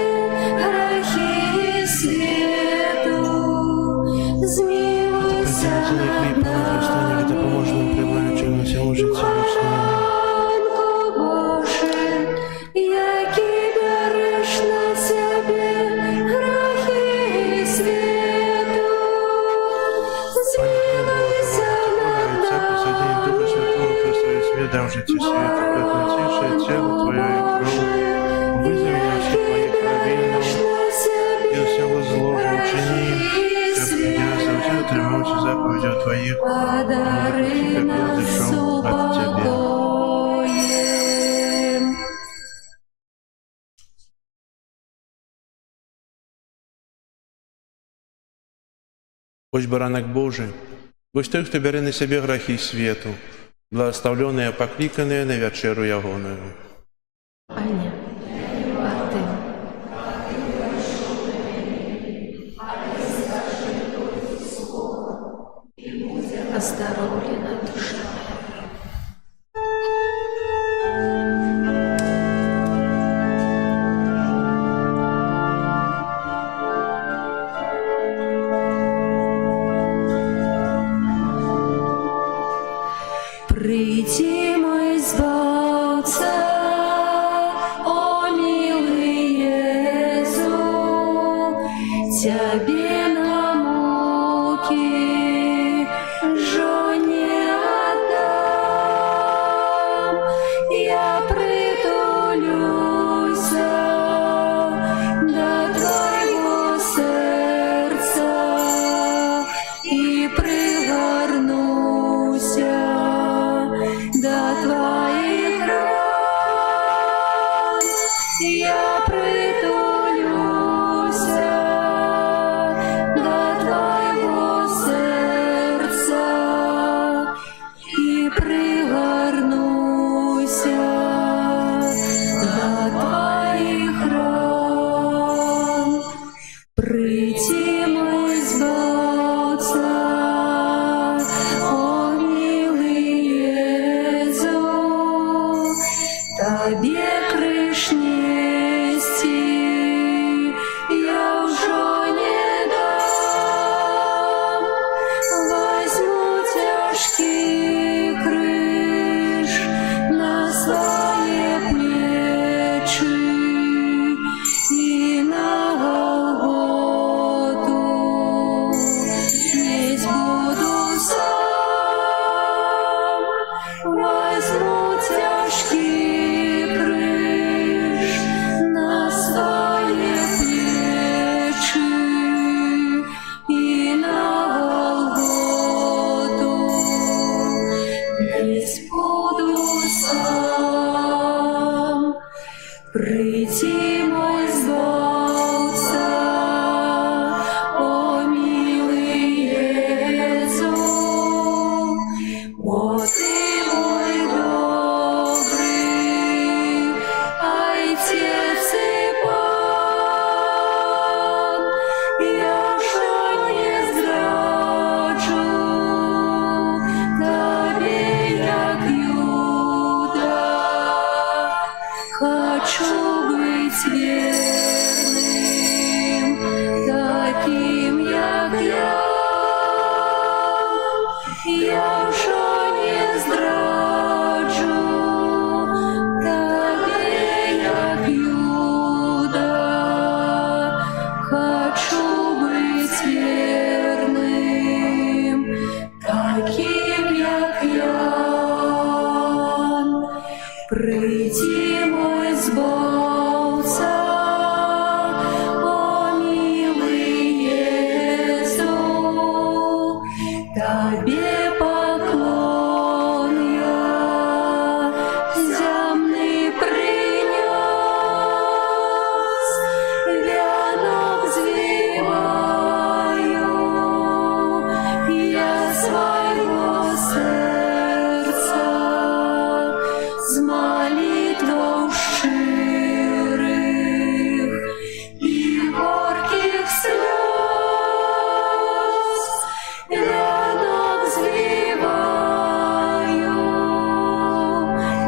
свет, преднатившее тело Твое и кровь, вызови нас от моих раввинов, и всего злого учини, терпения завзят тремучи заповедью Твоих, подари как я нам дышал от Тебя. покоєм. Ось баранок Божий, ось той, хто бере на себе грехи свету, благословленные, покликанные на вечеру ягоную. Аня, Артем. Оздоровлена душа моя. Приди, мой избавца, о милый Иисус, Тебе на муки жоне отдам. Я притулюся до Твоего сердца и пригорнуся до Твоих ран. Я притулюся до Твоего сердца и пригорнуся до Твоих ран. Приди, мой избавца, о милый Иисус, Тебе крыш нести я уже не дам. Возьму тяжкий крыш на свои плечи и на Голготу несть буду сам. Возьму тяжкий крыш на свои плечи и на Голготу несть буду сам. Приди, мой избавца, о милый Иисус, о Ты мой добрый Отец и Пан. Я же не зраджу Тебе, як Юда. Хочу быть верным, таким, як я. Я вже не зраджу Тебе, як Юда. Хочу быть верным, таким, як Ян. Приди, мой избавца, о милый Иисус, Тебе поклон я земный принес, венок взвиваю я своего сердца с молитвой щирых и горьких слез. Венок взвиваю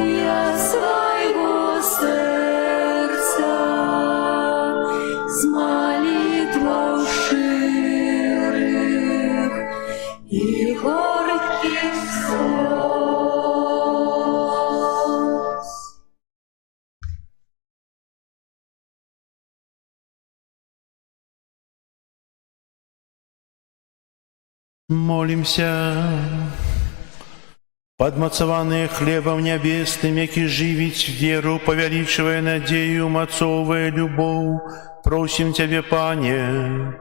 я своего сердца с молитвой щирых и горьких слез. Молимся. подмацаванные хлебом небесным, які живить веру, повеличивая надею, мацовая любовь, просим Тебе, Пане,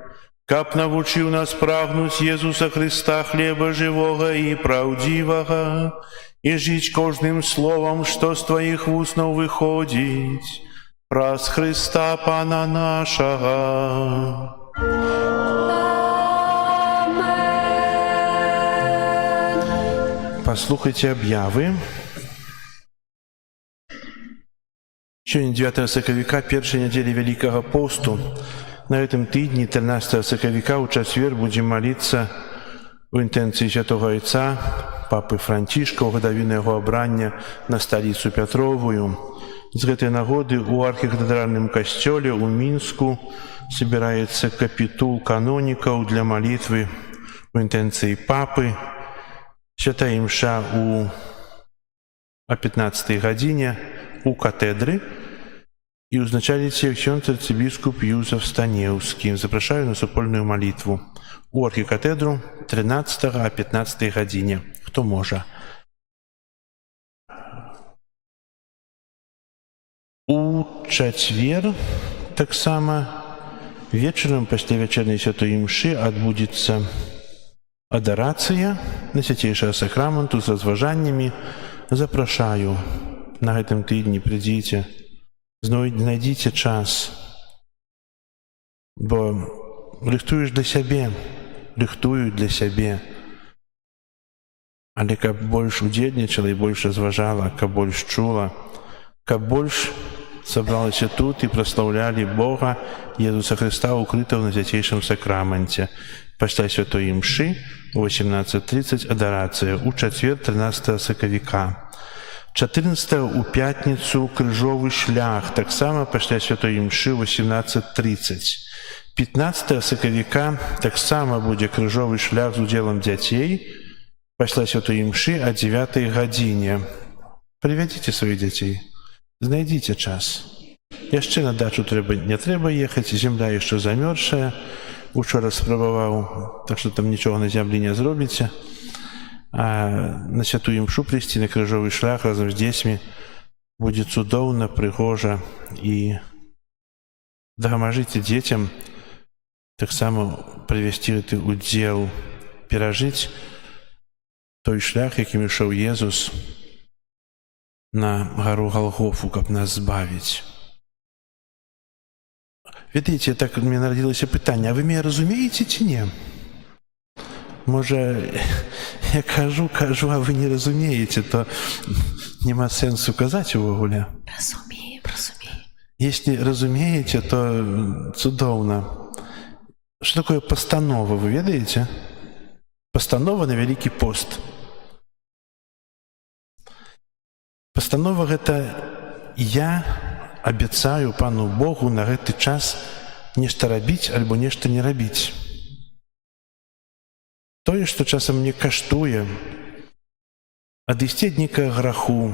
каб навучил нас прагнуть Иисуса Христа, хлеба живого и правдивого, и жить каждым словом, что с Твоих устнов выходит, праз Христа Пана нашего. Послухайте объявы. Сегодня 9 сакавіка, першая неделя Великого посту. На этом тыдні, 13 сакавіка, у четвер будем молиться в интенции Святого Отца, Папы Францишка, у годовіну его обрання на столицу Петровую. З гэтай нагоды у архікафедральным касцёле у Мінску собирается капітул канонікаў для молитвы в интенции Папы. Святая мша о 15 године у катедры и узначалите ксёндз арцыбіскуп Юзеф Станеўскі. Запрашаю на супольную молитву у архикатедру 13 о 15 године. Кто может? У четвер так само вечером после вечерней святой мши отбудется адорация на святейшего сакраменту с разважаниями. Запрашаю на этом тыдні, придите, знайдите час, бо рыхтуешь для себе, рыхтую для себе, але каб больш удзельнічала і больш разважала, каб больш чула, каб больш собралася тут и прославляли Бога Иисуса Христа, укрытого на святейшем сакраменте. Пасля святой мши у 18:30 адорация, у четверг 13 сакавіка. 14 у пятницу крыжовый шлях, так само пасля святой мши 18:30. 15 сакавіка так само будет крыжовый шлях с уделом детей, пасля святой мши о 9 године. Приведите своих детей, знайдите час. Яшчэ на дачу не трэба ехать, земля еще замерзшая. Учора спрабаваў, так что там ничего на земле не зробіце. А на святую мшу прийти на крыжовый шлях разом с детьми будет цудоўна, прыгожа, и дапамажыце детям так само привести гэты удзел, перажыць той шлях, якім ішоў Езус на гору Голгофу, каб нас збавіць. Ведаеце, так мне народилось пытанне, а вы меня разумеете ці не? Може, я кажу, а вы не разумеете, то нема сенсу казаць увогуле. Разумеем. Если разумеете, то цудоўна. Что такое постанова, вы ведаете? Постанова на Великий пост. Постанова – гэта я абяцаю Пану Богу на гэты час нешта рабіць альбо нешта не рабіць. Тое, што часам мне каштуе адысці ад нейкага граху,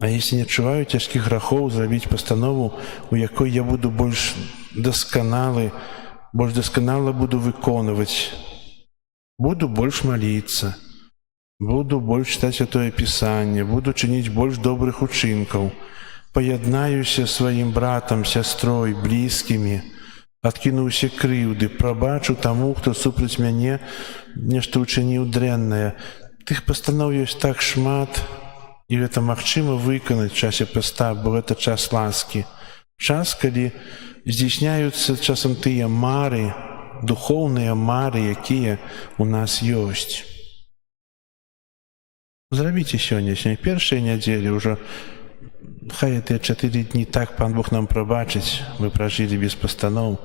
а если не адчуваю цяжкіх грахоў, зрабіць пастанову, у якой я буду больш дасканалы, больш дасканала буду выконваць, буду больш маліцца, буду больш чытаць Святое Пісанне, буду чыніць больш добрых учынкаў, паяднаюся сваім братам, сястрой, блізкімі, адкінуўся крыўды, прабачу таму, хто супраць мяне нешта ўчыніў дрэннае. Тых пастаноў ёсць так шмат, і гэта магчыма выканаць в часе поста, бо гэта час ласкі. Час, калі здзейсняюцца часам тыя мары, духоўныя мары, якія у нас ёсць. Зрабіце сёння першая нядзеля, ўжо хай гэтыя 4 дні так Пан Бог нам прабачыць, мы пражылі без пастаноў.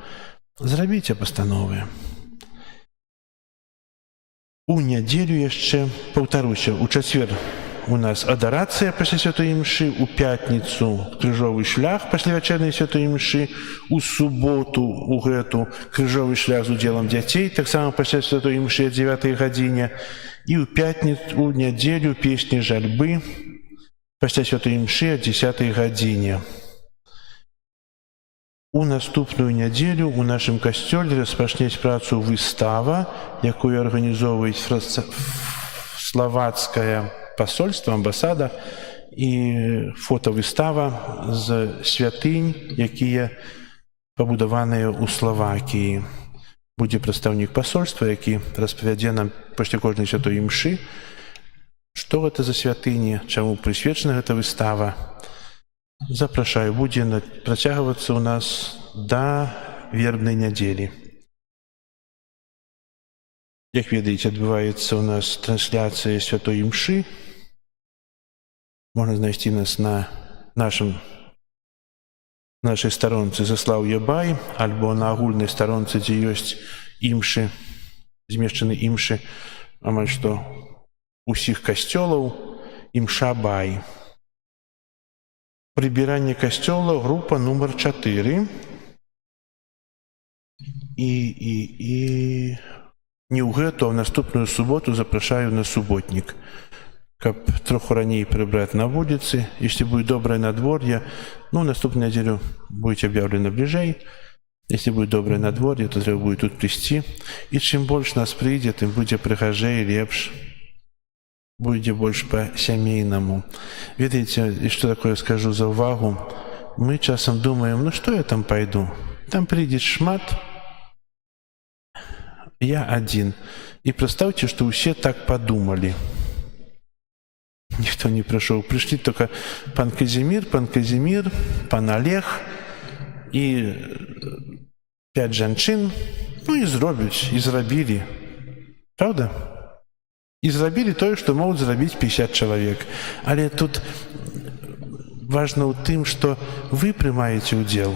Зрабіце пастановы. У нядзелю яшчэ, паўтаруся, у чацвер у нас адорация пасля святой мшы, у пятницу крыжовый шлях пасля вячэрнай святой мшы, у суботу у гэту крыжовый шлях з удзелам дзяцей, таксама пасля святой мшы о 9 гадзіне, і ў пятніцу, у нядзелю песні жальбы пасля святой мшы о 10 гадзіне. У наступную нядзелю у нашым касцёле распачнець працу выстава, якую арганізоўваюць словацкае посольство, амбасада і фотавыстава з святынь, якія пабудаваныя ў Словакіі. Будзе прадстаўнік посольства, які распавядзе нам пасля кожнай святой імшы, што гэта за святыні, чаму прысвечана гэта выстава. Запрашаю, будзе працягвацца ў нас да вербнай нядзелі. Як ведаеце, адбываецца ў нас трансляцыя святой імшы. Можна знайсці нас на нашай старонцы «Заслаў Ябай» альбо на агульнай старонцы, дзе ёсць імшы, змешчаны імшы амаль што усіх касцёлаў, імша Бай. Прыбіранне касцёла, група нумар 4. І не ў гэту, а ў наступную суботу запрашаю на суботнік, каб троху раней прыбраць на вуліцы. Если будет доброе надворье, ну, наступную неделю будет объявлено ближей. Если будет доброе надворье, то треба будет тут прийти. И чем больше нас придет, тем будет прихожей лепш. Будет больше по-семейному. Видите, и что такое скажу за увагу? Мы часом думаем, ну что я там пойду? Там придет шмат, я один. И представьте, что все так подумали. Никто не пришел. Пришли только пан Казимир, пан Олег и 5 жанчын. Ну и зрабілі. Правда? І зрабілі тое, што могуць зрабіць 50 чалавек. Але тут важна ў тым, што вы прымаеце ўдзел.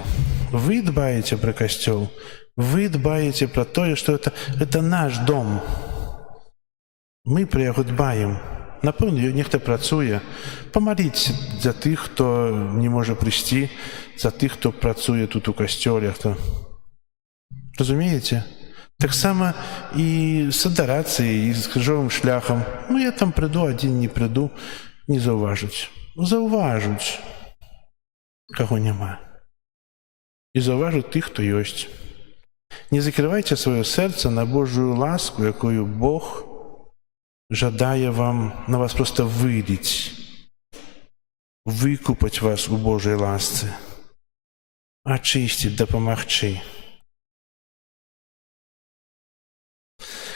Вы дбаеце пра касцёл. Вы дбаеце пра тое, што это наш дом. Мы пра яго дбаем. Напэўна, нехта працуе. Памаліць за тых, хто не можа прыйсці, за тых, хто працуе тут у касцёле. Разумееце? Таксама і з адарацыяй, і з крыжовым шляхам. Ну, я там прыйду, адзін не прыйду, не заўважуць. Заўважуць, каго няма. І заўважуць тых, хто ёсць. Не закрывайце сваё сэрца на Божую ласку, якую Бог жадае вам на вас просто выліць, выкупаць вас у Божай ласцы, ачысціць, дапамагчы.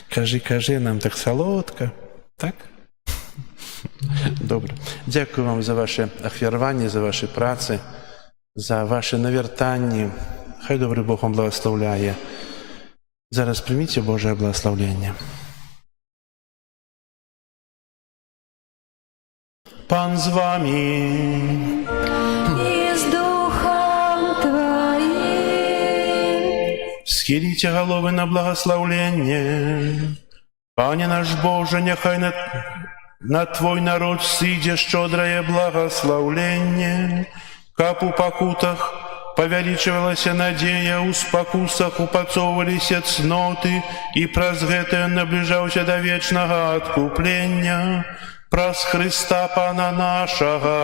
Кажы, нам так салодка, так? Добра. Дзякую вам за ваше ахвяраванне, за ваши працы, за ваше навяртанні. Хай добры Бог вам благословляе. Зараз прыміце Божае благословленне. Пан з вами. И с Духом Твоим. Схилите головы на благословление. Пане наш Боже, няхай на Твой народ сыдзе шчодрае благословление, каб у пакутах павялічвалася надзея, у спакусах упацоўваліся цноты, і праз гэта набліжаўся да вечнага адкуплення, праз Христа Пана нашага.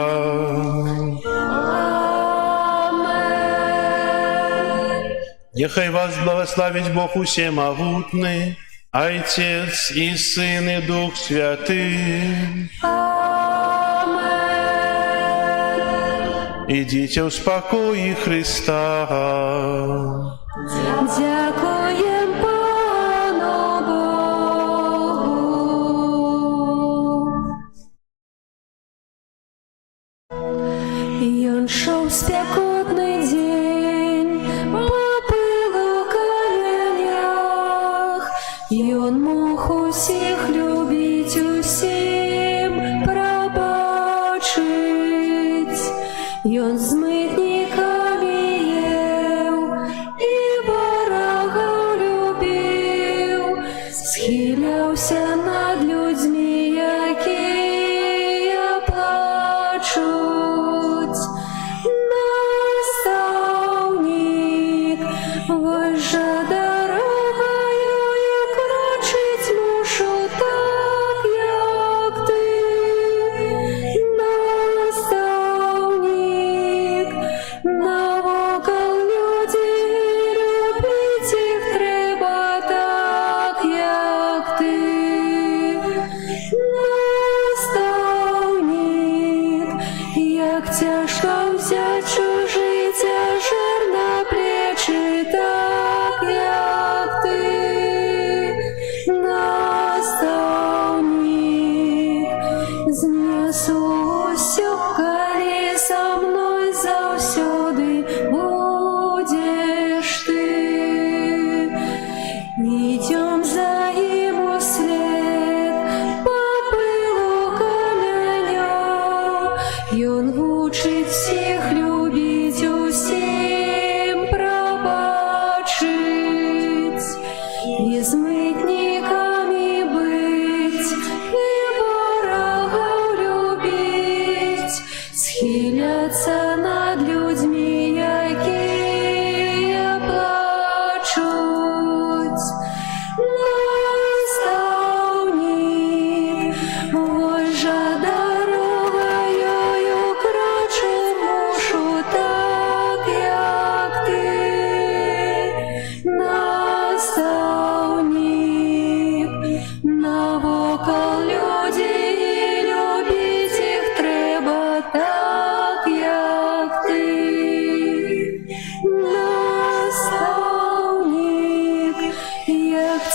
Нехай вас благословить Бог усемогутный, Отец и Сын и Дух Святый. Идите в спокое Христа. Дякуем Пану Богу. Ён шоў спякотны дзень па пылу каленях. Ён мог усіх любіць, усім прабачыць. Ён з мытнікамі еў і ворагаў любіў, схіляўся над людзьмі, якія плачуць. Настаўнік, вось жа дарогаю, і крочыць мушу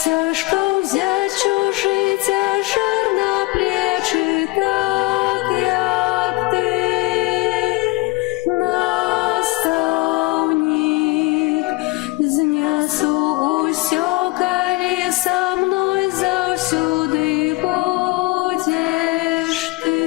Цяжко взять чужий тяжар на плечі, так як ти, наставник, знесу усё, коли со мной завсюди будеш ти.